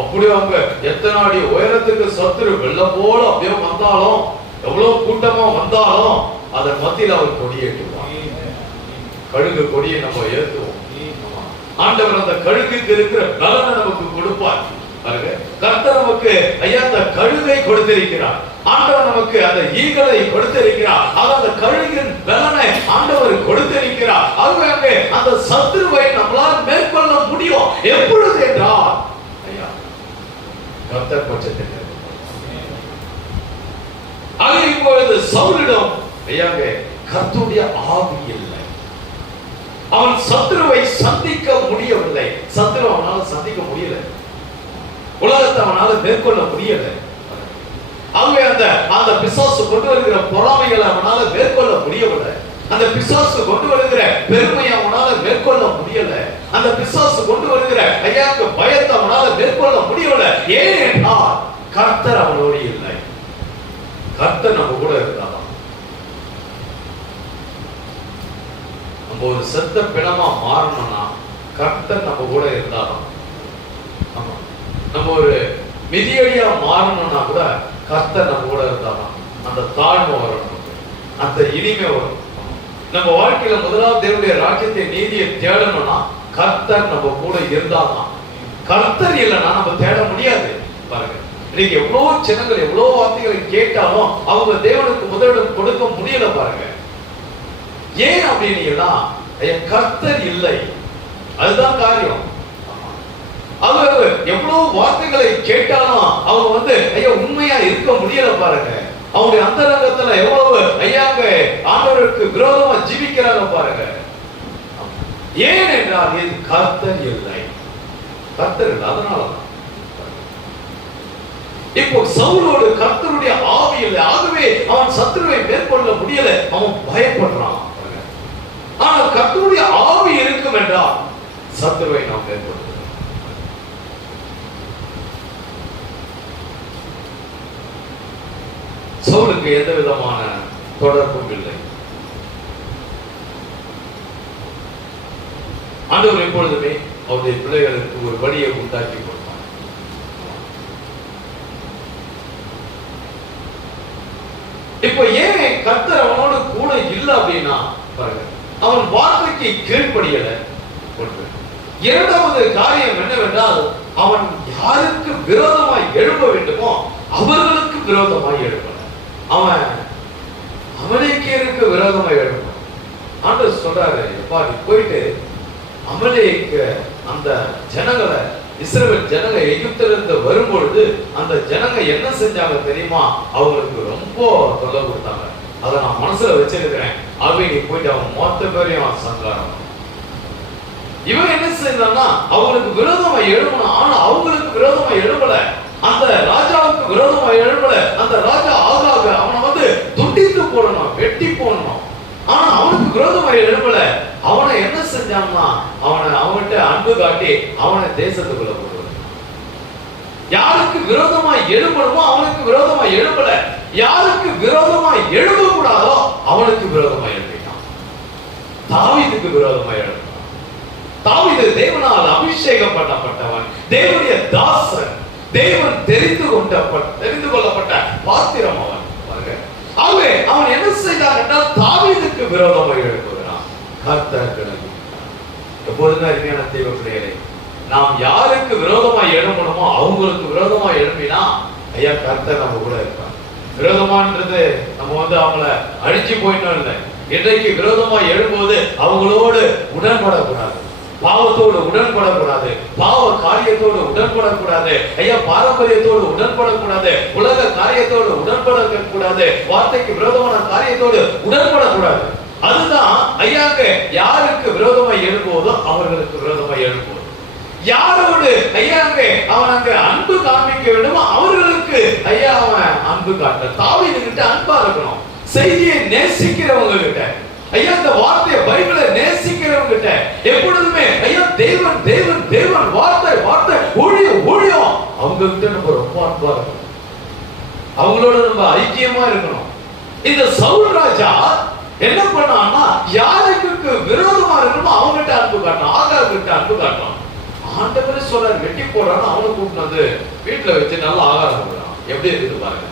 அப்படியே அவங்க எத்தனை அடி உயரத்துக்கு சத்துரு வெள்ளம் போல அப்படியே வந்தாலும், எவ்வளவு கூட்டமா வந்தாலும் அதன் மத்தியில் அவர் கொடியேற்றுவார். கழுகு கொடியை நம்ம ஏற்றுவோம். ஆண்டவர் அந்த கழுகுக்கு இருக்கிற பலனை நமக்கு கொடுப்பார். கர்த்தர் நமக்கு ஐயா அந்த கழுகை கொடுத்திருக்கிறார். ஆண்டவர் நமக்கு அந்த ஈகளை கொடுத்திருக்கிறார். அந்த கழுகின் பலனை ஆண்டவர் கொடுத்திருக்கிறார். ஆகவே அந்த சத்துருவை நம்மளால் மேற்கொள்ள முடியும். எப்பொழுது என்றால் ஐயா கர்த்தர் பட்சத்தில். ஆக இப்பொழுது சவுலிடம் ஐயாங்க கர்த்தருடைய ஆவி இல்லை. அவன் சத்துருவை சந்திக்க முடியவில்லை. சத்துரு அவனால சந்திக்க முடியல. உலகத்தை அவனால மேற்கொள்ள முடியல. ஆகவே அந்த பிசாசு கொண்டு வருகிற பொறாமைகளை அவனால மேற்கொள்ள முடியவில்லை. அந்த பிசாசு கொண்டு வருகிற பெருமையை அவனால மேற்கொள்ள முடியல. அந்த பிசாசு கொண்டு வருகிற ஐயாக்கு பயத்தை அவனால மேற்கொள்ள முடியவில்லை. ஏன் என்றால் கர்த்தர் அவனோடு இல்லை. கர்த்தர் நம்ம கூட இருந்தாதான். நம்ம ஒரு செத்த பிணமா மாறணும்னா கர்த்தர் நம்ம கூட இருந்தாதான். ஆமா, நம்ம ஒரு மிதியடியா மாறணும்னா கூட கர்த்தர் நம்ம கூட இருந்தாதான் அந்த தாழ்மை வரும், அந்த இனிமை வரும். நம்ம வாழ்க்கையில முதலாவது தேவனுடைய ராஜ்யத்தை நீதியை தேடணும்னா கர்த்தர் நம்ம கூட இருந்தாதான். கர்த்தர் இல்லைன்னா நம்ம தேட முடியாது. பாருங்க, இன்னைக்கு எவ்வளவு ஜனங்கள் எவ்வளவு வார்த்தைகளை கேட்டாலும் அவங்க தேவனுக்கு முதலிடம் கொடுக்க முடியல. பாருங்க, ஏன் அப்படின்னா கர்த்தர் இல்லை. அதுதான் காரியம். அவங்க எவ்வளவு வார்த்தைகளை கேட்டாலும் அவங்க ஐயா உண்மையா இருக்க முடியல. பாருங்க, அவங்களுடைய அந்தரங்கத்துல எவ்வளவு ஐயாங்க ஆண்டவருக்கு விரோதமா ஜீவிக்கிறாங்க. பாருங்க, ஏன் என்றால் இது கர்த்தர் இல்லை. கர்த்தர் இல்லை, அதனாலதான். இப்போ சவுலோடு கர்த்தருடைய ஆவி இல்லை. ஆகவே அவன் சத்துருவை மேற்கொள்ள முடியல. அவன் பயப்படுறான். ஆனால் கர்த்தருடைய ஆவி இருக்கும் என்றால் சத்துருவை நாம் மேற்கொள்ள. சவுலுக்கு எந்த விதமான தொடர்பும் இல்லை. ஆண்டவர் எப்பொழுதுமே அவருடைய பிள்ளைகளுக்கு ஒரு வழியை உண்டாக்கி கொடுத்தார். இப்ப ஏன் கர்த்தர் அவனோடு கூட இல்லை அப்படின்னா பாருங்க, அவன் வார்த்தைக்கு கீழ்ப்படியல. இரண்டாவது காரியம் என்னவென்றால் அவன் யாருக்கு விரோதமாய் எழுப்ப வேண்டுமோ அவர்களுக்கு விரோதமாய் எழுப்ப. அவன் அமலேக்கியருக்கு விரோதமாய் எழுப்பான். ஆண்டவர் சொல்றாரு, எப்பா நீ போயிட்டு அமலேக்கு அந்த ஜனங்களை, இஸ்ரவேல் ஜனங்க எகிப்திலிருந்து வரும்பொழுது அந்த ஜனங்க என்ன செஞ்சாங்க தெரியுமா? அவங்களுக்கு ரொம்ப தொல்லை கொடுத்தாங்க. அதை நான் மனசுல வச்சிருக்கிறேன். ஆகவே நீ போயிட்டு அவன் மொத்த பேரையும் சங்காரம். இவன் என்ன செஞ்சான்னா அவங்களுக்கு விரோதமா எழுப்பணும். ஆனா அவங்களுக்கு விரோதமா எழுப்பல, அந்த ராஜாவுக்கு விரோதமா எழுப்பல. அந்த ராஜா ஆகாக அவனை துண்டித்து போடணும், வெட்டி போடணும். ஆனா அவனுக்கு விரோதமா எழுப்பல. அவனை என்ன செஞ்சான்னா அவன்கிட்ட அன்பு காட்டி அவனை தேசத்துக்குள்ள போடுவது. யாருக்கு விரோதமா எழுப்பணுமோ அவனுக்கு விரோதமா எழுப்பல. யாருக்கு விரோதமா எழுப்ப கூடாதோ அவனுக்கு விரோதமா எழுப்பினான். தாவீதுக்கு விரோதமா எழுப்பினான். தாவீது தேவனால் அபிஷேகம் பண்ணப்பட்டவன், தேவனுடைய தாசன், தேவன் தெரிந்து கொள்ளப்பட்ட பாத்திரம் அவன். ஆகவே அவன் என்ன செய்தான் என்றால் தாவீதுக்கு விரோதமாக எழுப்புகிறான். கர்த்தர் கிளம்பி. எப்பொழுதுமே அருமையான தெய்வ பிள்ளைகளே, நாம் யாருக்கு விரோதமாக எழுப்பணுமோ அவங்களுக்கு விரோதமாக எழுப்பினா ஐயா கர்த்தர் நம்ம கூட இருப்பார். விரோதமான்றது நம்ம அவங்கள அடிச்சு போயிட்டோம் இல்லை. இன்றைக்கு விரோதமாக எழும்போது அவங்களோடு உடன்படக்கூடாது, பாவத்தோடு உடன்படக்கூடாது, பாவ காரியத்தோடு உடன்படக்கூடாது, ஐயா பாரம்பரியத்தோடு உடன்படக்கூடாது, உலக காரியத்தோடு உடன்படக்கூடாது, வார்த்தைக்கு விரோதமான காரியத்தோடு உடன்படக்கூடாது. அதுதான் ஐயாங்க யாருக்கு விரோதமாய் எழும்போதோ அவர்களுக்கு விரோதமாய் எழும்போது. யாரோடு ஐயாங்க அவன் அன்பு காண்பிக்க வேண்டுமோ அவர்களுக்கு ஐயா அவன் அன்பு காட்ட. தாவீது கிட்ட அன்பா இருக்கணும். செய்தியை நேசிக்கிறவங்க கிட்ட ஐயா இந்த வார்த்தையை பைபிளை நேசிக்கிறவங்க கிட்ட எப்பொழுதுமே ஐயா தேவன் தேவன் தேவன் வார்த்தை வார்த்தை ஊழியம் ஊழியம் அவங்க கிட்ட நம்ம ரொம்ப அன்பா இருக்கணும், அவங்களோட நம்ம ஐக்கியமா இருக்கணும். இந்த சவுல் ராஜா என்ன பண்ணான்னா யாருக்கு விரோதமா இருக்கணுமோ அவங்ககிட்ட அன்பு காட்டணும், ஆகார் கிட்ட அன்பு காட்டணும். ஆண்டவரே சொல்றாரு வெட்டி போடுறான்னு அவனை கூப்பிட்டு வீட்டுல வச்சு நல்லா ஆகாரம் கொடுக்குறான். எப்படி இருக்குது பாருங்க.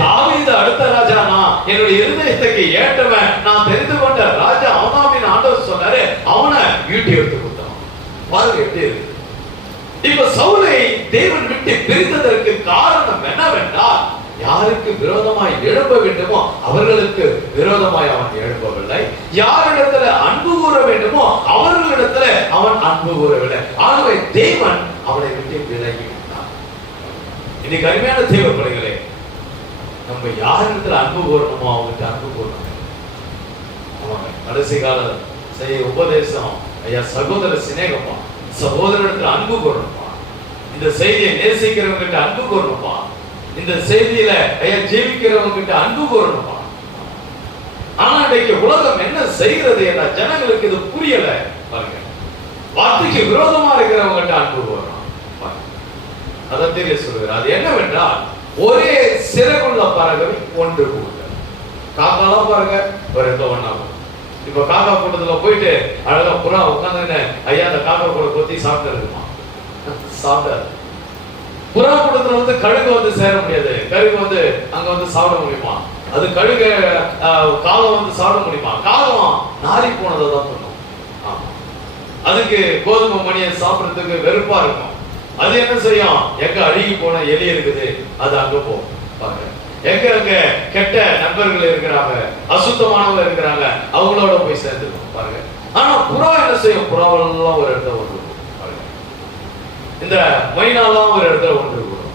தாவீது அடுத்த ராஜா, நான் என்னுடைய இருதயத்துக்கு ஏற்றவன், நான் தெரிந்து கொண்ட ராஜா அவனாமின் ஆண்டவர் சொன்னாரு, அவனை ஈட்டி எடுத்து கொடுத்தான். பாருங்க எப்படி இருக்கு. இப்ப சவுலை தேவன் விட்டு பிரித்ததற்கு காரணம் என்னவென்றால் யாருக்கு விரோதமாய் எழுப்ப வேண்டுமோ அவர்களுக்கு விரோதமாய் அவன் எழுப்பவில்லை, யாரிடத்துல அன்பு கூற வேண்டுமோ அவர்களிடத்துல அவன் அன்பு கூறவில்லை. ஆகவே தேவன் அவனை விட்டு விலகி விட்டார். இன்னைக்கு அருமையான தேவ பிள்ளைகளே, நம்ம யாரிடத்துல அன்பு கூறணுமோ அவங்களுக்கு அன்பு கூறணும். ஆமாங்க, கடைசி கால செய்ய உபதேசம் ஐயா சகோதர சிநேகப்பா, சகோதரத்துல அன்பு கூறணும்பா, இந்த செய்தியை நேசிக்கிறவங்க கிட்ட அன்பு கூறணும்பா, இந்த செய்தியில ஐயா ஜீவிக்கிறவங்க கிட்ட அன்பு கூறணும்பா. ஆனா இன்னைக்கு உலகம் என்ன செய்கிறது என்ற ஜனங்களுக்கு இது புரியல. பாருங்க, வார்த்தைக்கு விரோதமா இருக்கிறவங்க கிட்ட அன்பு கூறணும். அதை தெரிய சொல்கிறார். அது என்னவென்றால் ஒரே சிறகுள்ள பறவை ஒன்று கூட. காக்காலாம் பாருங்க ஒரு இடத்துல ஒண்ணாகும். இப்ப காக்கா கூட்டத்துல போயிட்டு அழகா புறா உட்காந்து ஐயா அந்த காக்கா கூட கொத்தி சாப்பிட்டு இருக்குமா? சாப்பிடாது. புறா கூட்டத்துல கழுகு சேர முடியாது, கழுகு அங்க சாப்பிட முடியுமா? அது கழுகு காலம் சாப்பிட முடியுமா? காலம் நாரி போனதை தான் பண்ணும். அதுக்கு கோதுமை மணியை சாப்பிடுறதுக்கு வெறுப்பா இருக்கும். அது என்ன செய்யும்? எங்க அழுகி போன எலி இருக்குது அது அங்க போகும். பாருங்க, எங்க அங்க கெட்ட நண்பர்கள் இருக்கிறாங்க, அசுத்தமானவங்க இருக்கிறாங்க, அவங்களோட போய் சேர்ந்துடும். பாருங்க, ஆனா புறா என்ன செய்யும்? புறாவெல்லாம் ஒரு இடத்துல ஒன்று பாருங்க, இந்த மைனாலாம் ஒரு இடத்துல ஒன்று கூடும்,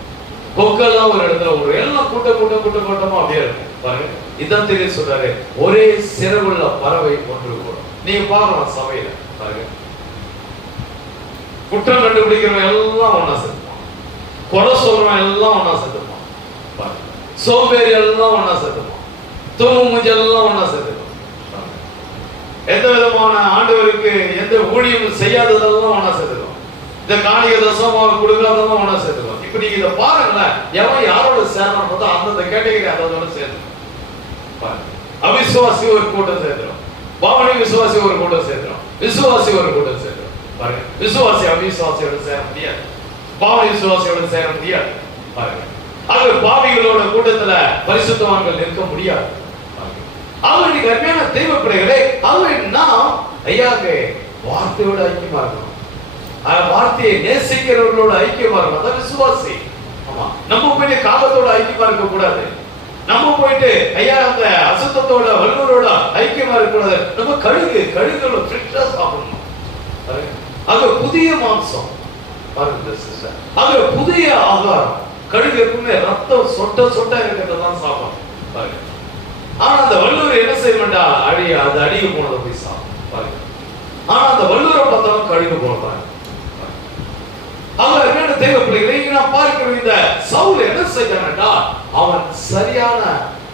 கொக்கெல்லாம் ஒரு இடத்துல ஒன்று, எல்லாம் கூட்டமா அப்படியே இருக்கும். பாருங்க, இதான் தெரிய சொல்றாரு, ஒரே சிறகுள்ள பறவை ஒன்று கூடும். நீங்க பார்க்கலாம் சபையில பாருங்க, குற்றம் கண்டுபிடிக்கிறவன் எல்லாம் ஒன்னா செத்துப்பான், கொலை சொல்றவன் எல்லாம் ஒன்னா செத்துப்பான், சோம்பேறி எல்லாம் ஒன்னா செத்துப்பான், தூங்கு மூஞ்சி எல்லாம் ஒன்னா செத்துப்பான், எந்த விதமான ஆண்டவருக்கு எந்த ஊழியம் செய்யாததெல்லாம் ஒன்னா செத்துப்பான், இந்த காணிக தசமாக கொடுக்காதெல்லாம் ஒன்னா செத்துப்பான். இப்ப நீங்க இதை பாருங்களேன், எவன் யாரோட சேரணும் பார்த்தா அந்தந்த கேட்டகரி அதோட சேர்ந்து அவிசுவாசி ஒரு கூட்டம் சேர்த்துரும், பாவனை விசுவாசி ஒரு கூட்டம் சேர்த்துரும், விசுவாசி ஒரு கூட்டம் சேர்த்துரும். பாருங்க, விசுவாசி அவிசுவாசியோட சேர முடியாது, பாவனை விசுவாசியோட சேர முடியாது. பாருங்க, அது பாவிகளோட கூட்டத்துல பரிசுத்தவான்கள் நிற்க முடியாது. அவனுடைய கர்மையான தெய்வ பிள்ளைகளே, அவன் நாம் ஐயாக வார்த்தையோட ஐக்கியமா இருக்கணும், வார்த்தையை நேசிக்கிறவர்களோட ஐக்கியமா இருக்கணும். அதான் விசுவாசி. ஆமா, நம்ம போயிட்டு காலத்தோட ஐக்கியமா இருக்க கூடாது, நம்ம போயிட்டு ஐயா அந்த அசுத்தத்தோட வல்லூரோட ஐக்கியமா இருக்க கூடாது. நம்ம கழுகுகளோட ஃப்ரெஷ்ஷா சாப்பிடணும். அது புதிய மாம்சம், அது புதிய ஆகாரம். கழுகு எப்பவுமே ரத்தம் சொட்ட இருக்கிறதான் சாப்பிடும். ஆனா அந்த வல்லூர் என்ன செய்யணும்டா, அது அடிய போனதை போய் சாப்பிடும். பாருங்க, ஆனா அந்த வல்லூரை பார்த்தாலும் கழுகு போடுறாங்க. அவர் என்ன தேவ பிள்ளைகளை நான் பார்க்கிறோம், இந்த சவுல் என்ன செய்யணும்டா, அவன் சரியான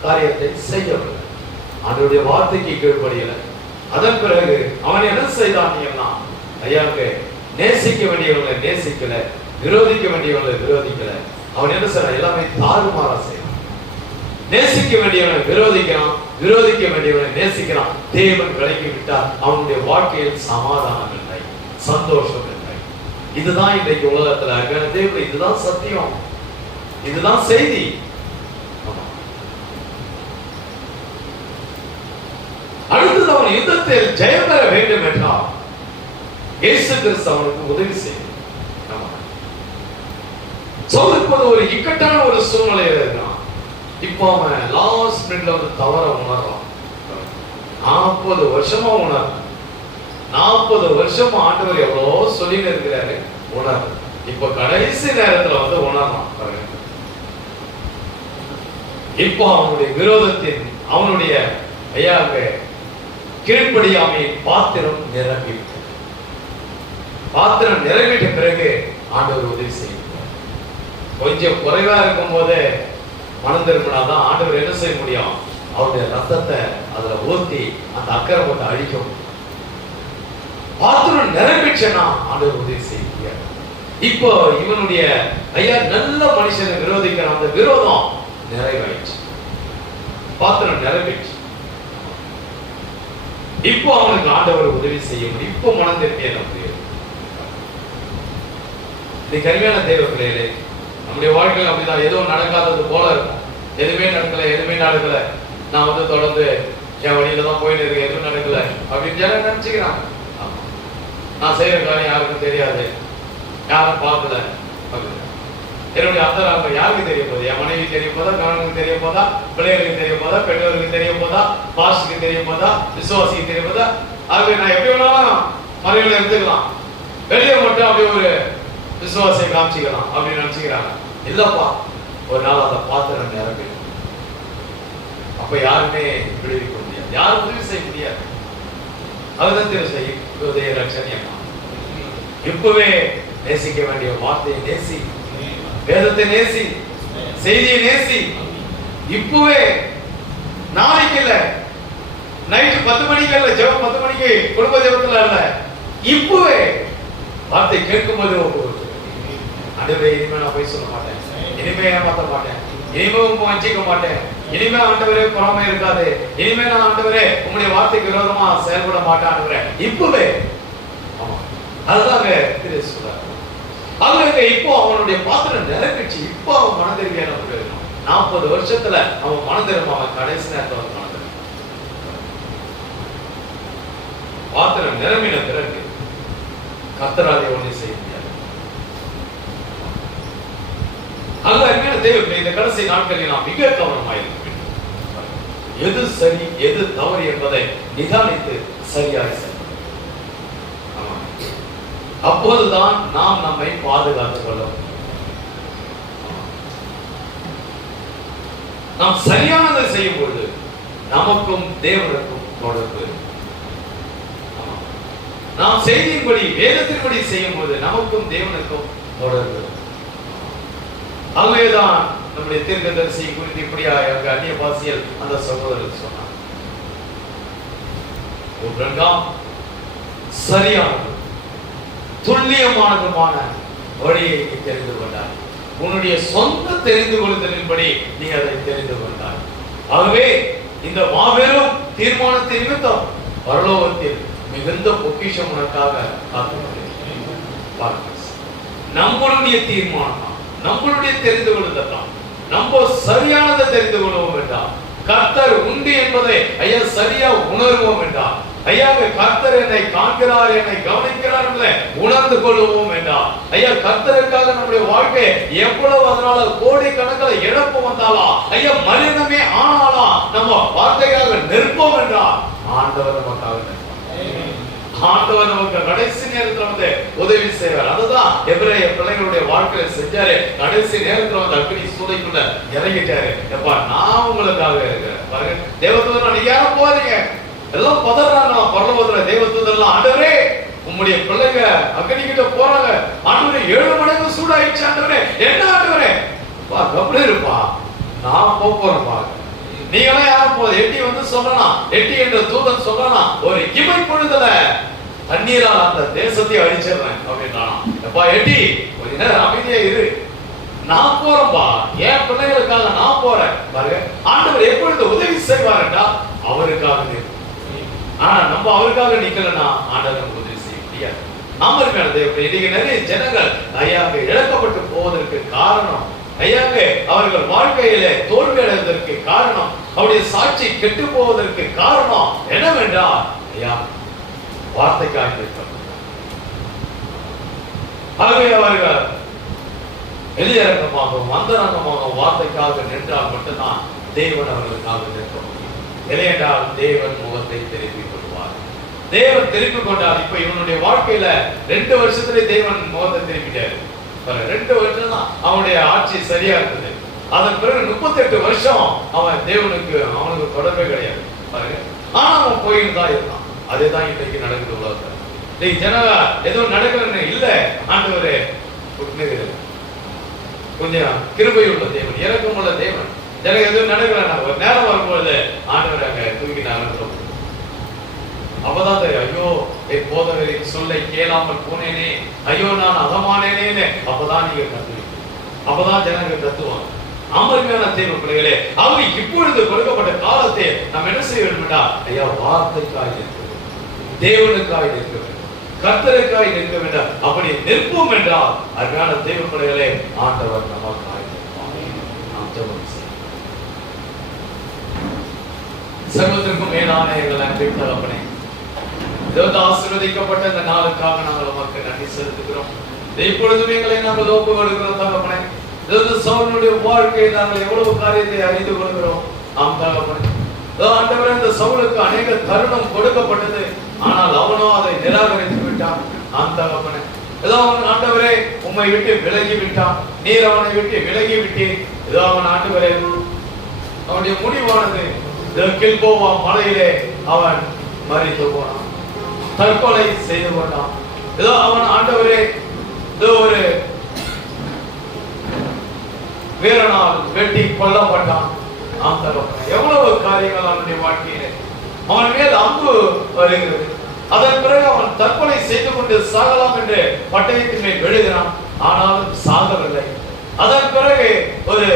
காரியத்தை செய்யவில்லை, அவனுடைய வார்த்தைக்கு கீழ்ப்படியல. அதன் பிறகு அவன் என்ன செய்தான், ஐயாவுக்கு நேசிக்க வேண்டியவங்களை நேசிக்கல, விரோதிக்க வேண்டியவங்களை விரோதிக்கல. அவன் என்ன செய்யறான்? எல்லாமே தாறுமாறா செய்யறான். நேசிக்க வேண்டியவனை விரோதிக்கிறான், விரோதிக்க வேண்டியவனை நேசிக்கிறான். தேவன் விலகி விட்டார், அவனுடைய வாழ்க்கையில் சமாதானம் இல்லை, சந்தோஷம் இல்லை. இதுதான் இன்றைக்கு உலகத்துல தேவன், இதுதான் சத்தியம், இதுதான் செய்தி. அடுத்தது அவன் யுத்தத்தில் ஜெயம் பெற வேண்டும் என்றால் இயேசு கிறிஸ்து அவனுக்கு உதவி செய்யும். இப்போது ஒரு இக்கட்டான ஒரு சூழ்நிலையில இருக்கான். இப்போ அவன் லாஸ்ட் மினிட்ல தவற உணர்றான். 40 வருஷமா உணர்றான். 40 வருஷமா ஆண்டவர் எவ்வளவோ சொல்லிட்டு இருக்கிறாரு, உணர்றான். இப்ப கடைசி நேரத்துல உணர்றான். இப்போ அவனுடைய விரோதத்தின், அவனுடைய ஐயாவுக்கு கீழ்ப்படியாமையின் பாத்திரம் நிரம்பிவிட்டது. பாத்திரம் நிறைவேற்ற பிறகு ஆண்டவர் உதவி செய்கிறார். கொஞ்சம் குறைவா இருக்கும் போதே மனம் திரும்பினாதான் ஆண்டவர் என்ன செய்ய முடியும், அவருடைய ரத்தத்தை அதுல ஊத்தி அந்த அக்கிரமத்தை அழிக்கும். பாத்திரம் நிரம்பிச்சுன்னா ஆண்டவர் உதவி செய்ய முடியாது. இப்போ இவனுடைய ஐயா நல்ல மனுஷனை விரோதிக்கிற அந்த விரோதம் நிறைவாயிடுச்சு, பாத்திரம் நிரம்பிடுச்சு. இப்போ அவனுக்கு ஆண்டவர் உதவி செய்ய முடியும். இப்போ மனம் திரும்பிய முடியாது. இது கருமையான தேவ பிள்ளைகளே, நம்முடைய வாழ்க்கையில் அப்படிதான் ஏதோ நடக்காதது போல இருக்கும். எதுவுமே நடக்கல, நான் வந்து தொடர்ந்து என் வழியில தான் போயிட்டு இருக்கேன், எதுவும் நடக்கல அப்படின்னு ஜனம் நினைச்சுக்கிறாங்க. நான் செய்யற காரியம் யாருக்கும் தெரியாது, யாரும் பார்க்கல அப்படின்னு. என்னுடைய அர்த்தம் யாருக்கு தெரிய போகுது? என் மனைவி தெரிய போதா, கணவனுக்கு தெரிய போதா, பிள்ளைகளுக்கு தெரிய போதா, பெற்றோருக்கு தெரிய போதா, பாஸ்டுக்கு தெரிய போதா, விசுவாசிக்கு தெரிய போதா? ஆகவே நான் எப்படி வேணாலும் மனைவியில எடுத்துக்கலாம், வெளியே மட்டும் அப்படி ஒரு விசுவாசியை காமிச்சிக்கலாம் அப்படின்னு நினைச்சுக்கிறாங்க. இல்லப்பா, ஒரு நாள் அந்த பாத்திரம் நிரம்பி அப்ப யாருமே விடுவிக்க முடியாது, யாரும் உதவி செய்ய முடியாது. அதுதான் திருசை ரட்சணியமா. இப்பவே நேசிக்க வேண்டிய வார்த்தையை நேசி, வேதத்தை நேசி, செய்தியை நேசி. இப்பவே, நாளைக்கு இல்ல, நைட்டு 10 மணிக்கு இல்ல, ஜெபம் 10 மணிக்கு குடும்ப ஜெபத்துல இல்ல, இப்பவே வார்த்தை கேட்கும் போது ஆண்டவரே, இனிமே நான் போய் சொல்ல மாட்டேன், இனிமே ஏமாத்த மாட்டேன், இனிமே வஞ்சிக்க மாட்டேன், இனிமே ஆண்டவரே பொறாமை இருக்காது, இனிமே நான் ஆண்டவரே உங்களுடைய வார்த்தைக்கு விரோதமா செயல்பட மாட்டேன் ஆண்டவரே. இப்பவே அதுதான் சொல்றாரு. அவங்க இப்போ அவனுடைய பாத்திரம் நிரம்பிச்சு. இப்போ அவன் மனதிரும்பியான 40 வருஷத்துல அவன் மனதிரும். அவன் கடைசி நேரத்தில் அவன் மனதிரும். பாத்திரம் நிரம்பின பிறகு கர்த்தராலே ஒன்றும் செய்ய முடியாது. அங்க அருமையான தேவர்களே, இந்த கடைசி நாட்களில் நாம் மிக கவனமாயிருக்க வேண்டும். எது சரி எது தவறு என்பதை நிதானித்து சரியாக செய்ய. அப்போதுதான் நாம் நம்மை பாதுகாத்துக் கொள்ள முடியும். நாம் சரியானதை செய்யும் பொழுது நமக்கும் தேவனுக்கும் தொடர்பு. நாம் செய்தியின்படி வேதத்தின்படி செய்யும் பொழுது நமக்கும் தேவனுக்கும் தொடர்பு. ஆகவேதான் நம்முடைய தீர்க்கதரிசி குறித்து இப்படியா அந்நிய பாசியல் அந்த சகோதரர் சொன்னார். சரியானது துல்லியமானதுமான வழியை நீ தெரிந்து கொண்டாய். உன்னுடைய சொந்த தெரிந்து கொள்ளுதலின்படி நீ அதை தெரிந்து கொண்டாய். ஆகவே இந்த மாபெரும் தீர்மானத்தின் நிமித்தம் பரலோகத்தில் மிகுந்த பொக்கிஷம் உனக்காக காத்துக்கொண்டிருக்கிறது. நம்மளுடைய தீர்மானம், நம்மளுடைய தெரிந்து கொள்ளுதல் தான். நம்ம சரியானதை தெரிந்து கொள்வோம் என்றால், கர்த்தர் உண்டு என்பதை ஐயா சரியா உணர்வோம் என்றால், ஐயா கர்த்தர் என்னை காண்கிறார், என்னை கவனிக்கிறார் என்பதை உணர்ந்து கொள்வோம் என்றால், ஐயா கர்த்தருக்காக நம்முடைய வாழ்க்கை எவ்வளவு அதனால கோடி கணக்கில் இழப்பு வந்தாலா, ஐயா மனிதமே ஆனாலும் நம்ம வார்த்தைக்காக நிற்போம் என்றால் ஆண்டவர் நமக்காக, ஆண்டவர் நமக்கு கடைசி நேரத்தில் வந்து உதவி செய்வார். அதுதான் எபிரேய பிள்ளைகளுடைய வாழ்க்கையில செஞ்சாரு. கடைசி நேரத்தில் வந்து அக்னி சூளைக்குள்ள இறங்கிட்டாரு. எப்பா, நான் உங்களுக்காக இருக்கிறேன் பாருங்க. தேவதூதர் நீங்க யாரும் போறீங்க, எல்லாம் பதறாங்க. பரலோகத்துல தேவதூதர்லாம், ஆண்டவரே உங்களுடைய பிள்ளைங்க அக்னி கிட்ட போறாங்க, ஆண்டவரே 7 மடங்கு சூடாயிடுச்சு ஆண்டவரே, என்ன ஆண்டவரே பா கப்பல் இருப்பா, நான் போறேன்ப்பா, நீங்களாம் யாரும் போது எட்டி வந்து சொல்லலாம், எட்டி என்ற தூதன் சொல்லலாம், ஒரு இமை பொழுதுல தண்ணீரால் அந்த தேசத்தை அழிச்சிடுறேன் அப்படின்னா, எப்பா எட்டி கொஞ்ச நேரம் அமைதியா இரு, நான் போறேன்பா, என் பிள்ளைகளுக்காக நான் போறேன் பாருங்க. ஆண்டவர் எப்பொழுது உதவி செய்வார்டா அவருக்காக. ஆனா நம்ம அவருக்காக நிக்கலன்னா ஆண்டவர் நமக்கு உதவி செய்ய முடியாது. நாம இருக்கிறது இன்னைக்கு நிறைய ஜனங்கள் ஐயாக இழக்கப்பட்டு போவதற்கு காரணம், ஐயாக அவர்கள் வாழ்க்கையில தோல்வி அடைவதற்கு காரணம், அவருடைய சாட்சி கெட்டு போவதற்கு காரணம் என்னவென்றால் ஐயா வார்த்தைக்காக இருக்க. ஆகவே அவர்கள் வெளியரங்கமாகவும் அந்தரங்கமாக வார்த்தைக்காக நின்றால் மட்டும்தான் தேவன் அவர்களுக்காக நிற்க முடியும். இல்லையென்றால் தேவன் முகத்தை திருப்பிக் கொள்வார். தேவன் திருப்பிக் கொண்டால் இப்ப இவனுடைய வாழ்க்கையில 2 வருஷத்துல தேவன் முகத்தை திருப்பிட்டாரு. 2 வருஷம் தான் அவனுடைய ஆட்சி சரியா இருந்தது. அதன் பிறகு 38 வருஷம் அவன் தேவனுக்கு அவனுக்கு தொடர்பே கிடையாது பாருங்க. ஆனா அவன் கோயில் தான் இருந்தான். அதேதான் இன்றைக்கு நடக்குது உலகத்துல. இன்னைக்கு ஜனங்க எதுவும் நடக்கலன்னு இல்ல, ஆண்டவரே கொஞ்சம் கிருபை உள்ள தேவன், இரக்கமுள்ள தேவன். எனக்கு எதுவும் நடக்கல. ஒரு நேரம் வரும்பொழுது ஆண்டவர் அங்க தூக்கி நகர்த்துறோம். அப்பதான் தெரியும், ஐயோ என் போதகரின் சொல்லை கேளாமல் போனேனே, ஐயோ நான் அதமானேனே. அப்பதான் நீங்க கத்துவீங்க, அப்பதான் ஜனங்க கத்துவாங்க. அமர்மையான தேவ பிள்ளைகளே, அவங்க இப்பொழுது கொடுக்கப்பட்ட காலத்தை நாம் என்ன செய்ய வேண்டும்டா, ஐயா வார்த்தைக்காய் நிற்க வேண்டும், தேவனுக்காய் நிற்க வேண்டும், கர்த்தருக்காய் நிற்க வேண்டும். அப்படி நிற்போம் என்றால் அருமையான தேவ பிள்ளைகளே, ஆண்டவர் நமக்காய் நிற்பார். நாம் ஜெபம் செய்வோம். சர்வத்திற்கும் மேலான எங்கள் அன்பின் தகப்பனே, ஆசீர்வதிக்கப்பட்ட இந்த நாளுக்காக நாங்கள் உமக்கு நன்றி செலுத்துகிறோம். இப்பொழுதும் எங்களை நாங்கள் ஒப்பு கொடுக்கிறோம் தகப்பனே. சவுலுடைய வாழ்க்கையை நாங்கள் எவ்வளவு காரியத்தை அறிந்து கொள்கிறோம். ஆம் தகப்பனே, ஆண்டவரே இந்த சவுலுக்கு அநேக தருணம் கொடுக்கப்பட்டது, ஆனால் அவனோ அதை நிராகரித்து விட்டான். ஆம் தகப்பனே, ஏதோ அவன் ஆண்டவரே உம்மை விட்டு விலகி விட்டான், நீர் அவனை விட்டு விலகி விட்டீர். ஏதோ அவன் ஆண்டவரே அவனுடைய முடிவானது கில்போவா மலையிலே அவன் மரித்து போனான், தற்கொலை செய்து கொண்டான். ஏதோ அவன் ஆண்டவரே ஏதோ ஒரு வீரனால் வெட்டி கொல்லப்பட்டான். எவ்வளவு காரியங்கள் அவனுடைய வாழ்க்கையிலே அவன் மேல் அம்பு வருகிறது. அதன் பிறகு அவன் தற்கொலை செய்து கொண்டு சாகலாம் என்று பட்டயத்தின் மேல் விழுகிறான், ஆனாலும் சாகவில்லை. அதன் பிறகு ஒரு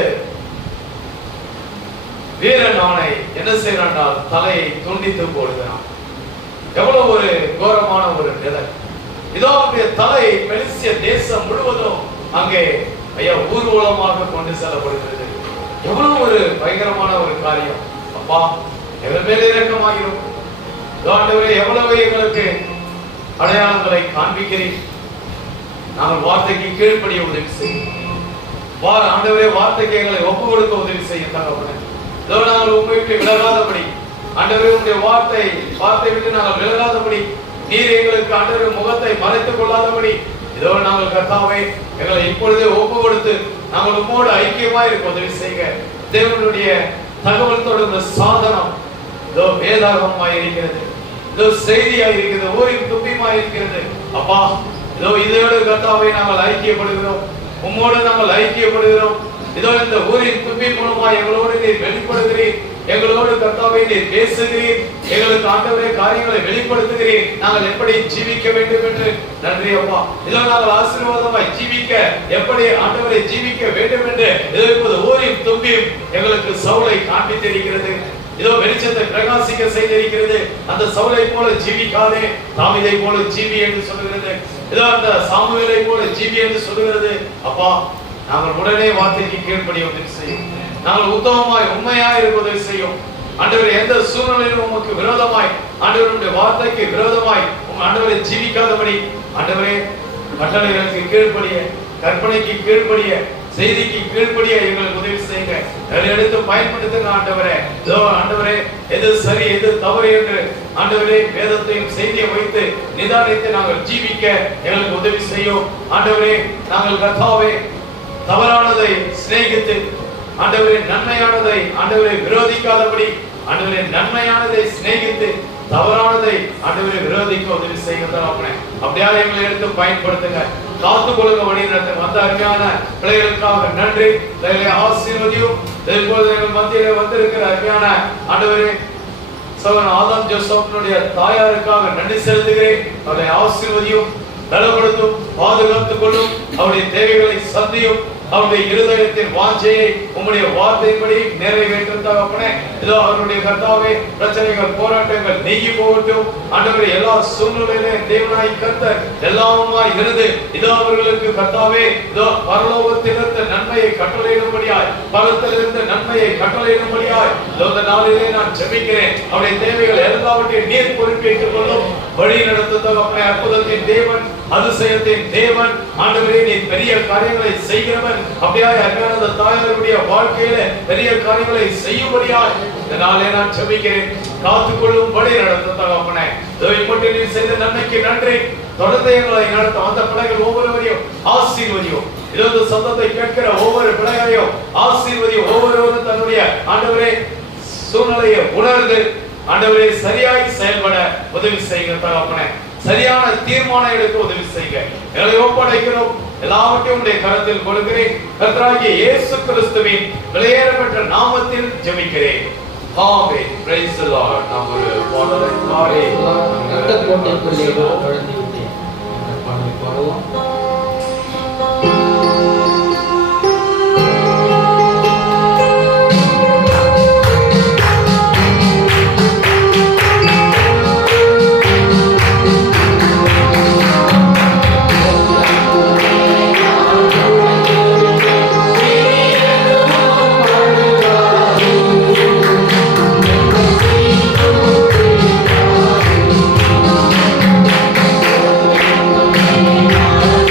வீரன் அவனை என்ன செய்யறான், தலையை துண்டித்து போடுகிறான். எவ்வளவு ஒரு கோரமான ஒரு நிலை. இதோ அவனுடைய தலை பெலிஸ்திய தேசம் முழுவதும் அங்கே ஐயா ஊர்வலமாக கொண்டு செல்லப்படுகிறது. எவ்வளவு ஒரு பயங்கரமான ஒரு காரியம். அப்பா எங்கள் மேலே இரக்கமாகிறோம். ஆண்டவரே எவ்வளவு எங்களுக்கு அடையாளங்களை காண்பிக்கிறீர். நாங்கள் வார்த்தைக்கு கீழ்ப்படிய உதவி செய்யும். ஆண்டவரே வார்த்தைக்கு எங்களை ஒப்பு கொடுக்க உதவி செய்யும் தகவல். இதோ நாங்கள் உண்மை விட்டு விலகாதபடி, ஆண்டவரே உங்களுடைய வார்த்தை விட்டு நாங்கள் விலகாதபடி, நீர் எங்களுக்கு ஆண்டவரே முகத்தை மறைத்துக் கொள்ளாதபடி, இதோ நாங்கள் கர்த்தாவே எங்களை இப்பொழுதே ஒப்பு கொடுத்து நாங்கள் உம்மோடு ஐக்கியமா இருக்க உதவி செய்க. தேவனுடைய தகவல் தொடர்பு சாதனம் இதோ வேதாகமாய் இருக்கிறது, இதோ செய்தியாய் இருக்கிறது, ஊரின் துப்பியமாய் இருக்கிறது. அப்பா இதோ இதோடு கர்த்தாவே நாங்கள் ஐக்கியப்படுகிறோம், உம்மோடு நாங்கள் ஐக்கியப்படுகிறோம். இதோ இந்த ஊரின் துப்பி மூலமாய் எங்களோடு நீர் வெளிப்படுகிறீர், எங்களோடு கர்த்தாவே நீர் பேசுகிறீர், எங்களுக்கு ஆண்டவரே காரியங்களை வெளிப்படுத்துகிறீர். நாங்கள் எப்படி ஜீவிக்க வேண்டும் என்று நன்றி அப்பா. இதோ நாங்கள் ஆசீர்வாதமாய் ஜீவிக்க எப்படி ஆண்டவரை ஜீவிக்க வேண்டும் என்று இதோ இப்போது ஊரின் துப்பியும் எங்களுக்கு சவுலை காண்பித்திருக்கிறது. இதோ வெளிச்சத்தை பிரகாசிக்க செய்திருக்கிறது. அந்த சவுலை போல ஜீவிக்காதே, தாவீதை போல ஜீவி என்று சொல்லுகிறது. இதோ அந்த சாமுவேலை போல ஜீவி என்று சொல்லுகிறது. அப்பா நாங்கள் உடனே வார்த்தைக்கு கீழ்ப்படிய உதவி செய்யும். நாங்கள் உத்தமமாய் உண்மையாய் இருக்க உதவி செய்யும். ஆண்டவரே எந்த சூழ்நிலையிலும் உமக்கு விரோதமாய், ஆண்டவருடைய வார்த்தைக்கு விரோதமாய் ஆண்டவரை ஜீவிக்காதபடி, ஆண்டவரே கட்டளைகளுக்கு கீழ்ப்படிய, கற்பனைக்கு கீழ்ப்படிய, செய்திக்கு கீழ்ப்படிய எங்களுக்கு உதவி செய்யுங்க. எடுத்து பயன்படுத்துங்க ஆண்டவரே. இதோ ஆண்டவரே எது சரி எது தவறு என்று ஆண்டவரே வேதத்தையும் செய்தியை வைத்து நிதானித்து நாங்கள் ஜீவிக்க எங்களுக்கு உதவி செய்யும். ஆண்டவரே நாங்கள் கர்த்தாவே தவறானதை சிநேகித்து ஆண்டவரே நன்மையானதை ஆண்டவரை விரோதிக்காதபடி, ஆண்டவரே நன்மையானதை சிநேகித்து தவறானதை ஆண்டவரை விரோதிக்க உதவி செய்யுங்கள். அப்படியே எங்களை எடுத்து பயன்படுத்துங்க, காத்துக் கொள்ளுங்க, வழி நடத்துங்க. அந்த அருமையான பிள்ளைகளுக்காக நன்றி. ஆசீர்வதியும் எங்கள் மத்தியிலே வந்திருக்கிற அருமையான ஆண்டவரே சகோதரன் ஆதாம் ஜோசப்னுடைய தாயாருக்காக நன்றி செலுத்துகிறேன். அவரை ஆசீர்வதியும், பலப்படுத்தும், பாதுகாத்துக் கொள்ளும், அவருடைய தேவைகளை சந்தியும், அவருடைய இருதயத்தின் வாஞ்சையை உம்முடைய வார்த்தையின்படி நிறைவேற்றும் தகப்பனே. இதோ அவருடைய கர்த்தாவே பிரச்சனைகள் போராட்டங்கள் நீங்கி போகட்டும். ஆண்டவரே எல்லா சூழ்நிலையிலே தேவனாய் கர்த்தர் எல்லாமாய் இருந்து இதோ அவர்களுக்கு கர்த்தாவே இதோ பரலோகத்திலிருந்து நன்மையை கட்டளையிடும்படியாய், பரத்திலிருந்து நன்மையை கட்டளையிடும்படியாய் இந்த நாளிலே நான் ஜெபிக்கிறேன். அவருடைய தேவைகள் எல்லாவற்றையும் நீர் பொறுப்பேற்றுக் கொள்ளும், வழி நடத்தும் தகப்பனே. அற்புதத்தின் தேவன், அதிசயத்தின் தேவன், ஆண்டவரே நீர் பெரிய காரியங்களை செய்கிறவன். அப்படியாய் அருமையான தாயாருடைய வாழ்க்கையில பெரிய காரியங்களை செய்யும்படியாய் இந்த நாளே நான் ஜெபிக்கிறேன். காத்துக்கொள்ளும் வழி நடத்தும் தகப்பனே. இப்படி நீர் செய்த நன்மைக்கு நன்றி. தொடர்ந்து எங்களை நடத்தும் அந்த பிள்ளைகள் ஒவ்வொருவரையும் ஆசீர்வதியும். இதோ சத்தத்தை கேட்கிற ஒவ்வொரு பிள்ளைகளையும் ஆசீர்வதியும். ஒவ்வொருவரும் தன்னுடைய ஆண்டவரே சூழ்நிலையை உணர்ந்து ஆண்டவரே சரியாய் செயல்பட உதவி செய்யுங்க தகப்பனே. சரியான தீர்மானம் எடுக்க உதவி செய்யுங்க. எங்களை ஒப்படைக்கிறோம். எல்லாவற்றையும் உடைய கரத்தில் கொடுக்கிறேன். கர்த்தராகிய இயேசு கிறிஸ்துவின் விலையேறப்பட்ட நாமத்தில் ஜெபிக்கிறேன். ஆமென். Praise the Lord. நாம் ஒரு பாடலை பாடி ரத்தக்கோட்டைக்குள்ளே நான் நுழைந்து விட்டேன். அந்த பாடலை பாடுவோம். Thank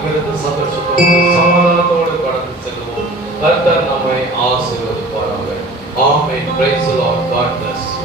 அங்கிருந்து சந்தோஷத்தோடு சமாதானத்தோடு கடந்து செல்வோம். கர்த்தர் நம்மை ஆசீர்வதிப்பாராக. ஆமென். Praise the Lord. God bless.